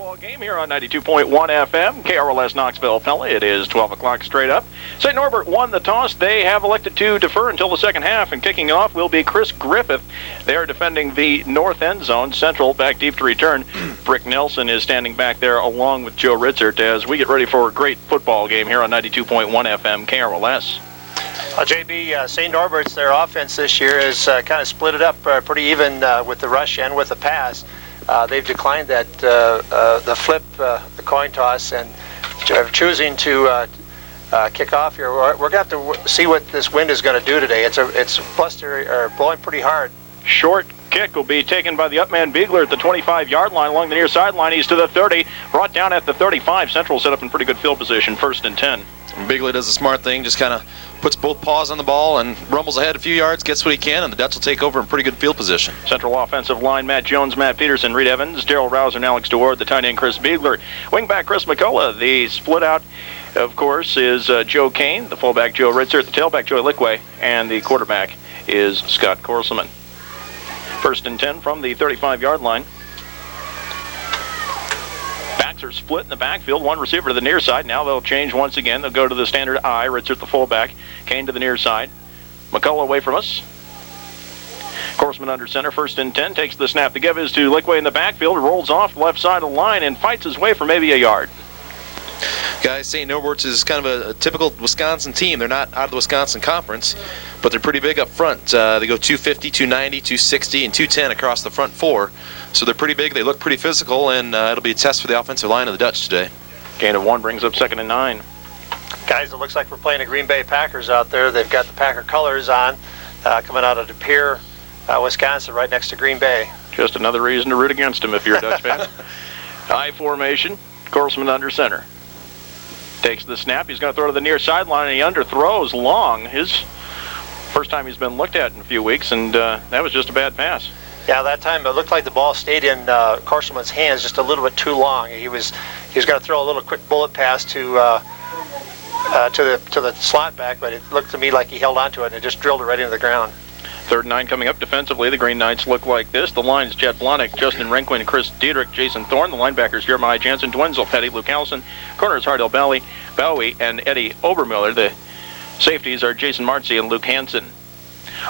Football game here on 92.1 FM, KRLS Knoxville Pella. It is 12 o'clock straight up. St. Norbert won the toss. They have elected to defer until the second half, and kicking off will be Chris Griffith. They are defending the north end zone. Central back deep to return. Brick Nelson is standing back there along with Joe Ritzert as we get ready for a great football game here on 92.1 FM, KRLS. JB, St. Norbert's, their offense this year is kind of split it up pretty even with the rush and with the pass. They've declined that the flip, the coin toss, and choosing to kick off here. We're going to have to see what this wind is going to do today. It's blowing pretty hard. Short kick will be taken by the upman Beegler at the 25-yard line along the near sideline. He's to the 30, brought down at the 35. Central set up in pretty good field position, 1st and 10. Beegler does a smart thing, just kind of puts both paws on the ball and rumbles ahead a few yards, gets what he can, and the Dutch will take over in pretty good field position. Central offensive line, Matt Jones, Matt Peterson, Reed Evans, Darryl Rouser, and Alex DeWard, the tight end Chris Beegler. Wingback Chris McCullough. The split out, of course, is Joe Kane, the fullback Joe Ritzert, the tailback Joey Lickway, and the quarterback is Scott Korselman. 1st and 10 from the 35-yard line. Backs are split in the backfield. One receiver to the near side. Now they'll change once again. They'll go to the standard I. Ritzert, the fullback. Kane to the near side. McCullough away from us. Korselman under center. 1st and 10. Takes the snap. The give is to Lickway in the backfield. Rolls off the left side of the line and fights his way for maybe a yard. Guys, St. Norbert's is kind of a typical Wisconsin team. They're not out of the Wisconsin Conference, but they're pretty big up front. They go 250, 290, 260, and 210 across the front four. So they're pretty big. They look pretty physical, and it'll be a test for the offensive line of the Dutch today. Gain of 1 brings up 2nd and 9. Guys, it looks like we're playing the Green Bay Packers out there. They've got the Packer colors on, coming out of De Pere, Wisconsin, right next to Green Bay. Just another reason to root against him if you're a Dutch fan. I formation. Korselman under center. Takes the snap. He's going to throw to the near sideline, and he underthrows long. His first time he's been looked at in a few weeks, and that was just a bad pass. Yeah, that time it looked like the ball stayed in Korselman's hands just a little bit too long. He was going to throw a little quick bullet pass to the slot back, but it looked to me like he held onto it and it just drilled it right into the ground. 3rd and 9 coming up defensively. The Green Knights look like this. The lines: Chet Blonick, Justin Rehnquist, Chris Diedrich, Jason Thorne. The linebackers: Jeremiah Jansen, Dwenzel Petty, Luke Allison. Corners: Hardell Bowie, and Eddie Obermiller. The safeties are Jason Martzi and Luke Hansen.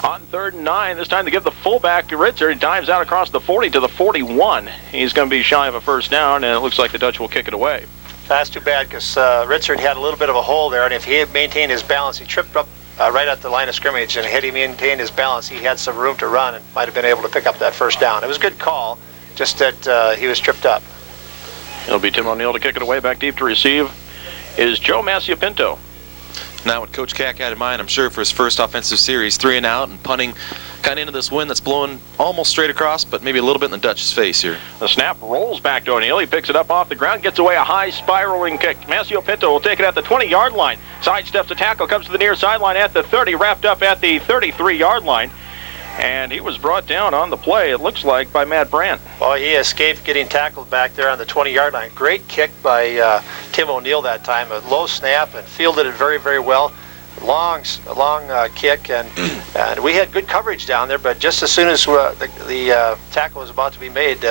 On 3rd and 9, this time to give the fullback Ritzert. He dives out across the 40 to the 41. He's going to be shy of a first down, and it looks like the Dutch will kick it away. That's too bad because Ritzert had a little bit of a hole there, and if he had maintained his balance, he tripped up right at the line of scrimmage, and had he maintained his balance, he had some room to run and might have been able to pick up that first down. It was a good call, just that he was tripped up. It'll be Tim O'Neill to kick it away. Back deep to receive is Joe Maciapinto. Now what Coach Cack had in mind, I'm sure, for his first offensive series, 3 and out and punting kind of into this wind that's blowing almost straight across, but maybe a little bit in the Dutch's face here. The snap rolls back to O'Neill. He picks it up off the ground, gets away a high spiraling kick. Maciapinto will take it at the 20-yard line. Sidesteps a tackle, comes to the near sideline at the 30, wrapped up at the 33-yard line. And he was brought down on the play, it looks like, by Matt Brandt. Well, he escaped getting tackled back there on the 20-yard line. Great kick by Tim O'Neill that time. A low snap and fielded it very, very well. Long kick, and we had good coverage down there, but just as soon as the tackle was about to be made,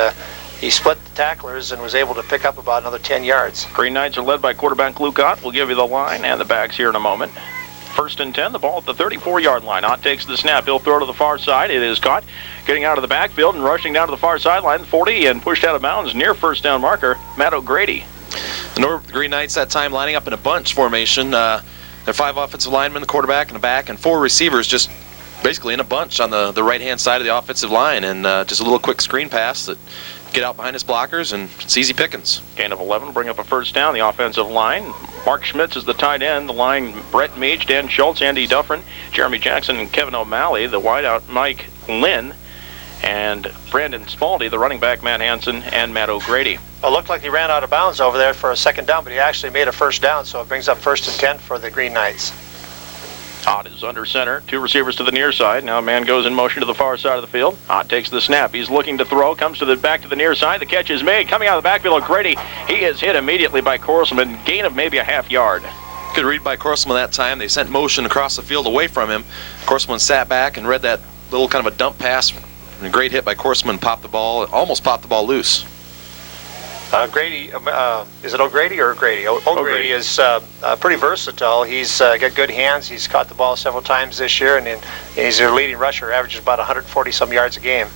he split the tacklers and was able to pick up about another 10 yards. Green Knights are led by quarterback Luke Ott. We'll give you the line and the backs here in a moment. 1st and 10, the ball at the 34-yard line. Ott takes the snap. He'll throw to the far side. It is caught. Getting out of the backfield and rushing down to the far sideline, 40, and pushed out of bounds near first down marker, Matt O'Grady. The Green Knights that time lining up in a bunch formation. They're 5 offensive linemen, the quarterback and the back, and 4 receivers just basically in a bunch on the right-hand side of the offensive line, and just a little quick screen pass that get out behind his blockers, and it's easy pickings. Gain of 11, bring up a first down. The offensive line: Mark Schmitz is the tight end. The line: Brett Meach, Dan Schultz, Andy Duffrin, Jeremy Jackson, and Kevin O'Malley. The wideout: Mike Lynn, and Brandon Spaldy, the running back: Matt Hansen and Matt O'Grady. It looked like he ran out of bounds over there for a second down, but he actually made a first down, so it brings up 1st and 10 for the Green Knights. Ott is under center. 2 receivers to the near side. Now a man goes in motion to the far side of the field. Ott takes the snap. He's looking to throw. Comes to the back to the near side. The catch is made. Coming out of the backfield, O'Grady. He is hit immediately by Korselman. Gain of maybe a half yard. Good read by Korselman that time. They sent motion across the field away from him. Korselman sat back and read that little kind of a dump pass. And a great hit by Korselman. Almost popped the ball loose. Grady, is it O'Grady or Grady? O'Grady is pretty versatile. He's got good hands. He's caught the ball several times this year, and he's their leading rusher, averages about 140-some yards a game.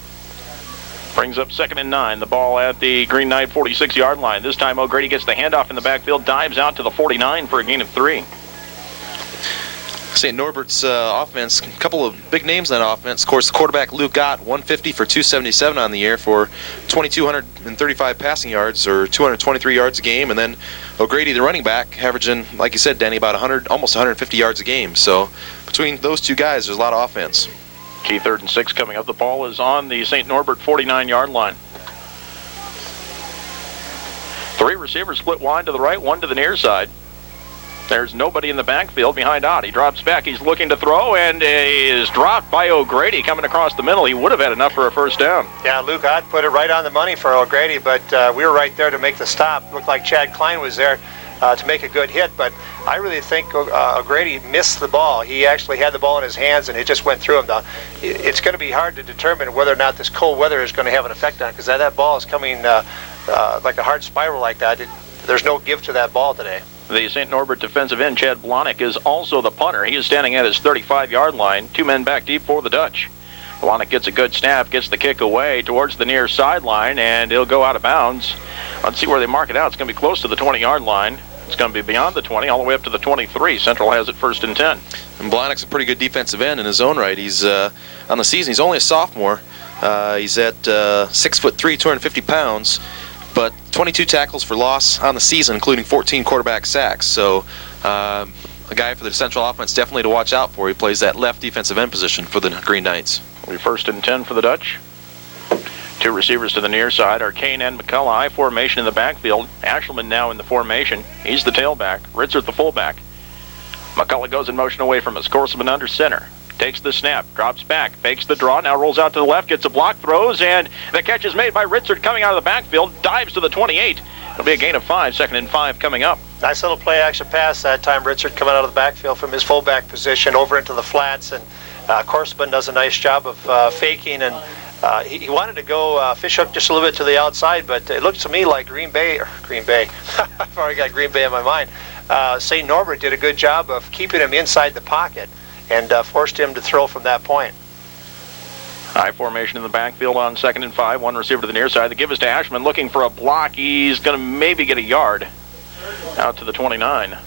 Brings up 2nd and 9. The ball at the Green Knight 46-yard line. This time O'Grady gets the handoff in the backfield, dives out to the 49 for a gain of 3. St. Norbert's offense, a couple of big names on offense. Of course, the quarterback Luke Gott, 150 for 277 on the year for 2,235 passing yards, or 223 yards a game. And then O'Grady, the running back, averaging, like you said, Danny, about 100, almost 150 yards a game. So between those two guys, there's a lot of offense. Key 3rd and 6 coming up. The ball is on the St. Norbert 49-yard line. 3 receivers split wide to the right, 1 to the near side. There's nobody in the backfield behind Ott. He drops back. He's looking to throw and is dropped by O'Grady coming across the middle. He would have had enough for a first down. Yeah, Luke Ott put it right on the money for O'Grady, but we were right there to make the stop. Looked like Chad Klein was there to make a good hit, but I really think O'Grady missed the ball. He actually had the ball in his hands, and it just went through him. Now, it's going to be hard to determine whether or not this cold weather is going to have an effect on it, because that ball is coming like a hard spiral like that. There's no give to that ball today. The St. Norbert defensive end, Chad Blahnik, is also the punter. He is standing at his 35-yard line, 2 men back deep for the Dutch. Blahnik gets a good snap, gets the kick away towards the near sideline, and he'll go out of bounds. Let's see where they mark it out. It's going to be close to the 20-yard line. It's going to be beyond the 20, all the way up to the 23. Central has it 1st and 10. And Blahnik's a pretty good defensive end in his own right. He's on the season. He's only a sophomore. He's at 6'3", 250 pounds. But 22 tackles for loss on the season, including 14 quarterback sacks. So a guy for the Central offense definitely to watch out for. He plays that left defensive end position for the Green Knights. It'll be 1st and 10 for the Dutch. 2 receivers to the near side are Kane and McCullough. I formation in the backfield. Ashelman now in the formation. He's the tailback. Ritzert the fullback. McCullough goes in motion away from us. Corseman under center. Takes the snap, drops back, fakes the draw, now rolls out to the left, gets a block, throws, and the catch is made by Ritzert coming out of the backfield, dives to the 28. It'll be a gain of 5, 2nd and 5 coming up. Nice little play-action pass that time. Ritzert coming out of the backfield from his fullback position over into the flats, and Corseman does a nice job of faking, and he wanted to go fish hook just a little bit to the outside, but it looked to me like Green Bay, I've already got Green Bay in my mind. St. Norbert did a good job of keeping him inside the pocket and forced him to throw from that point. High formation in the backfield on 2nd and 5. 1 receiver to the near side. The give is to Ashman, looking for a block. He's going to maybe get a yard out to the 29.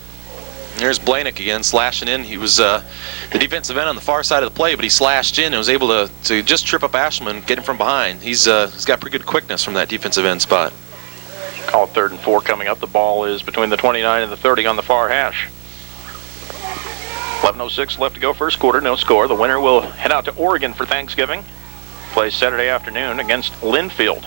There's Blahnik again, slashing in. He was the defensive end on the far side of the play, but he slashed in and was able to just trip up Ashman, get him from behind. He's got pretty good quickness from that defensive end spot. Call it 3rd and 4 coming up. The ball is between the 29 and the 30 on the far hash. 11:06 left to go, first quarter, no score. The winner will head out to Oregon for Thanksgiving. Plays Saturday afternoon against Linfield.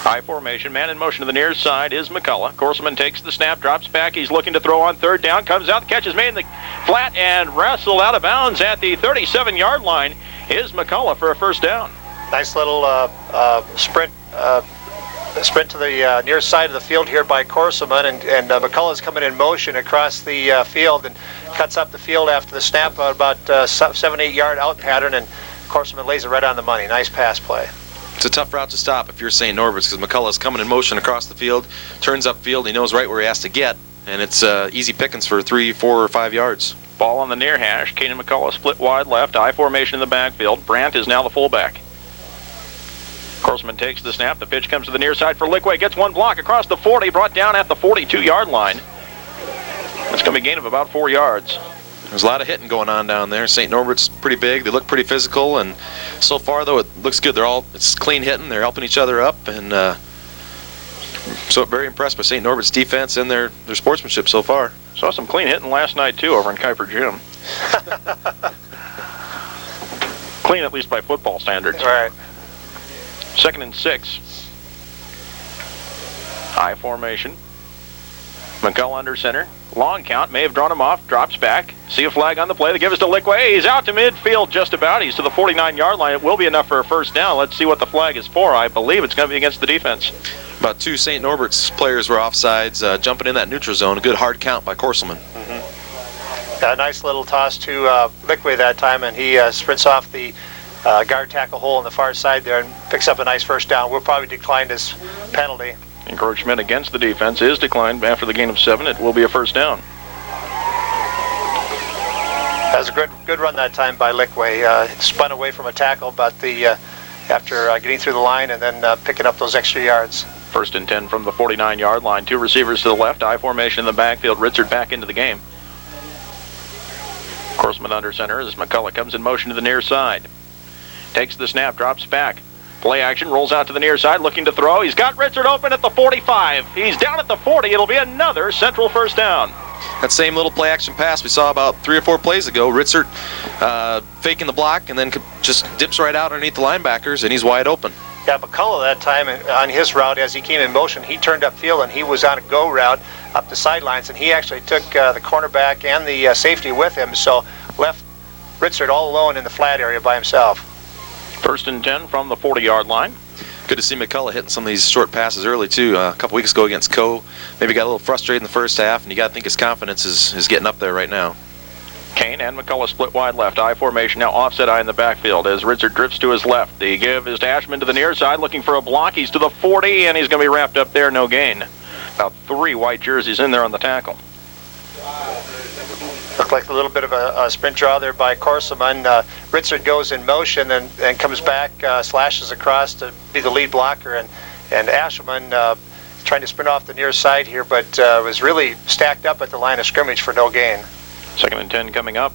High formation, man in motion to the near side is McCullough. Corseman takes the snap, drops back. He's looking to throw on 3rd down, comes out, the catch is made in the flat and wrestled out of bounds at the 37-yard line is McCullough for a first down. Nice little sprint to the near side of the field here by Corseman, and McCullough's coming in motion across the field and cuts up the field after the snap, about 7-8 yard out pattern, and Corseman lays it right on the money. Nice pass play. It's a tough route to stop if you're St. Norbert's, because McCullough's coming in motion across the field, turns upfield, he knows right where he has to get, and it's easy pickings for 3, 4, or 5 yards. Ball on the near hash. Keenan McCullough split wide left. I formation in the backfield. Brandt is now the fullback. Corseman takes the snap. The pitch comes to the near side for Lickway. Gets one block across the 40, brought down at the 42-yard line. It's going to be a gain of about 4 yards. There's a lot of hitting going on down there. St. Norbert's pretty big. They look pretty physical, and so far, though, it looks good. It's clean hitting. They're helping each other up, and so very impressed by St. Norbert's defense and their sportsmanship so far. Saw some clean hitting last night, too, over in Kuiper Gym. Clean, at least by football standards. All right. 2nd and 6. High formation. McCullough under center. Long count. May have drawn him off. Drops back. See a flag on the play. The give is to Lickway. He's out to midfield just about. He's to the 49-yard line. It will be enough for a first down. Let's see what the flag is for. I believe it's going to be against the defense. About 2 St. Norbert's players were offsides, jumping in that neutral zone. A good hard count by Corseman. A nice little toss to Lickway that time, and he sprints off the guard tackle hole on the far side there and picks up a nice first down. We'll probably decline this penalty. Encroachment against the defense is declined after the gain of 7. It will be a first down. That was a good run that time by Lickway. Spun away from a tackle, but after getting through the line and then picking up those extra yards. First and 10 from the 49-yard line. 2 receivers to the left. I formation in the backfield. Ritzert back into the game. Korsman under center as McCullough comes in motion to the near side. Takes the snap, drops back. Play action, rolls out to the near side, looking to throw. He's got Ritzert open at the 45. He's down at the 40. It'll be another Central first down. That same little play action pass we saw about 3 or 4 plays ago. Ritzert faking the block and then just dips right out underneath the linebackers, and he's wide open. Yeah, McCullough that time on his route, as he came in motion, he turned upfield and he was on a go route up the sidelines, and he actually took the cornerback and the safety with him, so left Ritzert all alone in the flat area by himself. First and 10 from the 40-yard line. Good to see McCullough hitting some of these short passes early, too. A couple weeks ago against Coe, maybe got a little frustrated in the first half, and you got to think his confidence is getting up there right now. Kane and McCullough split wide left. I formation now offset I in the backfield as Ritzert drifts to his left. The give is to Ashman to the near side, looking for a block. He's to the 40, and he's going to be wrapped up there, no gain. About 3 white jerseys in there on the tackle. Looked like a little bit of a sprint draw there by Korselman. Ritzert goes in motion and comes back, slashes across to be the lead blocker, and Ashman trying to sprint off the near side here, but was really stacked up at the line of scrimmage for no gain. Second and 10 coming up.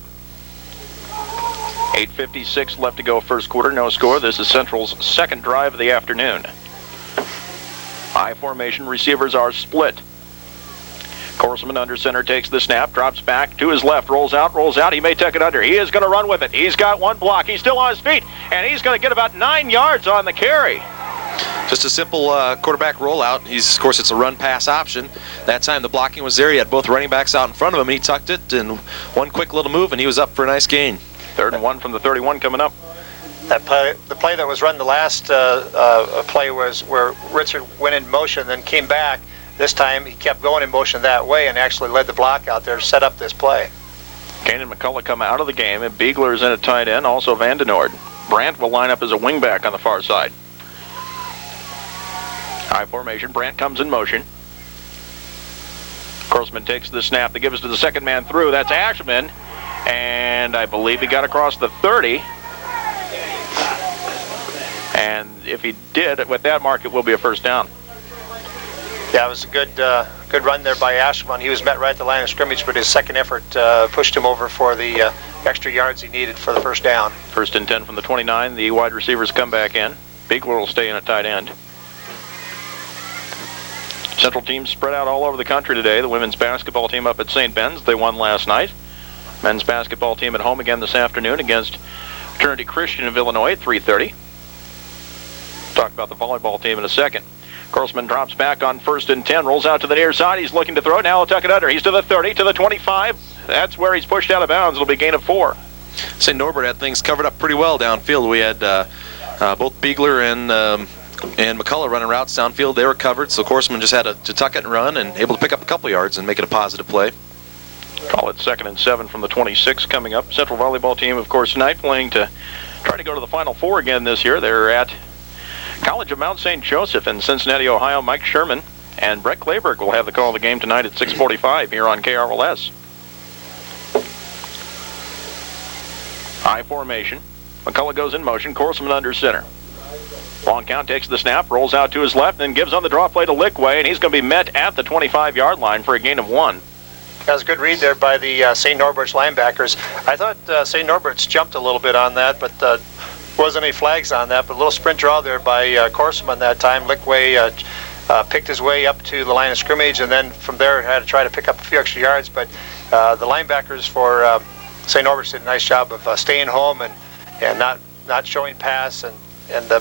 8:56 left to go first quarter, no score. This is Central's second drive of the afternoon. I formation, receivers are split. Korsman under center takes the snap, drops back to his left, rolls out. He may tuck it under. He is going to run with it. He's got one block. He's still on his feet, and he's going to get about 9 yards on the carry. Just a simple quarterback rollout. Of course, it's a run-pass option. That time the blocking was there. He had both running backs out in front of him, and he tucked it, and one quick little move, and he was up for a nice gain. 3rd and 1 from the 31 coming up. The play that was run the last play was where Ritzert went in motion, then came back. This time he kept going in motion that way and actually led the block out there to set up this play. Kane and McCullough come out of the game, and Beegler is in at tight end, also Van den Noord. Brandt will line up as a wingback on the far side. High formation, Brandt comes in motion. Korsman takes the snap, that gives it to the second man through. That's Ashman, and I believe he got across the 30. And if he did, with that mark, it will be a first down. Yeah, it was a good run there by Ashman. He was met right at the line of scrimmage, but his second effort pushed him over for the extra yards he needed for the first down. First and 10 from the 29. The wide receivers come back in. Beegler will stay in at tight end. Central teams spread out all over the country today. The women's basketball team up at St. Ben's. They won last night. Men's basketball team at home again this afternoon against Trinity Christian of Illinois at 3:30. Talk about the volleyball team in a second. Korsman drops back on 1st and 10, rolls out to the near side. He's looking to throw. Now he'll tuck it under. He's to the 30, to the 25. That's where he's pushed out of bounds. It'll be a gain of 4. St. Norbert had things covered up pretty well downfield. We had both Beegler and McCullough running routes downfield. They were covered, so Korsman just had to tuck it and run and able to pick up a couple yards and make it a positive play. Call it 2nd and 7 from the 26 coming up. Central volleyball team, of course, tonight playing to try to go to the Final Four again this year. They're at College of Mount St. Joseph in Cincinnati, Ohio. Mike Sherman and Brett Clayberg will have the call of the game tonight at 6:45 here on KRLS. I formation. McCullough goes in motion. Korsman under center. Long count, takes the snap, rolls out to his left, and gives on the draw play to Lickway, and he's going to be met at the 25-yard line for a gain of 1. That was a good read there by the St. Norbert's linebackers. I thought St. Norbert's jumped a little bit on that, but wasn't any flags on that. But a little sprint draw there by Korsman that time. Lickway picked his way up to the line of scrimmage, and then from there had to try to pick up a few extra yards. But the linebackers for St. Norbert's did a nice job of staying home and not showing pass and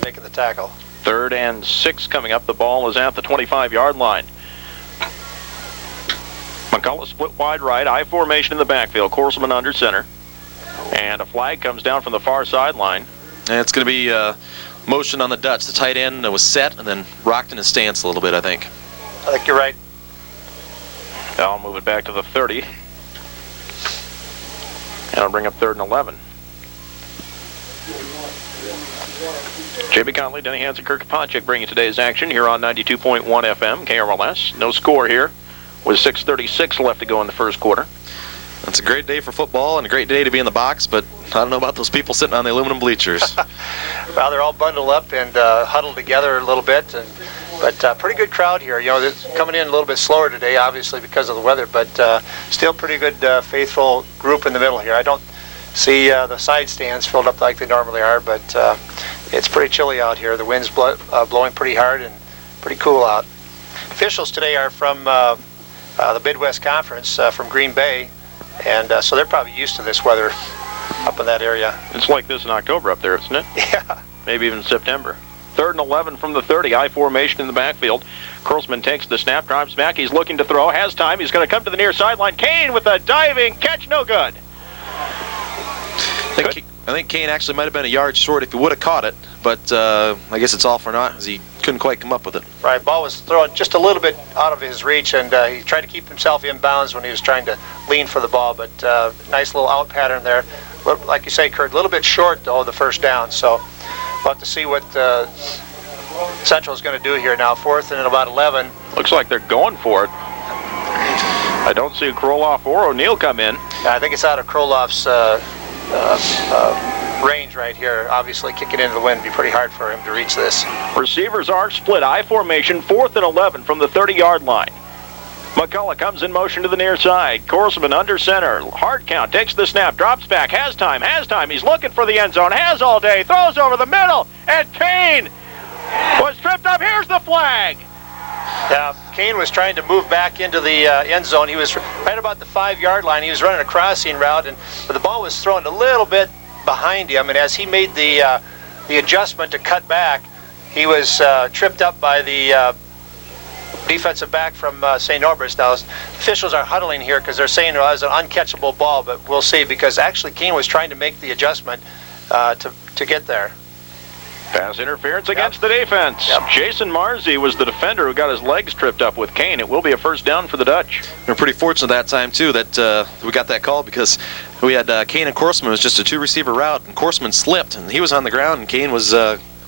making the tackle. 3rd and 6 coming up. The ball is at the 25-yard line. McCullough split wide right. I formation in the backfield. Korsman under center. And a flag comes down from the far sideline. And it's going to be motion on the Dutch. The tight end was set and then rocked in his stance a little bit, I think. I think you're right. I'll move it back to the 30. And I'll bring up 3rd and 11. J.B. Conley, Denny Hansen, Kirk Ponchik bringing today's action here on 92.1 FM, KRLS. No score here with 6:36 left to go in the first quarter. It's a great day for football and a great day to be in the box, but I don't know about those people sitting on the aluminum bleachers. Well, they're all bundled up and huddled together a little bit, but pretty good crowd here. You know, it's coming in a little bit slower today, obviously because of the weather, but still pretty good, faithful group in the middle here. I don't see the side stands filled up like they normally are, but it's pretty chilly out here. The wind's blowing pretty hard and pretty cool out. Officials today are from the Midwest Conference from Green Bay, and so they're probably used to this weather up in that area. It's like this in October up there, isn't it? Yeah. Maybe even September. 3rd and 11 from the 30. I formation in the backfield. Kurtzman takes the snap, drives back. He's looking to throw. Has time. He's going to come to the near sideline. Kane with a diving catch. No good. I think Kane actually might have been a yard short if he would have caught it, but I guess it's all for naught as he couldn't quite come up with it. Right, ball was thrown just a little bit out of his reach, and he tried to keep himself in bounds when he was trying to lean for the ball, but nice little out pattern there. Like you say, Kurt, a little bit short, though, the first down, so we'll have to see what Central is going to do here now. 4th and about 11. Looks like they're going for it. I don't see Kroloff or O'Neill come in. I think it's out of Kroloff's range right here. Obviously, kicking into the wind would be pretty hard for him to reach this. Receivers are split. I formation, 4th and 11 from the 30-yard line. McCullough comes in motion to the near side. Korsman under center. Hard count. Takes the snap. Drops back. Has time. He's looking for the end zone. Has all day. Throws over the middle. And Kane was tripped up. Here's the flag. Yeah, Kane was trying to move back into the end zone. He was right about the 5-yard line. He was running a crossing route, but the ball was thrown a little bit behind him. And as he made the adjustment to cut back, he was tripped up by the defensive back from St. Norbert's. Now, officials are huddling here because they're saying it was an uncatchable ball, but we'll see, because actually Kane was trying to make the adjustment to get there. Pass interference against the defense. Yep. Jason Marzi was the defender who got his legs tripped up with Kane. It will be a first down for the Dutch. We're pretty fortunate that time, too, that we got that call, because we had Kane and Korsman. It was just a 2-receiver route, and Korsman slipped, and he was on the ground, and Kane was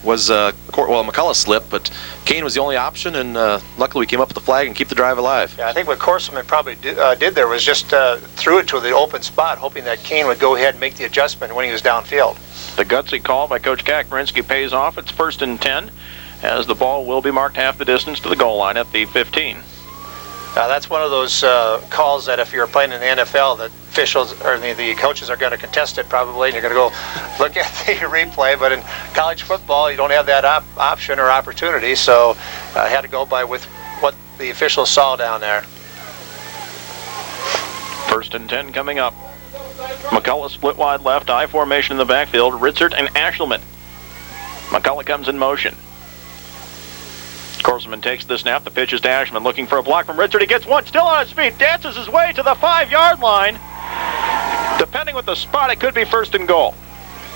McCullough slipped, but Kane was the only option, and luckily we came up with the flag and keep the drive alive. Yeah, I think what Korsman probably did there was just threw it to the open spot, hoping that Kane would go ahead and make the adjustment when he was downfield. The gutsy call by Coach Kakmarinsky pays off. It's 1st and 10, as the ball will be marked half the distance to the goal line at the 15. That's one of those calls that if you're playing in the NFL, that officials or the coaches are going to contest it probably, and you're going to go look at the replay. But in college football, you don't have that option or opportunity, so I had to go by with what the officials saw down there. 1st and 10 coming up. McCullough split wide left, I formation in the backfield. Ritzert and Ashelman. McCullough comes in motion. Korsman takes the snap. The pitch is to Ashelman, looking for a block from Ritzert. He gets one, still on his feet, dances his way to the 5-yard line. Depending with the spot, it could be 1st and goal.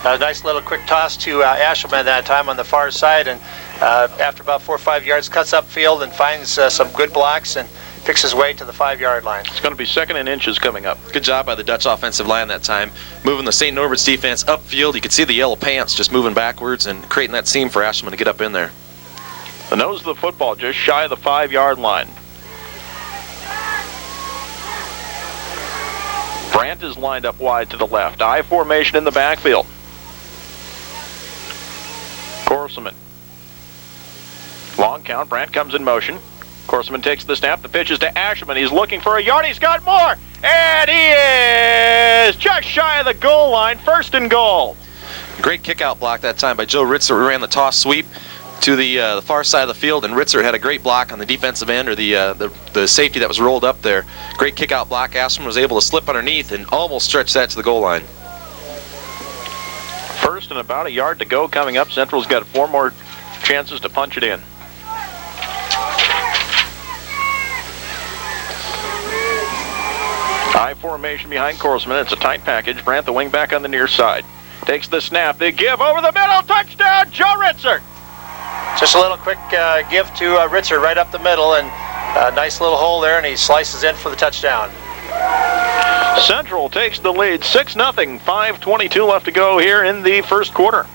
A nice little quick toss to Ashelman that time on the far side, and after about 4 or 5 yards, cuts upfield and finds some good blocks and picks his way to the 5-yard line. It's going to be 2nd and inches coming up. Good job by the Dutch offensive line that time, moving the St. Norbert's defense upfield. You could see the yellow pants just moving backwards and creating that seam for Ashelman to get up in there. The nose of the football just shy of the 5-yard line. Brandt is lined up wide to the left. I formation in the backfield. Korsman. Long count. Brandt comes in motion. Korsman takes the snap. The pitch is to Ashelman. He's looking for a yard. He's got more. And he is just shy of the goal line. 1st and goal. Great kick-out block that time by Joe Ritzert. We ran the toss sweep to the far side of the field, and Ritzert had a great block on the defensive end, or the safety that was rolled up there. Great kick-out block. Ashelman was able to slip underneath and almost stretch that to the goal line. 1st and about a yard to go coming up. Central's got 4 more chances to punch it in. I formation behind Korsman. It's a tight package. Brandt, the wing back on the near side. Takes the snap. They give over the middle. Touchdown, Joe Ritzert. Just a little quick give to Ritzert right up the middle, and a nice little hole there, and he slices in for the touchdown. Central takes the lead 6-0, 5:22 left to go here in the first quarter.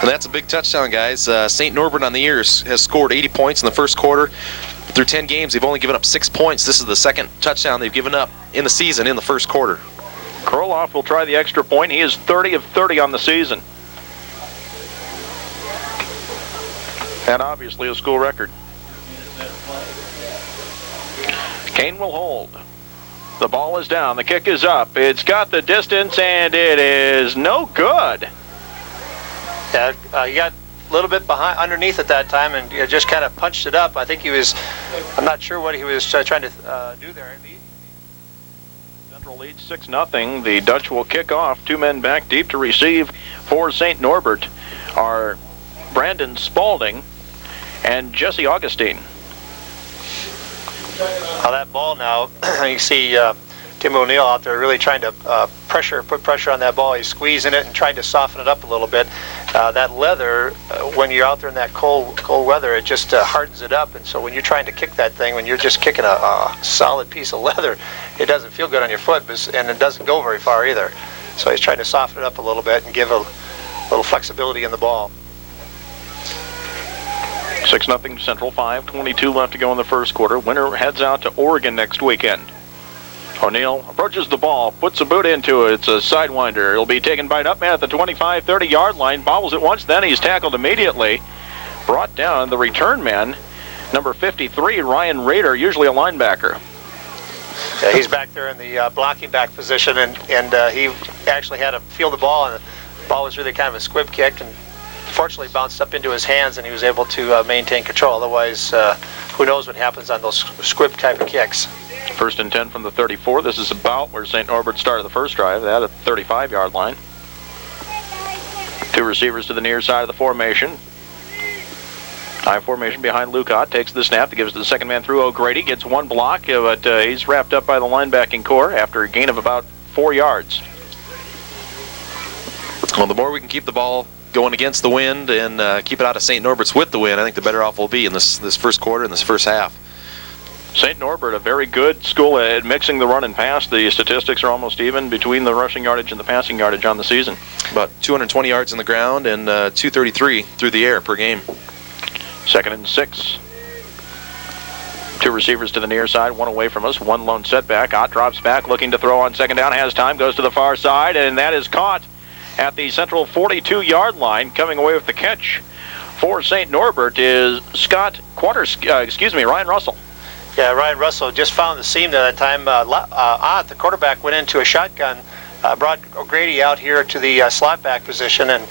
And that's a big touchdown, guys. St. Norbert on the year has scored 80 points in the first quarter. Through 10 games, they've only given up 6 points. This is the second touchdown they've given up in the season in the first quarter. Kroloff will try the extra point. He is 30 of 30 on the season. And obviously a school record. Kane will hold. The ball is down. The kick is up. It's got the distance, and it is no good. Yeah, he got a little bit behind, underneath at that time, and just kind of punched it up. I think he was, I'm not sure what he was trying to do there. Central leads 6-0. The Dutch will kick off. 2 men back deep to receive for St. Norbert are Brandon Spalding and Jesse Augustine. Now that ball now, you see Tim O'Neill out there really trying to put pressure on that ball. He's squeezing it and trying to soften it up a little bit. That leather, when you're out there in that cold weather, it just hardens it up. And so when you're trying to kick that thing, when you're just kicking a solid piece of leather, it doesn't feel good on your foot, and it doesn't go very far either. So he's trying to soften it up a little bit and give a little flexibility in the ball. 6-0 Central, 5:22 left to go in the first quarter. Winner heads out to Oregon next weekend. O'Neill approaches the ball, puts a boot into it. It's a sidewinder. It'll be taken by an up man at the 25-30-yard line. Bobbles it once, then he's tackled immediately. Brought down the return man, number 53, Ryan Rader, usually a linebacker. Yeah, he's back there in the blocking back position, and he actually had to feel the ball, and the ball was really kind of a squib kick, and fortunately bounced up into his hands, and he was able to maintain control. Otherwise, who knows what happens on those squib type of kicks. 1st and 10 from the 34. This is about where St. Norbert started the first drive. They had a 35-yard line. 2 receivers to the near side of the formation. High formation behind Lucott. Takes the snap. That gives to the second man through O'Grady. Gets 1 block, but he's wrapped up by the linebacking core after a gain of about 4 yards. Well, the more we can keep the ball going against the wind and keep it out of St. Norbert's with the wind, I think the better off we'll be in this first quarter and this first half. St. Norbert, a very good school at mixing the run and pass. The statistics are almost even between the rushing yardage and the passing yardage on the season. About 220 yards on the ground and 233 through the air per game. 2nd and 6. 2 receivers to the near side, 1 away from us, 1 lone setback. Ott drops back, looking to throw on second down, has time, goes to the far side, and that is caught at the Central 42-yard line. Coming away with the catch for St. Norbert is Ryan Russell. Yeah, Ryan Russell just found the seam there that time. Ott, the quarterback, went into a shotgun, brought O'Grady out here to the slot back position, and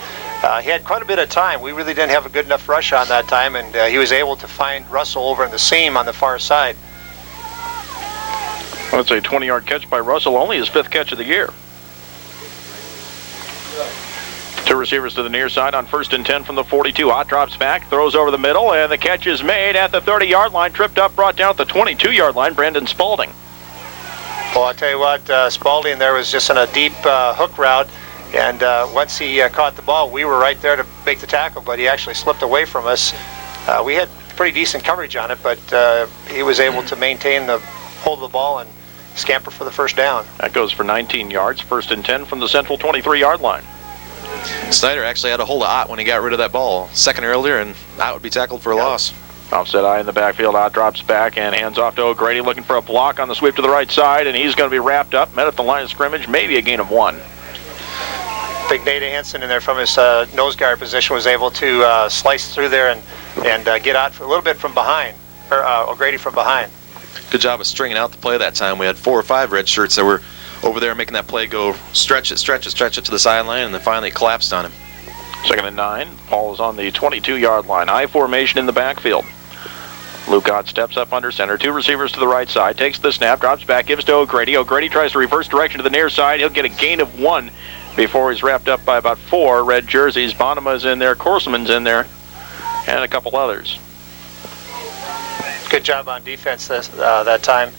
he had quite a bit of time. We really didn't have a good enough rush on that time, and he was able to find Russell over in the seam on the far side. Well, it's a 20-yard catch by Russell, only his 5th catch of the year. 2 receivers to the near side on 1st and 10 from the 42. Ott drops back, throws over the middle, and the catch is made at the 30-yard line. Tripped up, brought down at the 22-yard line. Brandon Spalding. Well, I'll tell you what, Spalding there was just on a deep hook route, and once he caught the ball, we were right there to make the tackle, but he actually slipped away from us. We had pretty decent coverage on it, but he was able to maintain the hold of the ball and scamper for the first down. That goes for 19 yards. 1st and 10 from the Central 23-yard line. Snyder actually had a hold of Ott when he got rid of that ball. Second earlier, and Ott would be tackled for a loss. Offset eye in the backfield. Ott drops back and hands off to O'Grady, looking for a block on the sweep to the right side, and he's going to be wrapped up, met at the line of scrimmage, maybe a gain of 1. Big Nate Hansen in there from his nose guard position was able to slice through there and get Ott a little bit from behind, or O'Grady from behind. Good job of stringing out the play that time. We had 4 or 5 red shirts that were over there making that play go stretch it to the sideline, and then finally collapsed on him. 2nd and 9. Paul is on the 22-yard line. I formation in the backfield. Lucott steps up under center. 2 receivers to the right side. Takes the snap, drops back, gives to O'Grady. O'Grady tries to reverse direction to the near side. He'll get a gain of 1 before he's wrapped up by about 4 red jerseys. Bonema's in there, Korselman's in there, and a couple others. Good job on defense that time.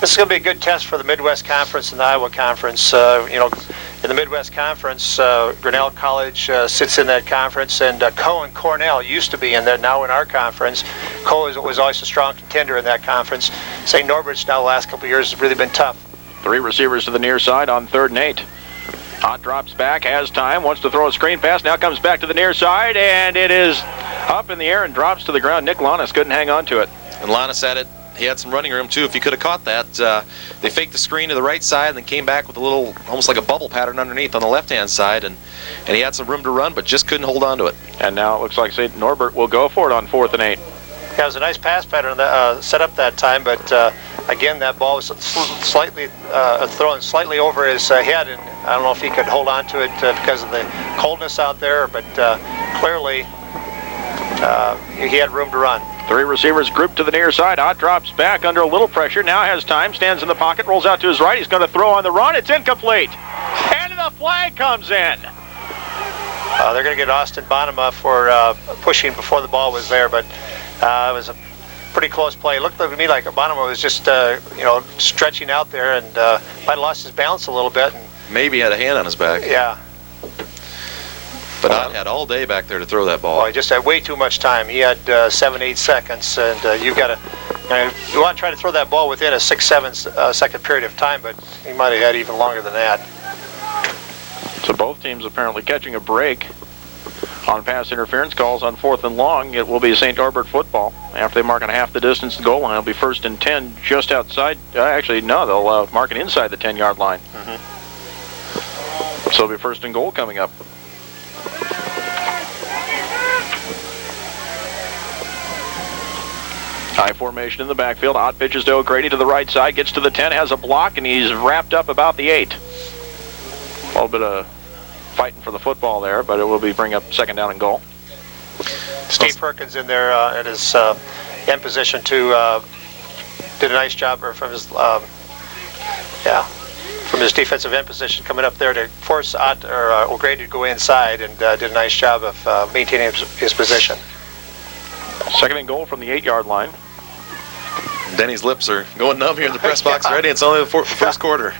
This is going to be a good test for the Midwest Conference and the Iowa Conference. In the Midwest Conference, Grinnell College sits in that conference, and Coe and Cornell used to be in there, now in our conference. Coe was always a strong contender in that conference. St. Norbert's now the last couple of years has really been tough. Three receivers to the near side on 3rd and 8. Ott drops back, has time, wants to throw a screen pass, now comes back to the near side, and it is up in the air and drops to the ground. Nick Lannis couldn't hang on to it. And Lannis had it. He had some running room, too. If he could have caught that, they faked the screen to the right side and then came back with a little, almost like a bubble pattern underneath on the left-hand side, and he had some room to run, but just couldn't hold on to it. And now it looks like St. Norbert will go for it on 4th and 8. Yeah, it was a nice pass pattern that, set up that time, but again, that ball was slightly thrown slightly over his head, and I don't know if he could hold on to it because of the coldness out there, but clearly he had room to run. Three receivers grouped to the near side. Ott drops back under a little pressure. Now has time, stands in the pocket, rolls out to his right. He's going to throw on the run. It's incomplete. And the flag comes in. They're going to get Austin Bonema for pushing before the ball was there, but it was a pretty close play. It looked to me like Bonema was just, stretching out there and might have lost his balance a little bit. And, maybe had a hand on his back. Yeah. But Ott had all day back there to throw that ball. Well, he just had way too much time. He had 7-8 seconds, and you've got to, you want to try to throw that ball within a 6-7 second period of time, but he might have had even longer than that. So both teams apparently catching a break on pass interference calls on 4th and long. It will be St. Norbert football. After they mark on half the distance to the goal line, it'll be 1st and 10 just outside. Actually, no, they'll mark it inside the 10-yard line. So it'll be 1st and goal coming up. High formation in the backfield. Ott pitches to O'Grady to the right side, gets to the 10, has a block, and he's wrapped up about the 8. A little bit of fighting for the football there, but it will be bring up 2nd down and goal. Steve Perkins in there at his end position too did a nice job from his from his defensive end position coming up there to force Ott or O'Grady to go inside, and did a nice job of maintaining his position. 2nd and goal from the 8-yard line. Denny's lips are going numb here in the press box already. It's only the first quarter.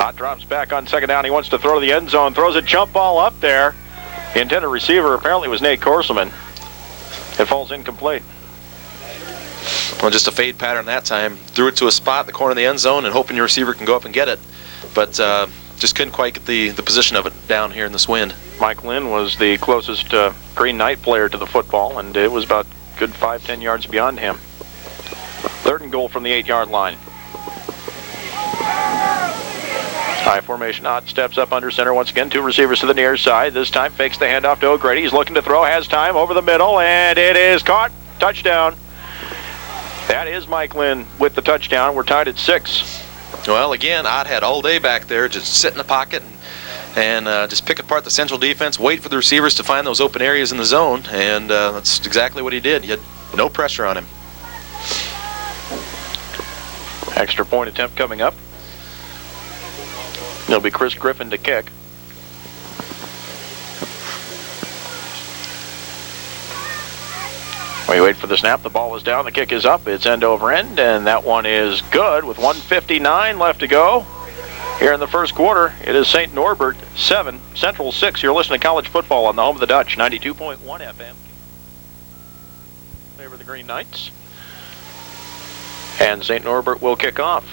Ott drops back on 2nd down. He wants to throw to the end zone. Throws a jump ball up there. The intended receiver apparently was Nate Korselman. It falls incomplete. Well, just a fade pattern that time. Threw it to a spot, the corner of the end zone, and hoping your receiver can go up and get it. But just couldn't quite get the position of it down here in this wind. Mike Lynn was the closest Green Knight player to the football, and it was about good 5-10 yards beyond him. 3rd and goal from the 8-yard line. High formation. Ott steps up under center once again. 2 receivers to the near side. This time fakes the handoff to O'Grady. He's looking to throw. Has time over the middle, and it is caught. Touchdown. That is Mike Lynn with the touchdown. We're tied at 6. Well, again, Ott had all day back there. Just sit in the pocket and just pick apart the central defense, wait for the receivers to find those open areas in the zone, and that's exactly what he did. He had no pressure on him. Extra point attempt coming up. It'll be Chris Griffin to kick. We wait for the snap. The ball is down. The kick is up. It's end over end, and that one is good with 1:59 left to go. Here in the first quarter, it is St. Norbert 7, Central 6. You're listening to college football on the home of the Dutch, 92.1 FM. Favor the Green Knights. And St. Norbert will kick off.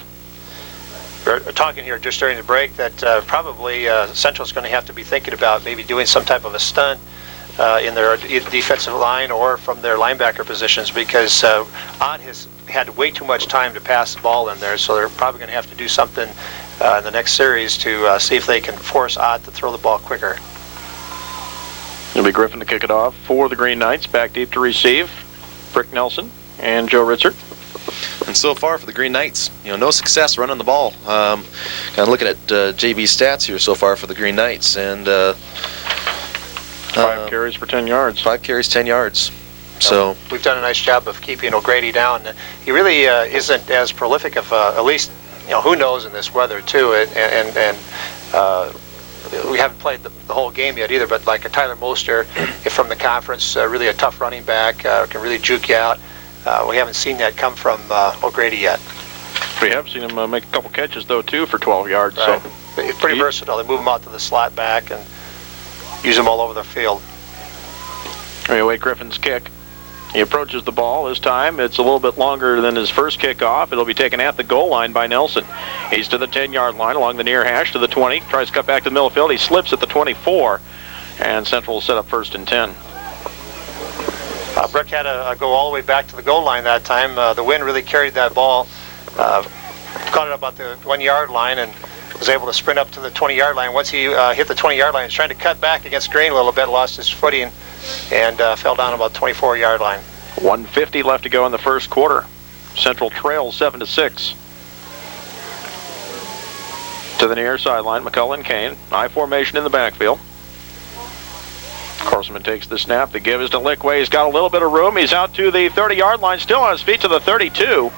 We're talking here just during the break that probably Central's going to have to be thinking about maybe doing some type of a stunt in their defensive line or from their linebacker positions, because Ott has had way too much time to pass the ball in there, so they're probably going to have to do something in the next series to see if they can force Ott to throw the ball quicker. It'll be Griffin to kick it off for the Green Knights. Back deep to receive, Brick Nelson and Joe Ritzert. And so far for the Green Knights, no success running the ball. Kind of looking at JB's stats here so far for the Green Knights, and 5 carries for 10 yards. 5 carries, 10 yards. So we've done a nice job of keeping O'Grady down. He really isn't as prolific of, at least, who knows in this weather too. And we haven't played the whole game yet either. But like a Tyler Moster from the conference, really a tough running back, can really juke you out. We haven't seen that come from O'Grady yet. We have seen him make a couple catches though too for 12 yards. Right. So it's pretty versatile. They move him out to the slot back and use him all over the field. We await Griffin's kick. He approaches the ball. This time it's a little bit longer than his first kickoff. It'll be taken at the goal line by Nelson. He's to the 10-yard line along the near hash to the 20. Tries to cut back to the middle field. He slips at the 24. And Central will set up 1st and 10. Brick had to go all the way back to the goal line that time. The wind really carried that ball. Caught it about the 1-yard line and was able to sprint up to the 20-yard line. Once he hit the 20-yard line, he was trying to cut back against Green a little bit, lost his footing, and fell down about 24-yard line. 1:50 left to go in the first quarter. Central trails 7-6. To the near sideline, McCullough Kane. I formation in the backfield. Corseman takes the snap. The give is to Lickway. He's got a little bit of room. He's out to the 30-yard line, still on his feet to the 32.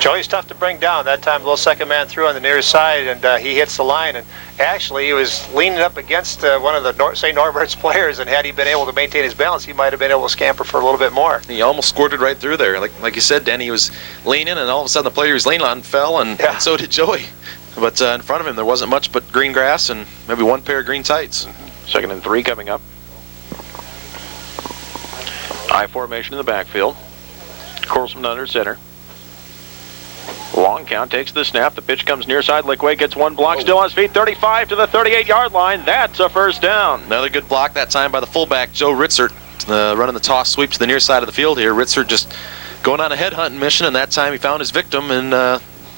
Joey's tough to bring down. That time, a little second man through on the near side, and he hits the line. And actually, he was leaning up against one of the St. Norbert's players, and had he been able to maintain his balance, he might have been able to scamper for a little bit more. He almost squirted right through there. Like you said, Denny was leaning, and all of a sudden the player he was leaning on fell, and so did Joey. But in front of him, there wasn't much but green grass and maybe one pair of green tights. 2nd and 3 coming up. I formation in the backfield. Corseman under center. Long count, takes the snap. The pitch comes near side. Lickway gets one block, still on his feet. 35 to the 38-yard line. That's a 1st down. Another good block that time by the fullback, Joe Ritzert, running the toss sweep to the near side of the field here. Ritzert just going on a headhunting mission, and that time he found his victim, and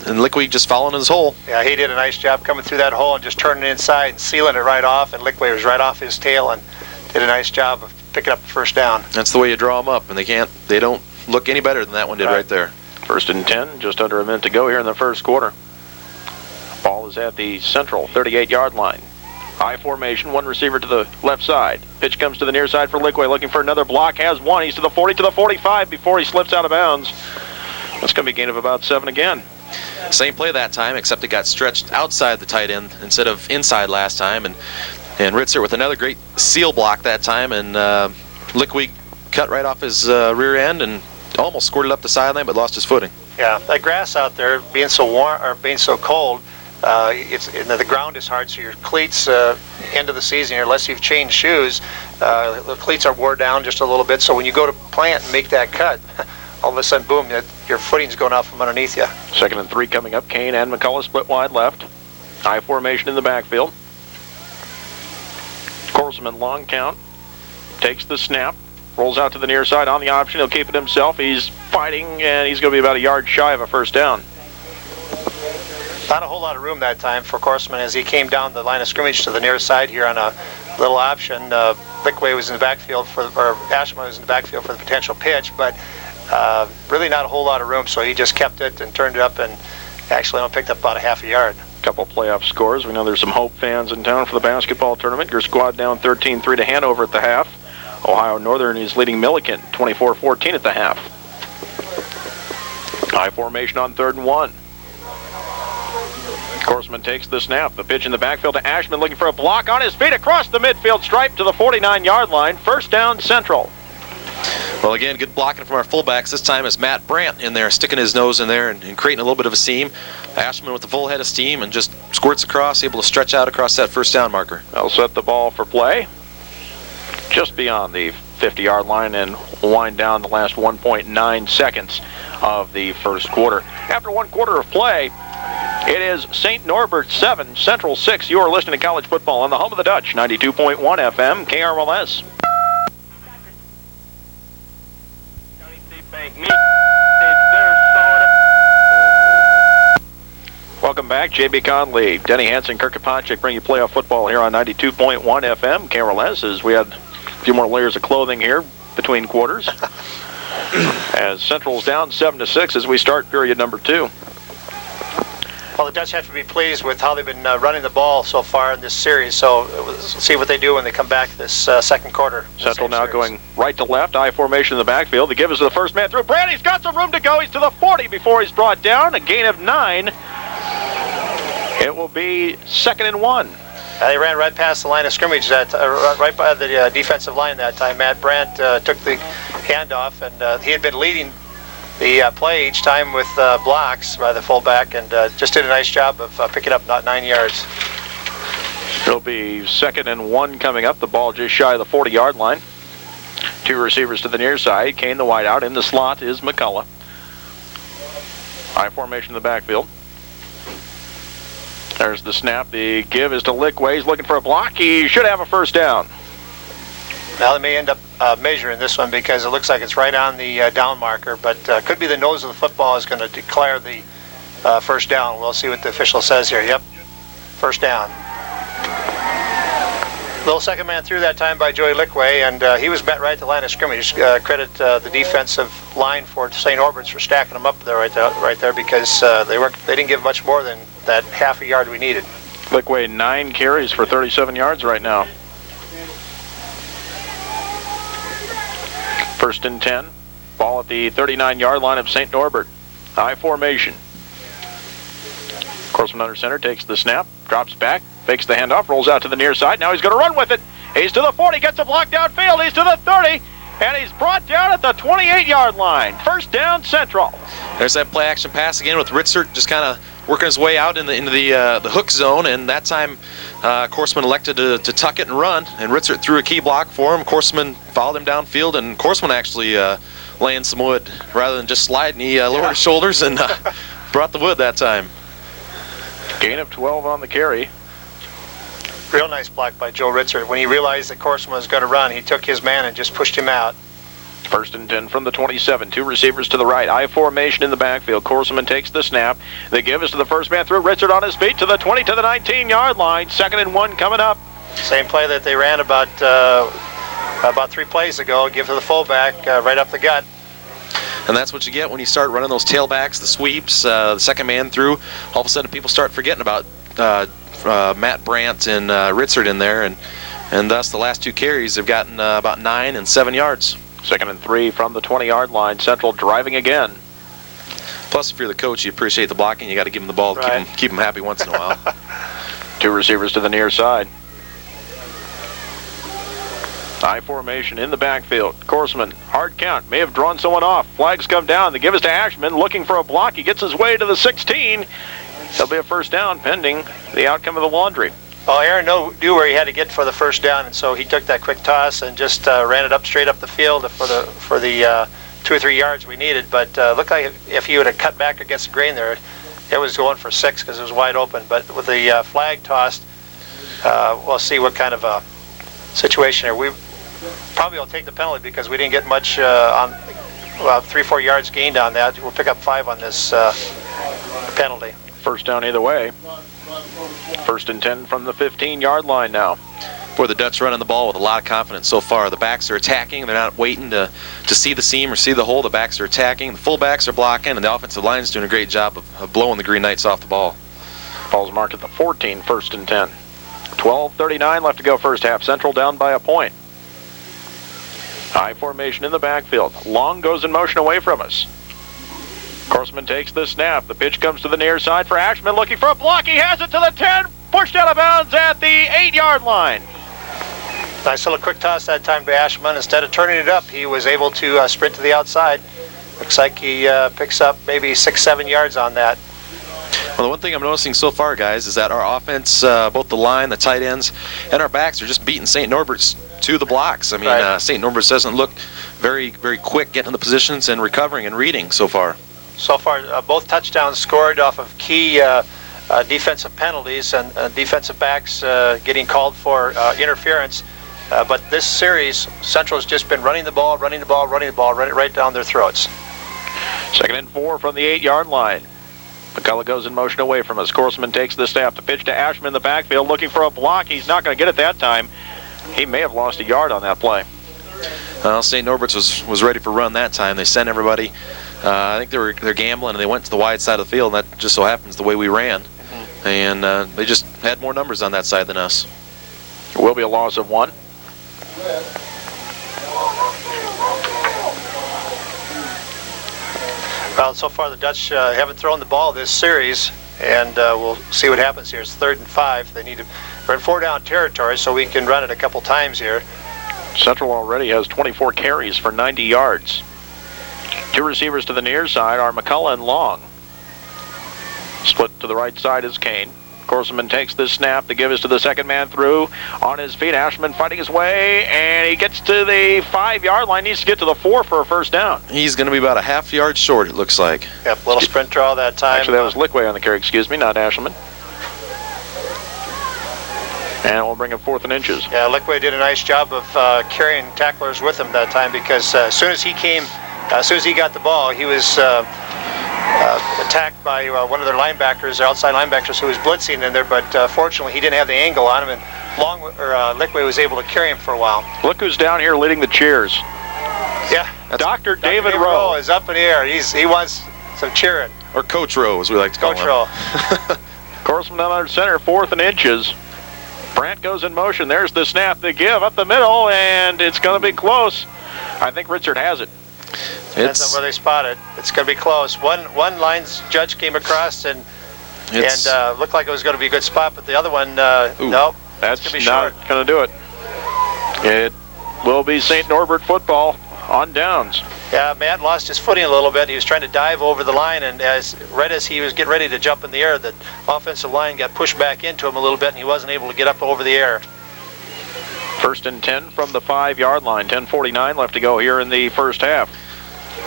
Lickway just following his hole. Yeah, he did a nice job coming through that hole and just turning it inside and sealing it right off, and Lickway was right off his tail and did a nice job of picking up the 1st down. That's the way you draw them up, and they don't look any better than that one did right there. 1st and 10, just under a minute to go here in the first quarter. Ball is at the Central 38-yard line. I formation, one receiver to the left side. Pitch comes to the near side for Lickway, looking for another block, has one. He's to the 40, to the 45 before he slips out of bounds. That's going to be a gain of about 7 again. Same play that time, except it got stretched outside the tight end instead of inside last time. And Ritzert with another great seal block that time, and Lickway cut right off his rear end and almost squirted up the sideline, but lost his footing. Yeah, that grass out there being so warm or being so cold, the ground is hard. So your cleats, end of the season, unless you've changed shoes, the cleats are wore down just a little bit. So when you go to plant and make that cut, all of a sudden, boom, your footing's going out from underneath you. 2nd and 3 coming up. Kane and McCullough split wide left. I formation in the backfield. Corseman long count, takes the snap. Rolls out to the near side on the option. He'll keep it himself. He's fighting, and he's going to be about a yard shy of a 1st down. Not a whole lot of room that time for Corseman as he came down the line of scrimmage to the near side here on a little option. Lickway was in the backfield Ashman was in the backfield for the potential pitch, but really not a whole lot of room, so he just kept it and turned it up and actually only picked up about a half a yard. Couple playoff scores. We know there's some Hope fans in town for the basketball tournament. Your squad down 13-3 to Hanover at the half. Ohio Northern is leading Milliken 24-14 at the half. High formation on 3rd and 1. Corseman takes the snap. The pitch in the backfield to Ashman, looking for a block on his feet across the midfield stripe to the 49-yard line. 1st down, Central. Well, again, good blocking from our fullbacks. This time is Matt Brandt in there, sticking his nose in there and creating a little bit of a seam. Ashman with the full head of steam and just squirts across, able to stretch out across that 1st down marker. They'll set the ball for play just beyond the 50-yard line and wind down the last 1.9 seconds of the first quarter. After 1 quarter of play, it is St. Norbert 7, Central 6. You are listening to college football on the home of the Dutch, 92.1 FM, KRLS. Welcome back. J.B. Conley, Denny Hansen, Kirk Kaponchik bring you playoff football here on 92.1 FM, KRLS, as we had a few more layers of clothing here between quarters. As Central's down 7-6 as we start period number 2. Well, the Dutch have to be pleased with how they've been running the ball so far in this series. So we'll see what they do when they come back this second quarter. Central now going right to left, I formation in the backfield. The give is to the first man through. Brandy's got some room to go. He's to the 40 before he's brought down. A gain of 9. It will be 2nd and 1. They ran right past the line of scrimmage, right by the defensive line that time. Matt Brandt took the handoff, and he had been leading the play each time with blocks by the fullback, and just did a nice job of picking up not 9 yards. It'll be 2nd and 1 coming up. The ball just shy of the 40-yard line. Two receivers to the near side. Kane the wide out. In the slot is McCullough. I formation in the backfield. There's the snap. The give is to Lickway. He's looking for a block. He should have a first down. Now they may end up measuring this one because it looks like it's right on the down marker, but could be the nose of the football is going to declare the first down. We'll see what the official says here. Yep, first down. Little second man through that time by Joey Lickway, and he was met right at the line of scrimmage. Credit the defensive line for St. Norbert's for stacking them up there right there because they didn't give much more than that half a yard we needed. Lickway 9 carries for 37 yards right now. First and 10. Ball at the 39-yard line of St. Norbert. I formation. Corsman under center takes the snap, drops back, fakes the handoff, rolls out to the near side. Now he's going to run with it. He's to the 40, gets a block downfield. He's to the 30, and he's brought down at the 28-yard line. First down, Central. There's that play action pass again with Ritzert just kind of working his way out into the hook zone, and that time Korsman elected to tuck it and run, and Ritzert threw a key block for him. Korsman followed him downfield, and Korsman actually laying some wood rather than just sliding. He lowered his shoulders and brought the wood that time. Gain of 12 on the carry. Real nice block by Joe Ritzert. When he realized that Korsman was going to run, he took his man and just pushed him out. First and 10 from the 27. Two receivers to the right. I formation in the backfield. Korsman takes the snap. The give is to the first man through. Ritzert on his feet to the 20 to the 19-yard line. Second and 1 coming up. Same play that they ran about 3 plays ago. Give to the fullback right up the gut. And that's what you get when you start running those tailbacks, the sweeps, the second man through. All of a sudden people start forgetting about Matt Brandt and Ritzert in there, and thus the last 2 carries they've gotten about 9 and 7 yards. Second and 3 from the 20-yard line. Central driving again. Plus, if you're the coach, you appreciate the blocking. You got to give them the ball to keep them happy once in a while. Two receivers to the near side. I formation in the backfield. Korsman, hard count, may have drawn someone off. Flags come down. The give is to Ashman, looking for a block. He gets his way to the 16. There'll be a first down pending the outcome of the laundry. Well, Aaron knew where he had to get for the first down, and so he took that quick toss and just ran it straight up the field for the 2 or 3 yards we needed. But looked like if he would have cut back against the grain there, it was going for 6 because it was wide open. But with the flag tossed, we'll see what kind of a situation here. We probably will take the penalty because we didn't get much on 3-4 yards gained on that. We'll pick up 5 on this penalty. First down either way. First and 10 from the 15-yard line now. Boy, the Dutch running the ball with a lot of confidence so far. The backs are attacking. They're not waiting to see the seam or see the hole. The backs are attacking. The fullbacks are blocking, and the offensive line is doing a great job of blowing the Green Knights off the ball. Ball's marked at the 14, first and 10. 12:39 left to go first half. Central down by a point. High formation in the backfield. Long goes in motion away from us. Korsman takes the snap. The pitch comes to the near side for Ashman, looking for a block. He has it to the 10. Pushed out of bounds at the 8-yard line. Nice little quick toss that time by Ashman. Instead of turning it up, he was able to sprint to the outside. Looks like he picks up maybe 6-7 yards on that. Well, the one thing I'm noticing so far, guys, is that our offense, both the line, the tight ends, and our backs are just beating St. Norbert's to the blocks. I mean, St. Norbert's doesn't look very, very quick getting in the positions and recovering and reading so far. So far, both touchdowns scored off of key defensive penalties and defensive backs getting called for interference. But this series, Central's just been running the ball, running it right down their throats. Second and 4 from the 8-yard line. McCullough goes in motion away from us. Korsman takes the snap. The pitch to Ashman in the backfield, looking for a block. He's not going to get it that time. He may have lost a yard on that play. Well, St. Norbert's was ready for run that time. They sent everybody. I think they're gambling, and they went to the wide side of the field, and that just so happens the way we ran. And they just had more numbers on that side than us. There will be a loss of 1. Well, so far the Dutch haven't thrown the ball this series, and we'll see what happens here. It's 3rd and 5. We're in 4-down territory, so we can run it a couple times here. Central already has 24 carries for 90 yards. Two receivers to the near side are McCullough and Long. Split to the right side is Kane. Corseman takes this snap. The give is to the second man through. On his feet, Ashman fighting his way, and he gets to the 5-yard line. Needs to get to the 4 for a first down. He's going to be about a half yard short, it looks like. Yep, little sprint draw that time. Actually, that was Lickway on the carry, excuse me, not Ashman. And we'll bring him 4th and inches. Yeah, Lickway did a nice job of carrying tacklers with him that time, because as soon as he got the ball, he was attacked by one of their linebackers, their outside linebackers, who was blitzing in there, but fortunately he didn't have the angle on him, and Lickway was able to carry him for a while. Look who's down here leading the cheers. Yeah, Dr. David Rowe Rowe is up in the air. He wants some cheering. Or Coach Rowe, as we like to call him. Coach Rowe. Corseman down under center, 4th and inches. Brandt goes in motion. There's the snap, the give up the middle, and it's going to be close. I think Richard has it. Depends on where they spot it. It's going to be close. One line's judge came across and looked like it was going to be a good spot, but the other one, nope. That's not going to do it. It will be St. Norbert football on downs. Yeah, Matt lost his footing a little bit. He was trying to dive over the line, and as he was getting ready to jump in the air, the offensive line got pushed back into him a little bit, and he wasn't able to get up over the air. 1st and 10 from the 5-yard line. 10:49 left to go here in the first half.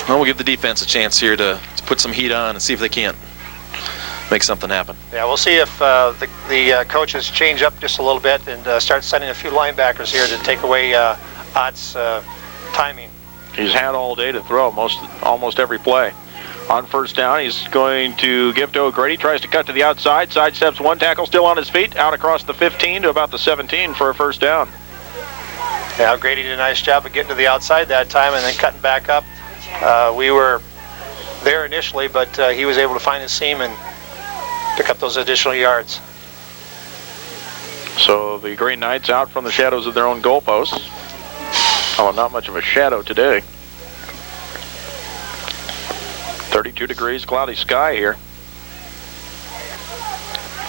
Well, we'll give the defense a chance here to put some heat on and see if they can't make something happen. Yeah, we'll see if the coaches change up just a little bit and start sending a few linebackers here to take away Ott's timing. He's had all day to throw almost every play. On first down, he's going to give to O'Grady. Tries to cut to the outside. Sidesteps one tackle, still on his feet. Out across the 15 to about the 17 for a first down. Yeah, O'Grady did a nice job of getting to the outside that time and then cutting back up. We were there initially, but he was able to find his seam and pick up those additional yards. So the Green Knights out from the shadows of their own goalposts. Oh, not much of a shadow today. 32 degrees, cloudy sky here.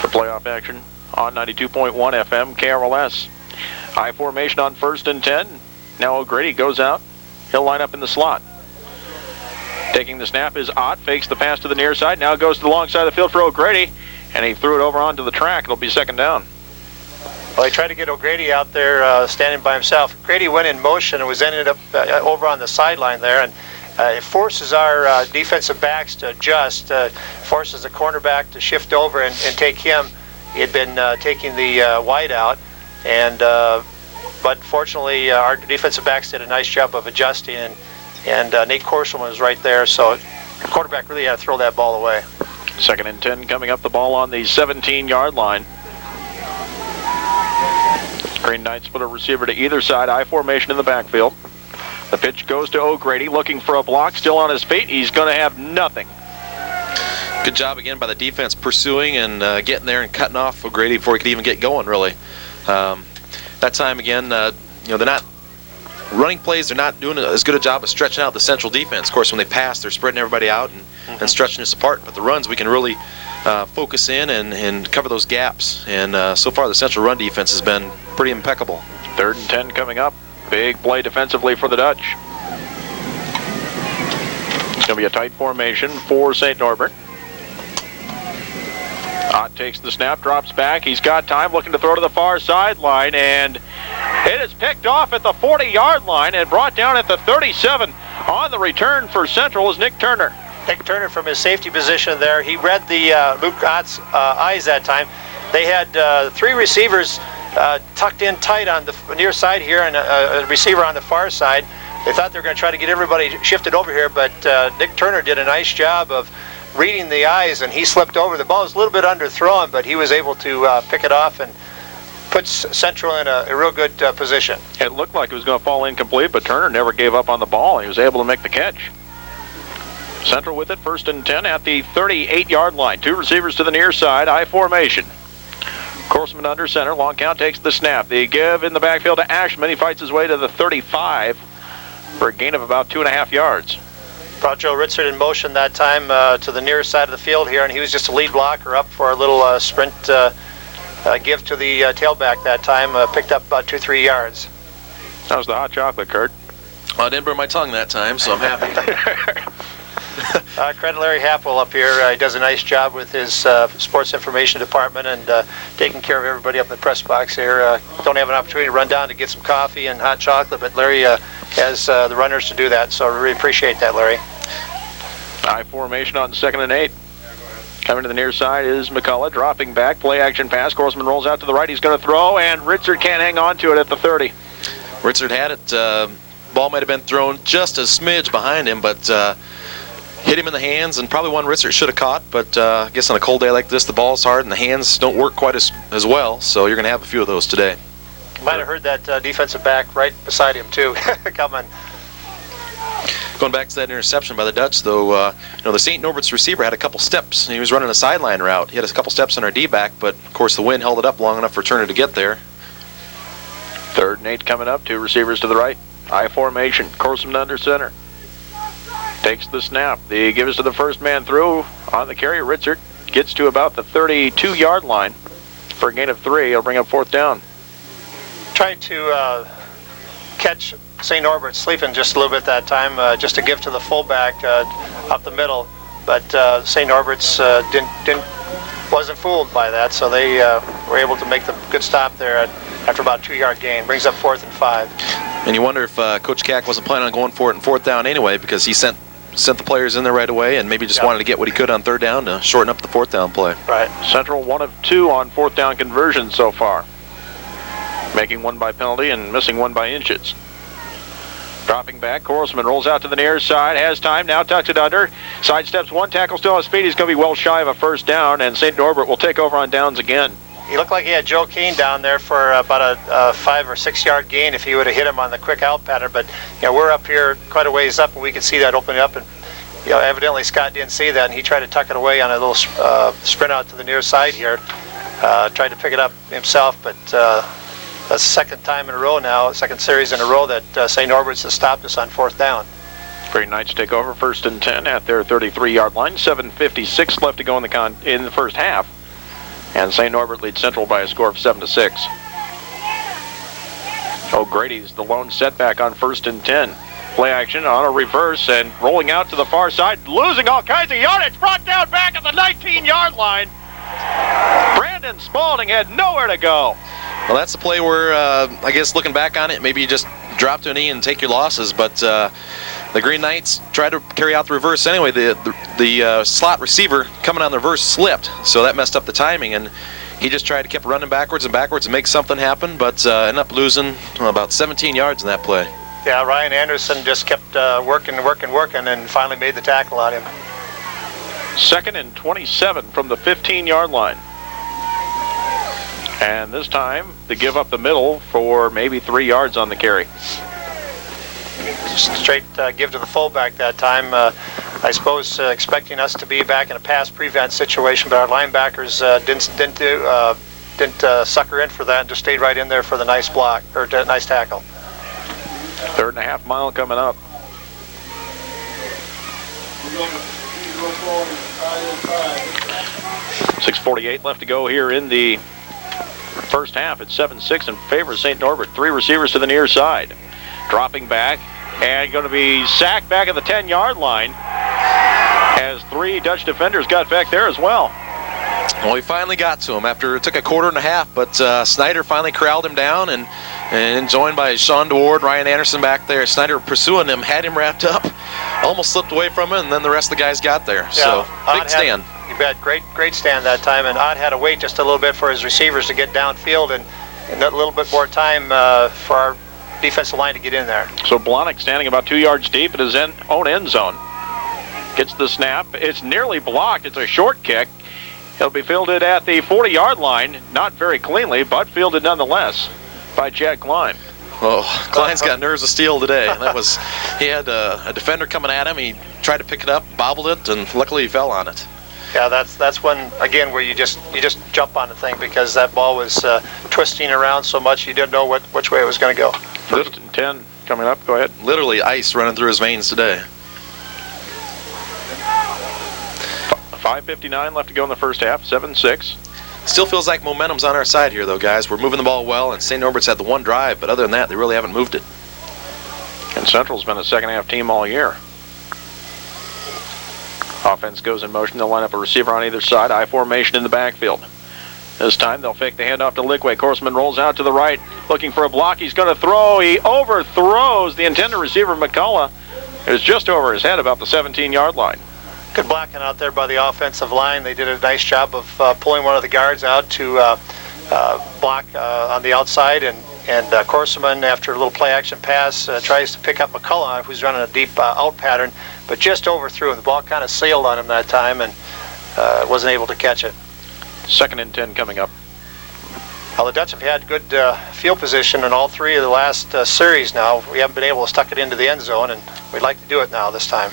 For playoff action on 92.1 FM KRLS. I formation on 1st and 10. Now O'Grady goes out. He'll line up in the slot. Taking the snap is Ott, fakes the pass to the near side, now goes to the long side of the field for O'Grady, and he threw it over onto the track. It'll be 2nd down. Well, he tried to get O'Grady out there standing by himself. O'Grady went in motion and ended up over on the sideline there, and it forces our defensive backs to adjust, forces the cornerback to shift over and take him. He had been taking the wide out, and but fortunately our defensive backs did a nice job of adjusting, and Nate Corseman was right there, so the quarterback really had to throw that ball away. 2nd and 10 coming up, the ball on the 17-yard line. Green Knights put a receiver to either side, I formation in the backfield. The pitch goes to O'Grady, looking for a block, still on his feet. He's going to have nothing. Good job again by the defense pursuing and getting there and cutting off O'Grady before he could even get going, really. That time again, they're not running plays. They're not doing as good a job of stretching out the central defense. Of course, when they pass, they're spreading everybody out and stretching us apart. But the runs, we can really focus in and cover those gaps. And so far, the central run defense has been pretty impeccable. 3rd and 10 coming up. Big play defensively for the Dutch. It's going to be a tight formation for St. Norbert. Ott takes the snap, drops back. He's got time, looking to throw to the far sideline, and it is picked off at the 40-yard line and brought down at the 37. On the return for Central is Nick Turner. Nick Turner from his safety position there. He read the Luke Ott's eyes that time. They had 3 receivers tucked in tight on the near side here and a receiver on the far side. They thought they were going to try to get everybody shifted over here, but Nick Turner did a nice job of reading the eyes, and he slipped over. The ball was a little bit underthrown, but he was able to pick it off and put Central in a real good position. It looked like it was going to fall incomplete, but Turner never gave up on the ball. He was able to make the catch. Central with it, 1st and 10 at the 38-yard line. 2 receivers to the near side, I formation. Corseman under center, long count, takes the snap. The give in the backfield to Ashman. He fights his way to the 35 for a gain of about 2.5 yards. Brought Joe Ritzert in motion that time to the near side of the field here, and he was just a lead blocker up for a little sprint give to the tailback that time. Picked up about 2-3 yards. That was the hot chocolate, Kurt. Well, I didn't burn my tongue that time, so I'm happy. Credit Larry Happel up here. He does a nice job with his sports information department and taking care of everybody up in the press box here. Don't have an opportunity to run down to get some coffee and hot chocolate, but Larry has the runners to do that, so I really appreciate that, Larry. I formation on 2nd and 8. Coming to the near side is McCullough, dropping back, play action pass. Korsman rolls out to the right. He's going to throw, and Ritzert can't hang on to it at the 30. Ritzert had it. Ball might have been thrown just a smidge behind him, but hit him in the hands, and probably one Ritzert should have caught. But I guess on a cold day like this, the ball's hard and the hands don't work quite as well, so you're going to have a few of those today. Might have heard that defensive back right beside him, too, coming. Going back to that interception by the Dutch, though, the St. Norbert's receiver had a couple steps. He was running a sideline route. He had a couple steps on our D-back, but, of course, the wind held it up long enough for Turner to get there. 3rd and 8 coming up. 2 receivers to the right. I formation. Korsman under center. Takes the snap. He gives to the first man through on the carry. Ritzert gets to about the 32-yard line for a gain of 3. He'll bring up 4th down. Trying to catch St. Norbert sleeping just a little bit that time, just to give to the fullback up the middle, but St. Norbert's wasn't fooled by that, so they were able to make the good stop there after about a 2-yard gain. Brings up 4th and 5. And you wonder if Coach Cack wasn't planning on going for it in 4th down anyway, because he sent the players in there right away and maybe just wanted to get what he could on 3rd down to shorten up the 4th down play. Right. Central 1 of 2 on 4th down conversions so far, making 1 by penalty and missing 1 by inches. Dropping back, Korsman rolls out to the near side, has time, now tucks it under, sidesteps 1 tackle, still has speed. He's going to be well shy of a 1st down, and St. Norbert will take over on downs again. He looked like he had Joe Keane down there for about a 5 or 6 yard gain if he would have hit him on the quick out pattern, but we're up here quite a ways up and we can see that opening up, and evidently Scott didn't see that and he tried to tuck it away on a little sprint out to the near side here. Tried to pick it up himself, but that's the 2nd time in a row now, 2nd series in a row that St. Norbert's has stopped us on 4th down. Green Knights take over 1st and 10 at their 33-yard line. 7:56 left to go in the first half. And St. Norbert leads Central by a score of 7-6. O'Grady's the lone setback on 1st and 10. Play action on a reverse and rolling out to the far side, losing all kinds of yardage, brought down back at the 19-yard line. Brandon Spalding had nowhere to go. Well, that's the play where, I guess looking back on it, maybe you just drop to a knee and take your losses, but the Green Knights tried to carry out the reverse anyway. The slot receiver coming on the reverse slipped, so that messed up the timing, and he just tried to keep running backwards and make something happen, but ended up losing about 17 yards in that play. Yeah, Ryan Anderson just kept working, and finally made the tackle on him. 2nd and 27 from the 15-yard line. And this time, they give up the middle for maybe 3 yards on the carry. Straight give to the fullback that time. I suppose expecting us to be back in a pass prevent situation, but our linebackers didn't sucker in for that and just stayed right in there for the nice block, or nice tackle. 3rd and a half mile coming up. .648 left to go here in the first half. It's 7-6 in favor of St. Norbert. 3 receivers to the near side. Dropping back and going to be sacked back at the 10-yard line as 3 Dutch defenders got back there as well. Well, he finally got to him after it took a quarter and a half, but Snyder finally corralled him down and joined by Sean DeWard, Ryan Anderson back there. Snyder pursuing him, had him wrapped up, almost slipped away from him, and then the rest of the guys got there. Yeah, so, big stand. You bet. Great stand that time, and Ott had to wait just a little bit for his receivers to get downfield and a little bit more time for our defensive line to get in there. So Blahnik standing about 2 yards deep in his own end zone. Gets the snap. It's nearly blocked. It's a short kick. It'll be fielded at the 40-yard line, not very cleanly, but fielded nonetheless by Chad Klein. Oh, Klein's got nerves of steel today. He had a defender coming at him. He tried to pick it up, bobbled it, and luckily he fell on it. Yeah, that's one again where you just jump on the thing because that ball was twisting around so much you didn't know which way it was going to go. 1st and 10 coming up. Go ahead. Literally ice running through his veins today. 5:59 left to go in the first half. 7-6. Still feels like momentum's on our side here, though, guys. We're moving the ball well, and St. Norbert's had the one drive, but other than that, they really haven't moved it. And Central's been a second-half team all year. Offense goes in motion. They'll line up a receiver on either side. I formation in the backfield. This time they'll fake the handoff to Liquid. Corseman rolls out to the right, looking for a block. He's going to throw. He overthrows the intended receiver, McCullough. It was just over his head, about the 17-yard line. Good blocking out there by the offensive line. They did a nice job of pulling one of the guards out to block on the outside, and Corseman, after a little play-action pass, tries to pick up McCullough, who's running a deep out pattern, but just overthrew him. The ball kind of sailed on him that time, and wasn't able to catch it. 2nd and 10 coming up. Well, the Dutch have had good field position in all 3 of the last series now. We haven't been able to stuck it into the end zone, and we'd like to do it now this time.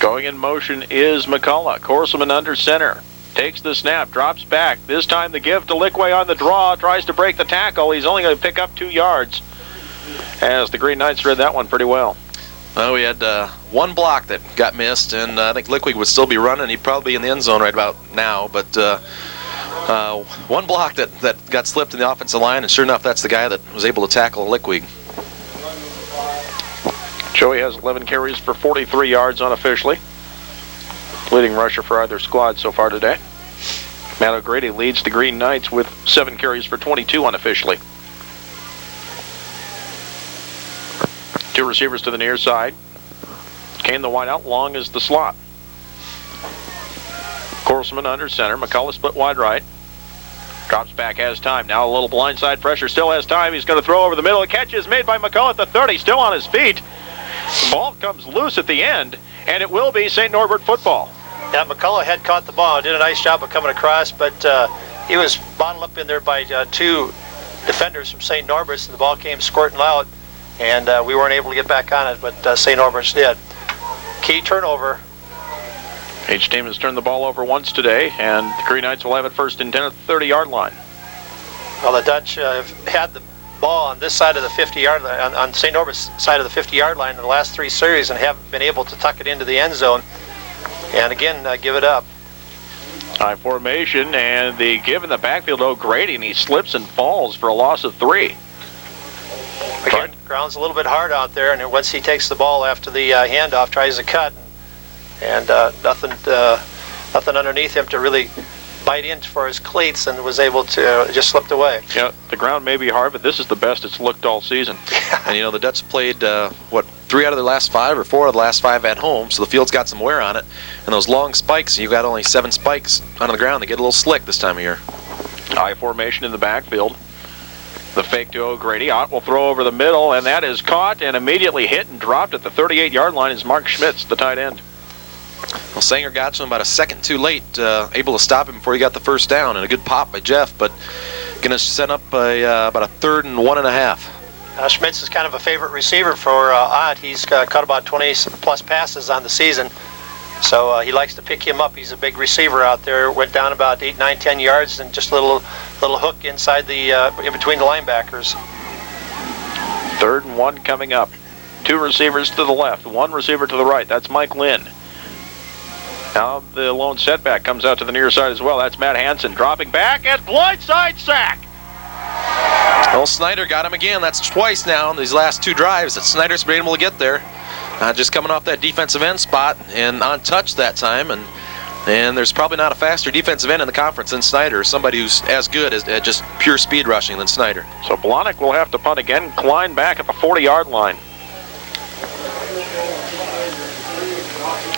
Going in motion is McCullough. Corseman under center. Takes the snap, drops back. This time the give to Liquid on the draw. Tries to break the tackle. He's only going to pick up 2 yards. As the Green Knights read that one pretty well. Well, we had one block that got missed, and I think Liquid would still be running. He'd probably be in the end zone right about now, but one block that got slipped in the offensive line, and sure enough, that's the guy that was able to tackle Liquid. Joey has 11 carries for 43 yards unofficially. Leading rusher for either squad so far today. Matt O'Grady leads the Green Knights with 7 carries for 22 unofficially. 2 receivers to the near side. Kane the wide out, long is the slot. Corseman under center. McCullough split wide right. Drops back, has time. Now a little blindside pressure, still has time. He's going to throw over the middle. A catch is made by McCullough at the 30, still on his feet. The ball comes loose at the end, and it will be St. Norbert football. Yeah, McCullough had caught the ball, did a nice job of coming across, but he was bottled up in there by 2 defenders from St. Norbert's, and the ball came squirting out, and we weren't able to get back on it, but St. Norbert's did. Key turnover. Each team has turned the ball over once today, and the Green Knights will have it 1st and 10 at the 30-yard line. Well, the Dutch have had the ball on this side of the 50-yard line, on St. Norbert's side of the 50-yard line in the last 3 series, and haven't been able to tuck it into the end zone. And again, give it up. High formation, and the give in the backfield to O'Grady, and he slips and falls for a loss of 3. Again, ground's a little bit hard out there, and once he takes the ball after the handoff, tries to cut, and nothing underneath him to really bite in for his cleats, and was able to just slipped away. Yeah, the ground may be hard, but this is the best it's looked all season. And, the Dutch played, 3 out of the last 5 or 4 of the last 5 at home, so the field's got some wear on it. And those long spikes, you've got only 7 spikes on the ground. They get a little slick this time of year. High formation in the backfield. The fake to O'Grady. Ott will throw over the middle, and that is caught and immediately hit and dropped at the 38-yard line is Mark Schmitz, the tight end. Well, Sanger got to him about a second too late, able to stop him before he got the first down, and a good pop by Jeff, but going to set up about a 3rd and 1.5. Schmitz is kind of a favorite receiver for Ott. He's caught about 20-plus passes on the season, so he likes to pick him up. He's a big receiver out there. Went down about 8, 9, 10 yards, and just a little hook inside the in between the linebackers. 3rd and 1 coming up. 2 receivers to the left, 1 receiver to the right. That's Mike Lynn. Now the lone setback comes out to the near side as well. That's Matt Hansen dropping back and blindside sack. Well, Snyder got him again. That's twice now in these last 2 drives that Snyder's been able to get there. Just coming off that defensive end spot and untouched that time. And there's probably not a faster defensive end in the conference than Snyder, somebody who's as good as at just pure speed rushing than Snyder. So Blahnik will have to punt again. Klein back at the 40-yard line.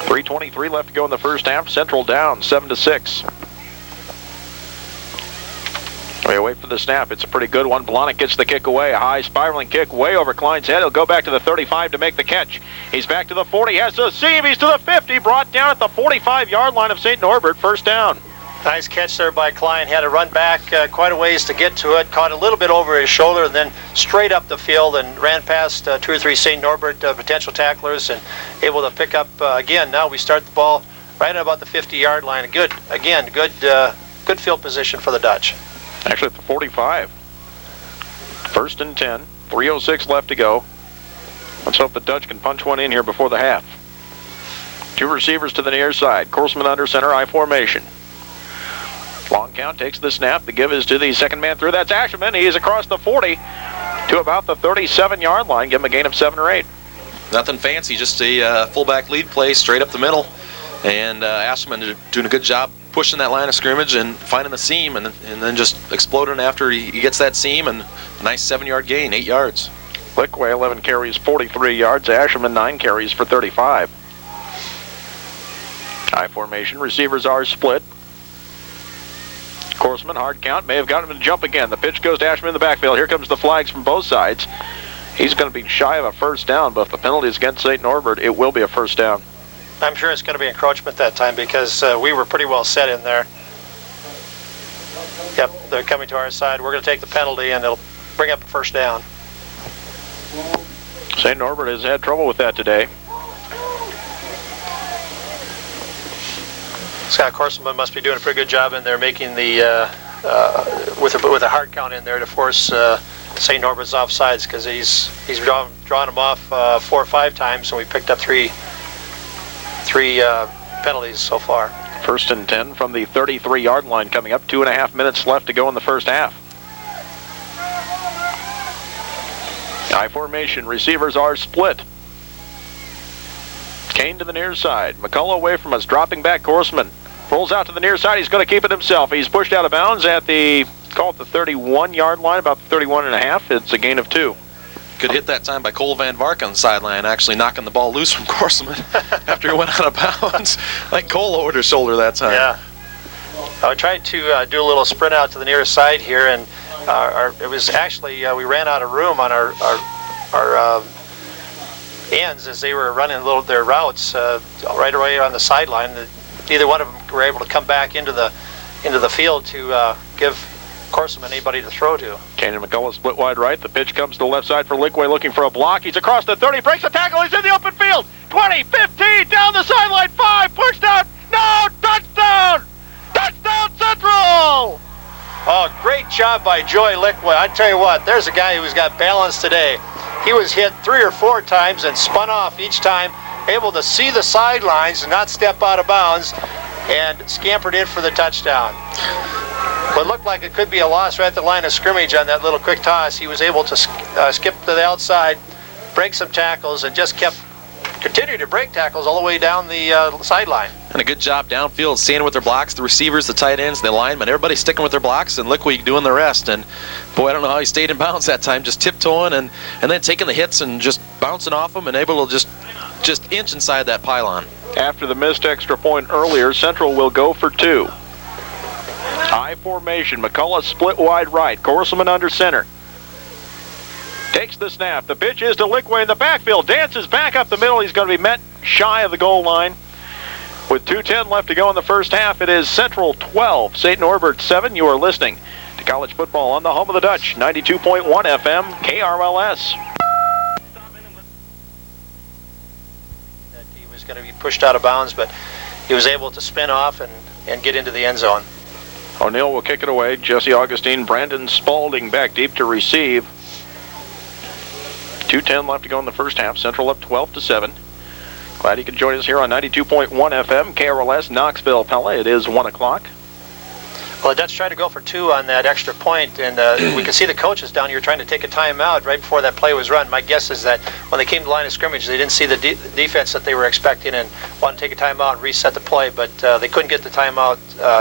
3:23 left to go in the first half. Central down 7-6. We wait for the snap. It's a pretty good one. Blahnik gets the kick away. A high spiraling kick way over Klein's head. He'll go back to the 35 to make the catch. He's back to the 40. Has a seam. He's to the 50. Brought down at the 45-yard line of St. Norbert. First down. Nice catch there by Klein. Had to run back quite a ways to get to it. Caught a little bit over his shoulder, and then straight up the field and ran past 2 or 3 St. Norbert potential tacklers and able to pick up again. Now we start the ball right at about the 50-yard line. Good field position for the Dutch. Actually at the 45. 1st and 10. 3:06 left to go. Let's hope the Dutch can punch one in here before the half. 2 receivers to the near side. Corseman under center, I formation. Long count, takes the snap. The give is to the second man through. That's Asherman. He is across the 40 to about the 37-yard line. Give him a gain of 7 or 8. Nothing fancy, just a fullback lead play straight up the middle. And Asherman doing a good job pushing that line of scrimmage and finding the seam, and then just exploding after he gets that seam, and a nice 7-yard gain, 8 yards. Lickway 11 carries, 43 yards. Asherman 9 carries for 35. I formation. Receivers are split. Korsman, hard count, may have gotten him to jump again. The pitch goes to Asherman in the backfield. Here comes the flags from both sides. He's going to be shy of a first down, but if the penalty is against St. Norbert, it will be a first down. I'm sure it's going to be encroachment that time because we were pretty well set in there. Yep, they're coming to our side. We're going to take the penalty, and it'll bring up a first down. St. Norbert has had trouble with that today. Scott Korsman must be doing a pretty good job in there, making the with a hard count in there to force St. Norbert's offsides, because he's drawn them off 4 or 5 times, and we picked up three penalties so far. First and 10 from the 33-yard line coming up. 2.5 minutes left to go in the first half. I formation. Receivers are split. Kane to the near side. McCullough away from us, dropping back. Korsman rolls out to the near side. He's going to keep it himself. He's pushed out of bounds at the 31-yard line, about the 31.5. It's a gain of 2. Good hit that time by Cole Van Vark on the sideline, actually knocking the ball loose from Korsman after he went out of bounds. I think Cole lowered his shoulder that time. Yeah. I tried to do a little sprint out to the near side here, and it was actually we ran out of room on our ends as they were running their routes right away on the sideline. Neither one of them were able to come back into the field to give Korsman anybody to throw to. Kane and McCullough split wide right. The pitch comes to the left side for Lickway, looking for a block. He's across the 30, breaks a tackle. He's in the open field. 20, 15, down the sideline. 5, pushed out. No, touchdown! Touchdown Central! Oh, great job by Joey Lickway. I tell you what, there's a guy who's got balance today. He was hit 3 or 4 times and spun off each time, able to see the sidelines and not step out of bounds, and scampered in for the touchdown. But looked like it could be a loss right at the line of scrimmage on that little quick toss. He was able to skip to the outside, break some tackles, and just continued to break tackles all the way down the sideline. And a good job downfield, standing with their blocks, the receivers, the tight ends, the linemen, everybody sticking with their blocks, and Lickway doing the rest. And boy, I don't know how he stayed in bounds that time, just tiptoeing and then taking the hits and just bouncing off them and able to just inch inside that pylon. After the missed extra point earlier, Central will go for 2. I formation. McCullough split wide right. Korsman under center. Takes the snap. The pitch is to Lickway in the backfield. Dances back up the middle. He's going to be met shy of the goal line. With 2:10 left to go in the first half, it is Central 12, St. Norbert 7. You are listening to college football on the home of the Dutch, 92.1 FM, KRLS. That he was going to be pushed out of bounds, but he was able to spin off and get into the end zone. O'Neill will kick it away. Jesse Augustine, Brandon Spalding back deep to receive. 2:10 left to go in the first half. Central up 12-7. Glad you could join us here on 92.1 FM, KRLS, Knoxville, Pella. It is 1 o'clock. Well, the Dutch tried to go for 2 on that extra point, and we can see the coaches down here trying to take a timeout right before that play was run. My guess is that when they came to the line of scrimmage, they didn't see the defense that they were expecting and wanted to take a timeout and reset the play, but they couldn't get the timeout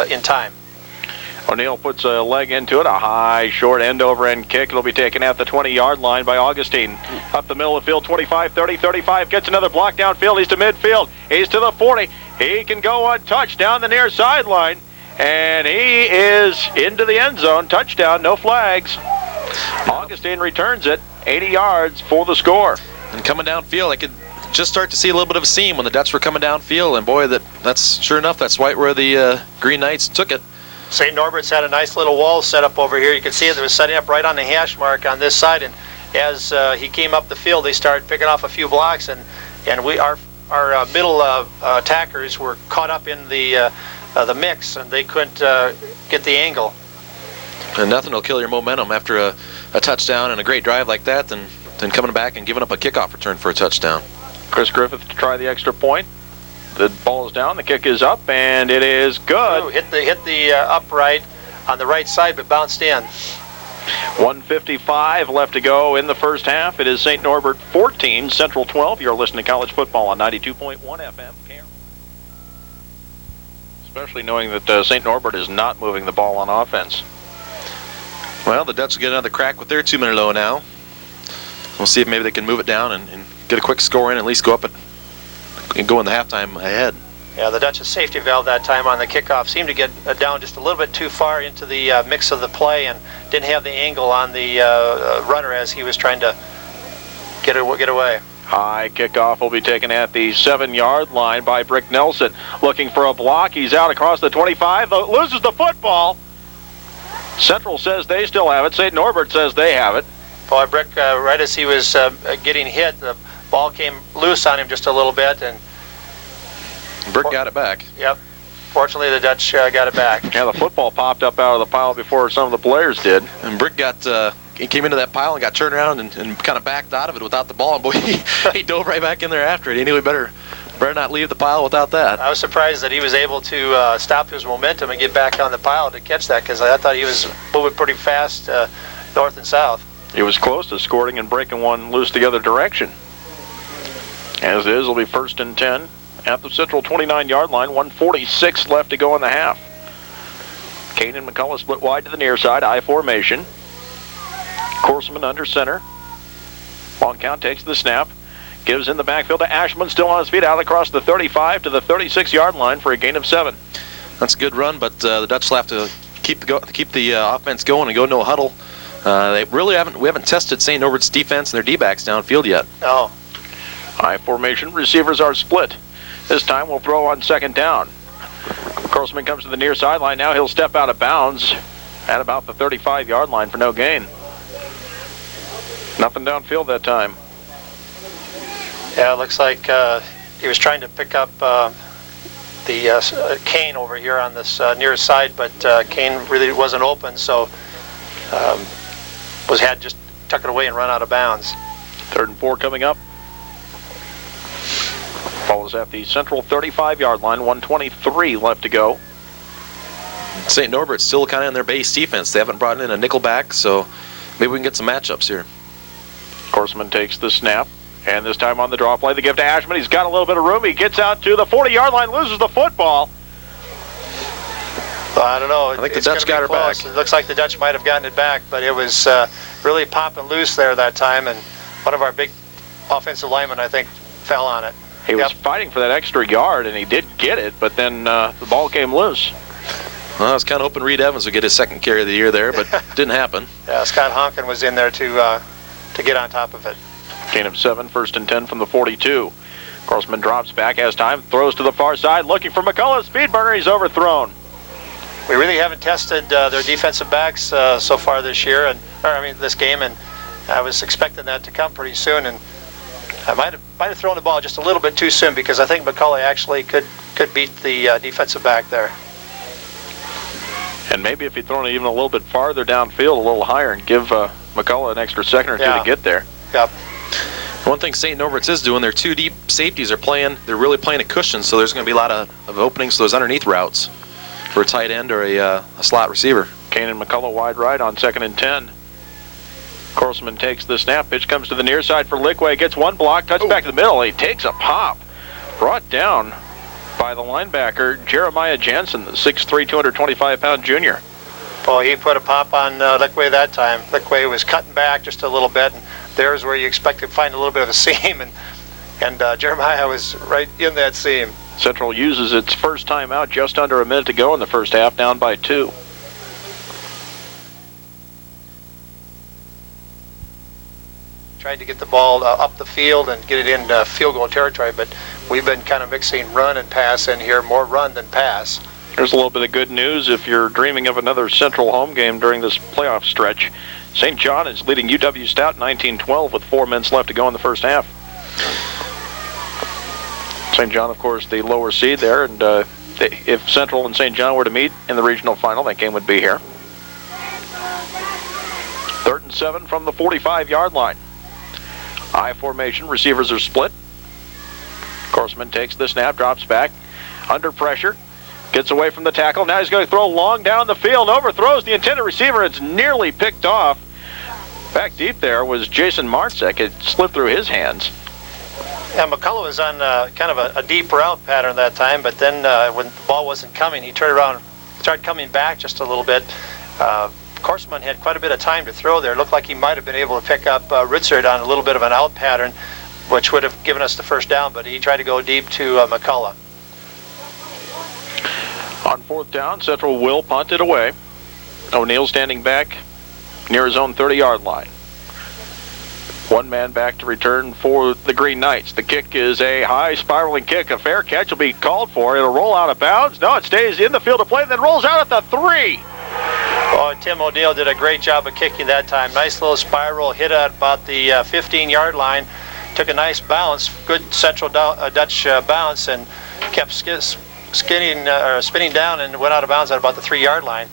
in time. O'Neill puts a leg into it, a high, short end-over-end kick. It'll be taken at the 20-yard line by Augustine. Up the middle of the field, 25, 30, 35. Gets another block downfield. He's to midfield. He's to the 40. He can go untouched down the near sideline. And he is into the end zone. Touchdown, no flags. Augustine returns it, 80 yards for the score. And coming downfield, I could just start to see a little bit of a seam when the Dutch were coming downfield. And boy, that's sure enough, that's right where the Green Knights took it. St. Norbert's had a nice little wall set up over here. You can see it was setting up right on the hash mark on this side, and as he came up the field, they started picking off a few blocks, and our middle attackers were caught up in the mix, and they couldn't get the angle. And nothing will kill your momentum after a touchdown and a great drive like that than coming back and giving up a kickoff return for a touchdown. Chris Griffith to try the extra point. The ball is down, the kick is up, and it is good. Ooh, hit the upright on the right side, but bounced in. 1:55 left to go in the first half. It is St. Norbert 14, Central 12. You're listening to college football on 92.1 FM. Especially knowing that St. Norbert is not moving the ball on offense. Well, the Dutch will get another crack with their 2-minute low now. We'll see if maybe they can move it down and get a quick score in, at least go up and go in the halftime ahead. Yeah, the Dutch's safety valve that time on the kickoff seemed to get down just a little bit too far into the mix of the play and didn't have the angle on the runner as he was trying to get away. High kickoff will be taken at the 7-yard line by Brick Nelson. Looking for a block. He's out across the 25. Loses the football. Central says they still have it. St. Norbert says they have it. Boy, Brick, right as he was getting hit, the ball came loose on him just a little bit, and Brick got it back. Yep. Fortunately, the Dutch got it back. Yeah, the football popped up out of the pile before some of the players did. And Brick he came into that pile and got turned around and kind of backed out of it without the ball. And boy, he dove right back in there after it. He knew he better not leave the pile without that. I was surprised that he was able to stop his momentum and get back on the pile to catch that, because I thought he was moving pretty fast north and south. He was close to scoring and breaking one loose the other direction. As it is, it'll be 1st and 10 at the Central 29-yard line. 1:46 left to go in the half. Kane and McCullough split wide to the near side. I formation. Korsman under center. Long count, takes the snap. Gives in the backfield to Ashman, still on his feet, out across the 35 to the 36-yard line for a gain of 7. That's a good run, but the Dutch will have to keep the offense going and go no huddle. We haven't tested St. Norbert's defense and their D-backs downfield yet. No. High formation, receivers are split. This time we'll throw on 2nd down. Korsman comes to the near sideline. Now he'll step out of bounds at about the 35-yard line for no gain. Nothing downfield that time. Yeah, it looks like he was trying to pick up the Kane over here on this near side, but Kane really wasn't open, so had just tuck it away and run out of bounds. 3rd and 4 coming up. Ball is at the Central 35-yard line. 1:23 left to go. St. Norbert's still kind of in their base defense. They haven't brought in a nickel back, so maybe we can get some matchups here. Korsman takes the snap, and this time on the draw play, the give to Ashman. He's got a little bit of room. He gets out to the 40-yard line, loses the football. I don't know. I think the Dutch got her back. It looks like the Dutch might have gotten it back, but it was really popping loose there that time, and one of our big offensive linemen, I think, fell on it. He was fighting for that extra yard, and he did get it, but then the ball came loose. Well, I was kind of hoping Reed Evans would get his 2nd carry of the year there, but didn't happen. Yeah, Scott Honkin was in there to get on top of it. Gain of 7, 1st and 10 from the 42. Korsman drops back, has time, throws to the far side, looking for McCullough. Speed burner, he's overthrown. We really haven't tested their defensive backs so far this year, this game, and I was expecting that to come pretty soon, and I might have thrown the ball just a little bit too soon, because I think McCullough actually could beat the defensive back there. And maybe if he'd thrown it even a little bit farther downfield, a little higher, and give McCullough an extra second or two to get there. Yep. One thing St. Norbert's is doing, their 2 deep safeties are they're really playing a cushion, so there's going to be a lot of openings to those underneath routes for a tight end or a slot receiver. Kane and McCullough wide right on 2nd and 10. Korsman takes the snap. Pitch comes to the near side for Lickway. Gets one block. Cuts back to the middle. He takes a pop. Brought down by the linebacker, Jeremiah Jansen, the 6'3", 225-pound junior. Boy, he put a pop on Lickway that time. Lickway was cutting back just a little bit, and there's where you expect to find a little bit of a seam, and Jeremiah was right in that seam. Central uses its first timeout, just under a minute to go in the first half, down by 2. Tried to get the ball up the field and get it in field goal territory, but we've been kind of mixing run and pass in here, more run than pass. There's a little bit of good news if you're dreaming of another Central home game during this playoff stretch. St. John is leading UW Stout 19-12 with 4 minutes left to go in the first half. St. John, of course, the lower seed there, and if Central and St. John were to meet in the regional final, that game would be here. 3rd and 7 from the 45-yard line. I formation, receivers are split. Korsman takes the snap, drops back, under pressure, gets away from the tackle. Now he's going to throw long down the field, overthrows the intended receiver. It's nearly picked off. Back deep there was Jason Martzek. It slipped through his hands. Yeah, McCullough was on kind of a deep route pattern that time, but then when the ball wasn't coming, he turned around, started coming back just a little bit. Korsman had quite a bit of time to throw there. It looked like he might have been able to pick up Ritzert on a little bit of an out pattern, which would have given us the first down, but he tried to go deep to McCullough. On 4th down, Central will punt it away. O'Neill standing back near his own 30-yard line. One man back to return for the Green Knights. The kick is a high spiraling kick. A fair catch will be called for. It'll roll out of bounds. No, it stays in the field of play, then rolls out at the 3. Oh, Tim O'Neill did a great job of kicking that time. Nice little spiral, hit at about the 15-yard line. Took a nice bounce, good Central Dutch bounce, and kept spinning down and went out of bounds at about the 3-yard line.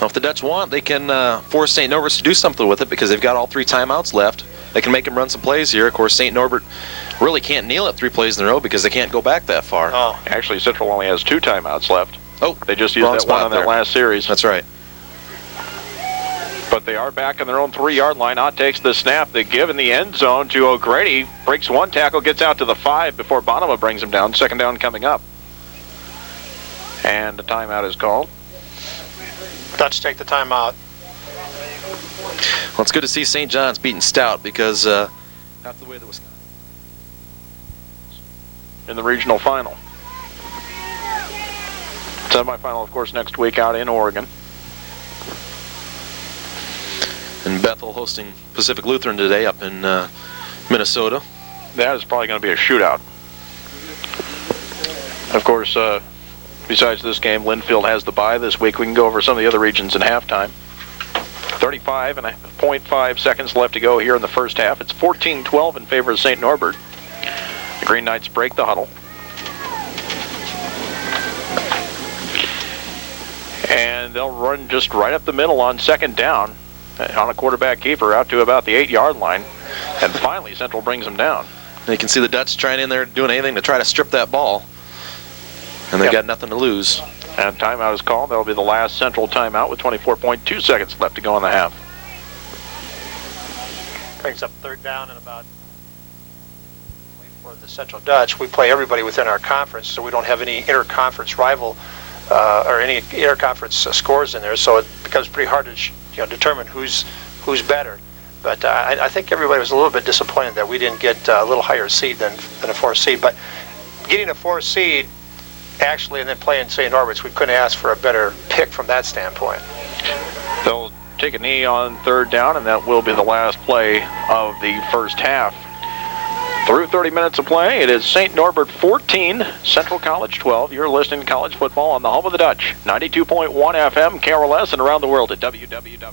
Well, if the Dutch want, they can force St. Norbert's to do something with it because they've got all 3 timeouts left. They can make him run some plays here. Of course, St. Norbert really can't kneel it 3 plays in a row because they can't go back that far. Oh. Actually, Central only has 2 timeouts left. Oh, they just used that one on that last series. That's right. But they are back on their own 3-yard line. Ott takes the snap. They give in the end zone to O'Grady. Breaks 1 tackle, gets out to the 5 before Bonema brings him down. 2nd down coming up. And a timeout is called. Dutch take the timeout. Well, it's good to see St. John's beating Stout because after the way that was in the regional final. Semifinal, of course, next week out in Oregon. And Bethel hosting Pacific Lutheran today up in Minnesota. That is probably going to be a shootout. Of course, besides this game, Linfield has the bye this week. We can go over some of the other regions in halftime. 35.5 seconds left to go here in the first half. It's 14-12 in favor of St. Norbert. The Green Knights break the huddle. And they'll run just right up the middle on 2nd down on a quarterback keeper out to about the 8-yard line. And finally, Central brings them down. You can see the Dutch trying in there doing anything to try to strip that ball. And they've got nothing to lose. And timeout is called. That'll be the last Central timeout with 24.2 seconds left to go in the half. Brings up 3rd down and about for the Central Dutch. We play everybody within our conference, so we don't have any interconference rival or any interconference scores in there. So it becomes pretty hard to determine who's better. But I think everybody was a little bit disappointed that we didn't get a little higher seed than a 4th seed. But getting a 4th seed, actually, and then playing St. Norbert's, we couldn't ask for a better pick from that standpoint. They'll take a knee on 3rd down, and that will be the last play of the first half. Through 30 minutes of play, it is St. Norbert 14, Central College 12. You're listening to college football on the home of the Dutch, 92.1 FM, KRLS, and around the world at www.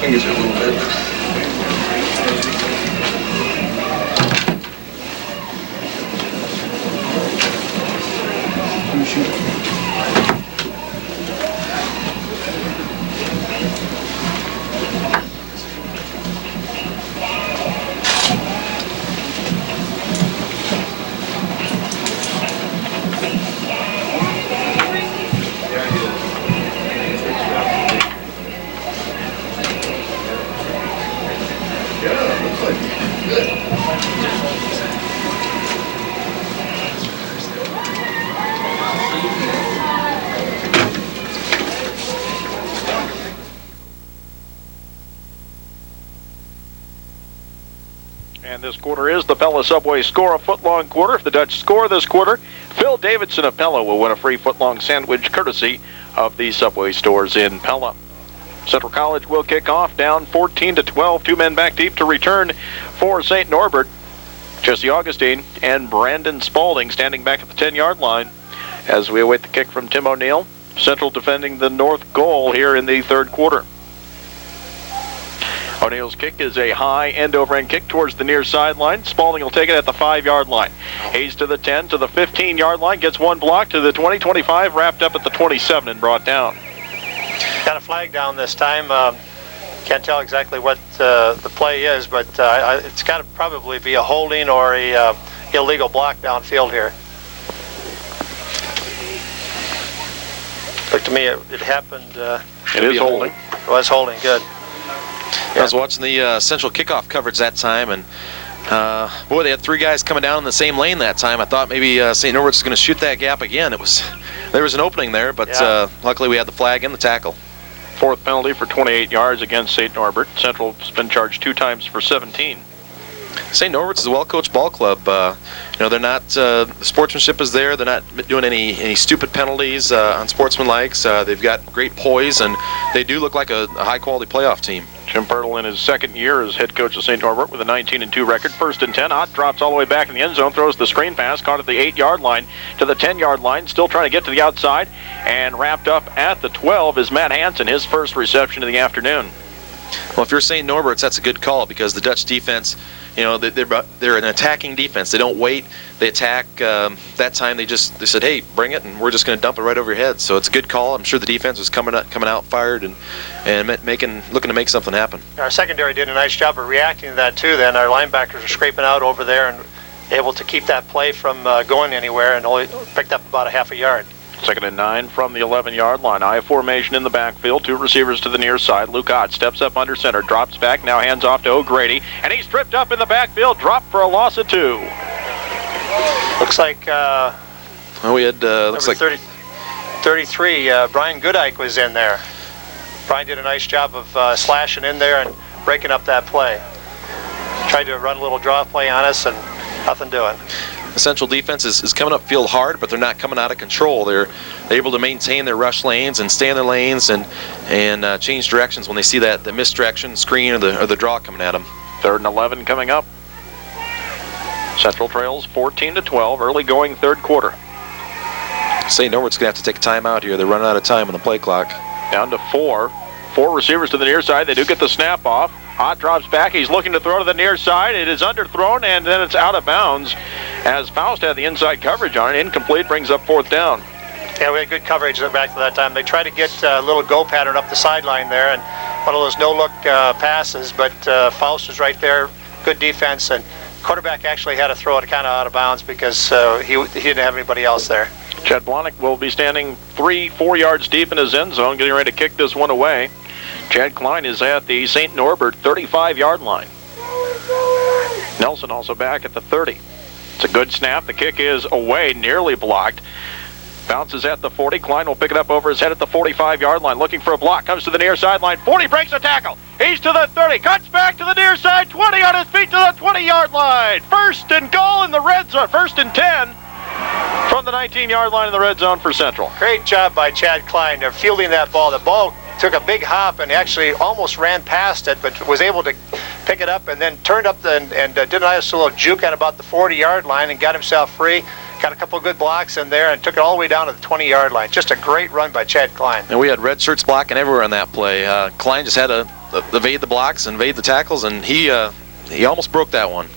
Fingers a little bit. And this quarter is the Pella Subway Score a Footlong Quarter. If the Dutch score this quarter, Phil Davidson of Pella will win a free footlong sandwich courtesy of the Subway stores in Pella. Central College will kick off down 14-12. 2 men back deep to return for St. Norbert. Jesse Augustine and Brandon Spaulding standing back at the 10-yard line as we await the kick from Tim O'Neill. Central defending the north goal here in the third quarter. O'Neill's kick is a high end-over-end kick towards the near sideline. Spaulding will take it at the 5-yard line. Hayes to the 10, to the 15-yard line, gets one block to the 20, 25, wrapped up at the 27 and brought down. Got a flag down this time. Can't tell exactly what the play is, but it's got to probably be a holding or a illegal block downfield here. Looked to me it happened. It is holding. It was holding, good. I was watching the Central kickoff coverage that time, and boy, they had 3 guys coming down in the same lane that time. I thought maybe St. Norbert's was going to shoot that gap again. There was an opening there, but luckily we had the flag and the tackle. 4th penalty for 28 yards against St. Norbert. Central's been charged 2 times for 17. St. Norbert's is a well-coached ball club. They're not, the sportsmanship is there. They're not doing any stupid penalties on sportsmanlikes. They've got great poise, and they do look like a high-quality playoff team. Jim Pirtle in his second year as head coach of St. Norbert with a 19-2 record. 1st and 10. Ott drops all the way back in the end zone, throws the screen pass, caught at the 8-yard line to the 10-yard line, still trying to get to the outside, and wrapped up at the 12 is Matt Hansen, his first reception of the afternoon. Well, if you're St. Norbert's, that's a good call because the Dutch defense, they're an attacking defense. They don't wait. They attack. That time they said, hey, bring it, and we're just going to dump it right over your head. So it's a good call. I'm sure the defense was coming out fired and looking to make something happen. Our secondary did a nice job of reacting to that too. Then our linebackers were scraping out over there and able to keep that play from going anywhere, and only picked up about a half a yard. 2nd and 9 from the 11-yard line. I formation in the backfield. 2 receivers to the near side. Luke Ott steps up under center, drops back, now hands off to O'Grady, and he's tripped up in the backfield, dropped for a loss of 2. Looks like we had looks like 33. Brian Goodike was in there. Brian did a nice job of slashing in there and breaking up that play. Tried to run a little draw play on us, and nothing doing. The Central defense is coming up field hard, but they're not coming out of control. They're able to maintain their rush lanes and stay in their lanes and change directions when they see that the misdirection, screen, or the draw coming at them. 3rd and 11 coming up. Central trails 14-12, early going third quarter. St. Norbert's going to have to take a timeout here. They're running out of time on the play clock. Down to 4. 4 receivers to the near side. They do get the snap off. Ott drops back. He's looking to throw to the near side. It is underthrown, and then it's out of bounds as Faust had the inside coverage on it. Incomplete, brings up 4th down. Yeah, we had good coverage back to that time. They tried to get a little go pattern up the sideline there, and one of those no-look passes, but Faust was right there. Good defense, and quarterback actually had to throw it kind of out of bounds because he didn't have anybody else there. Chad Blahnik will be standing 3-4 yards deep in his end zone, getting ready to kick this one away. Chad Klein is at the St. Norbert 35-yard line. Nelson also back at the 30. It's a good snap. The kick is away, nearly blocked. Bounces at the 40. Klein will pick it up over his head at the 45-yard line. Looking for a block. Comes to the near sideline. 40 breaks a tackle. He's to the 30. Cuts back to the near side. 20 on his feet to the 20-yard line. 1st and goal in the red zone. 1st and 10 from the 19-yard line in the red zone for Central. Great job by Chad Klein. They're fielding that ball. The ball took a big hop and actually almost ran past it, but was able to pick it up and then turned up and did a nice little juke at about the 40-yard line and got himself free. Got a couple of good blocks in there and took it all the way down to the 20-yard line. Just a great run by Chad Klein. And we had red shirts blocking everywhere on that play. Klein just had to evade the blocks and evade the tackles, and he almost broke that one.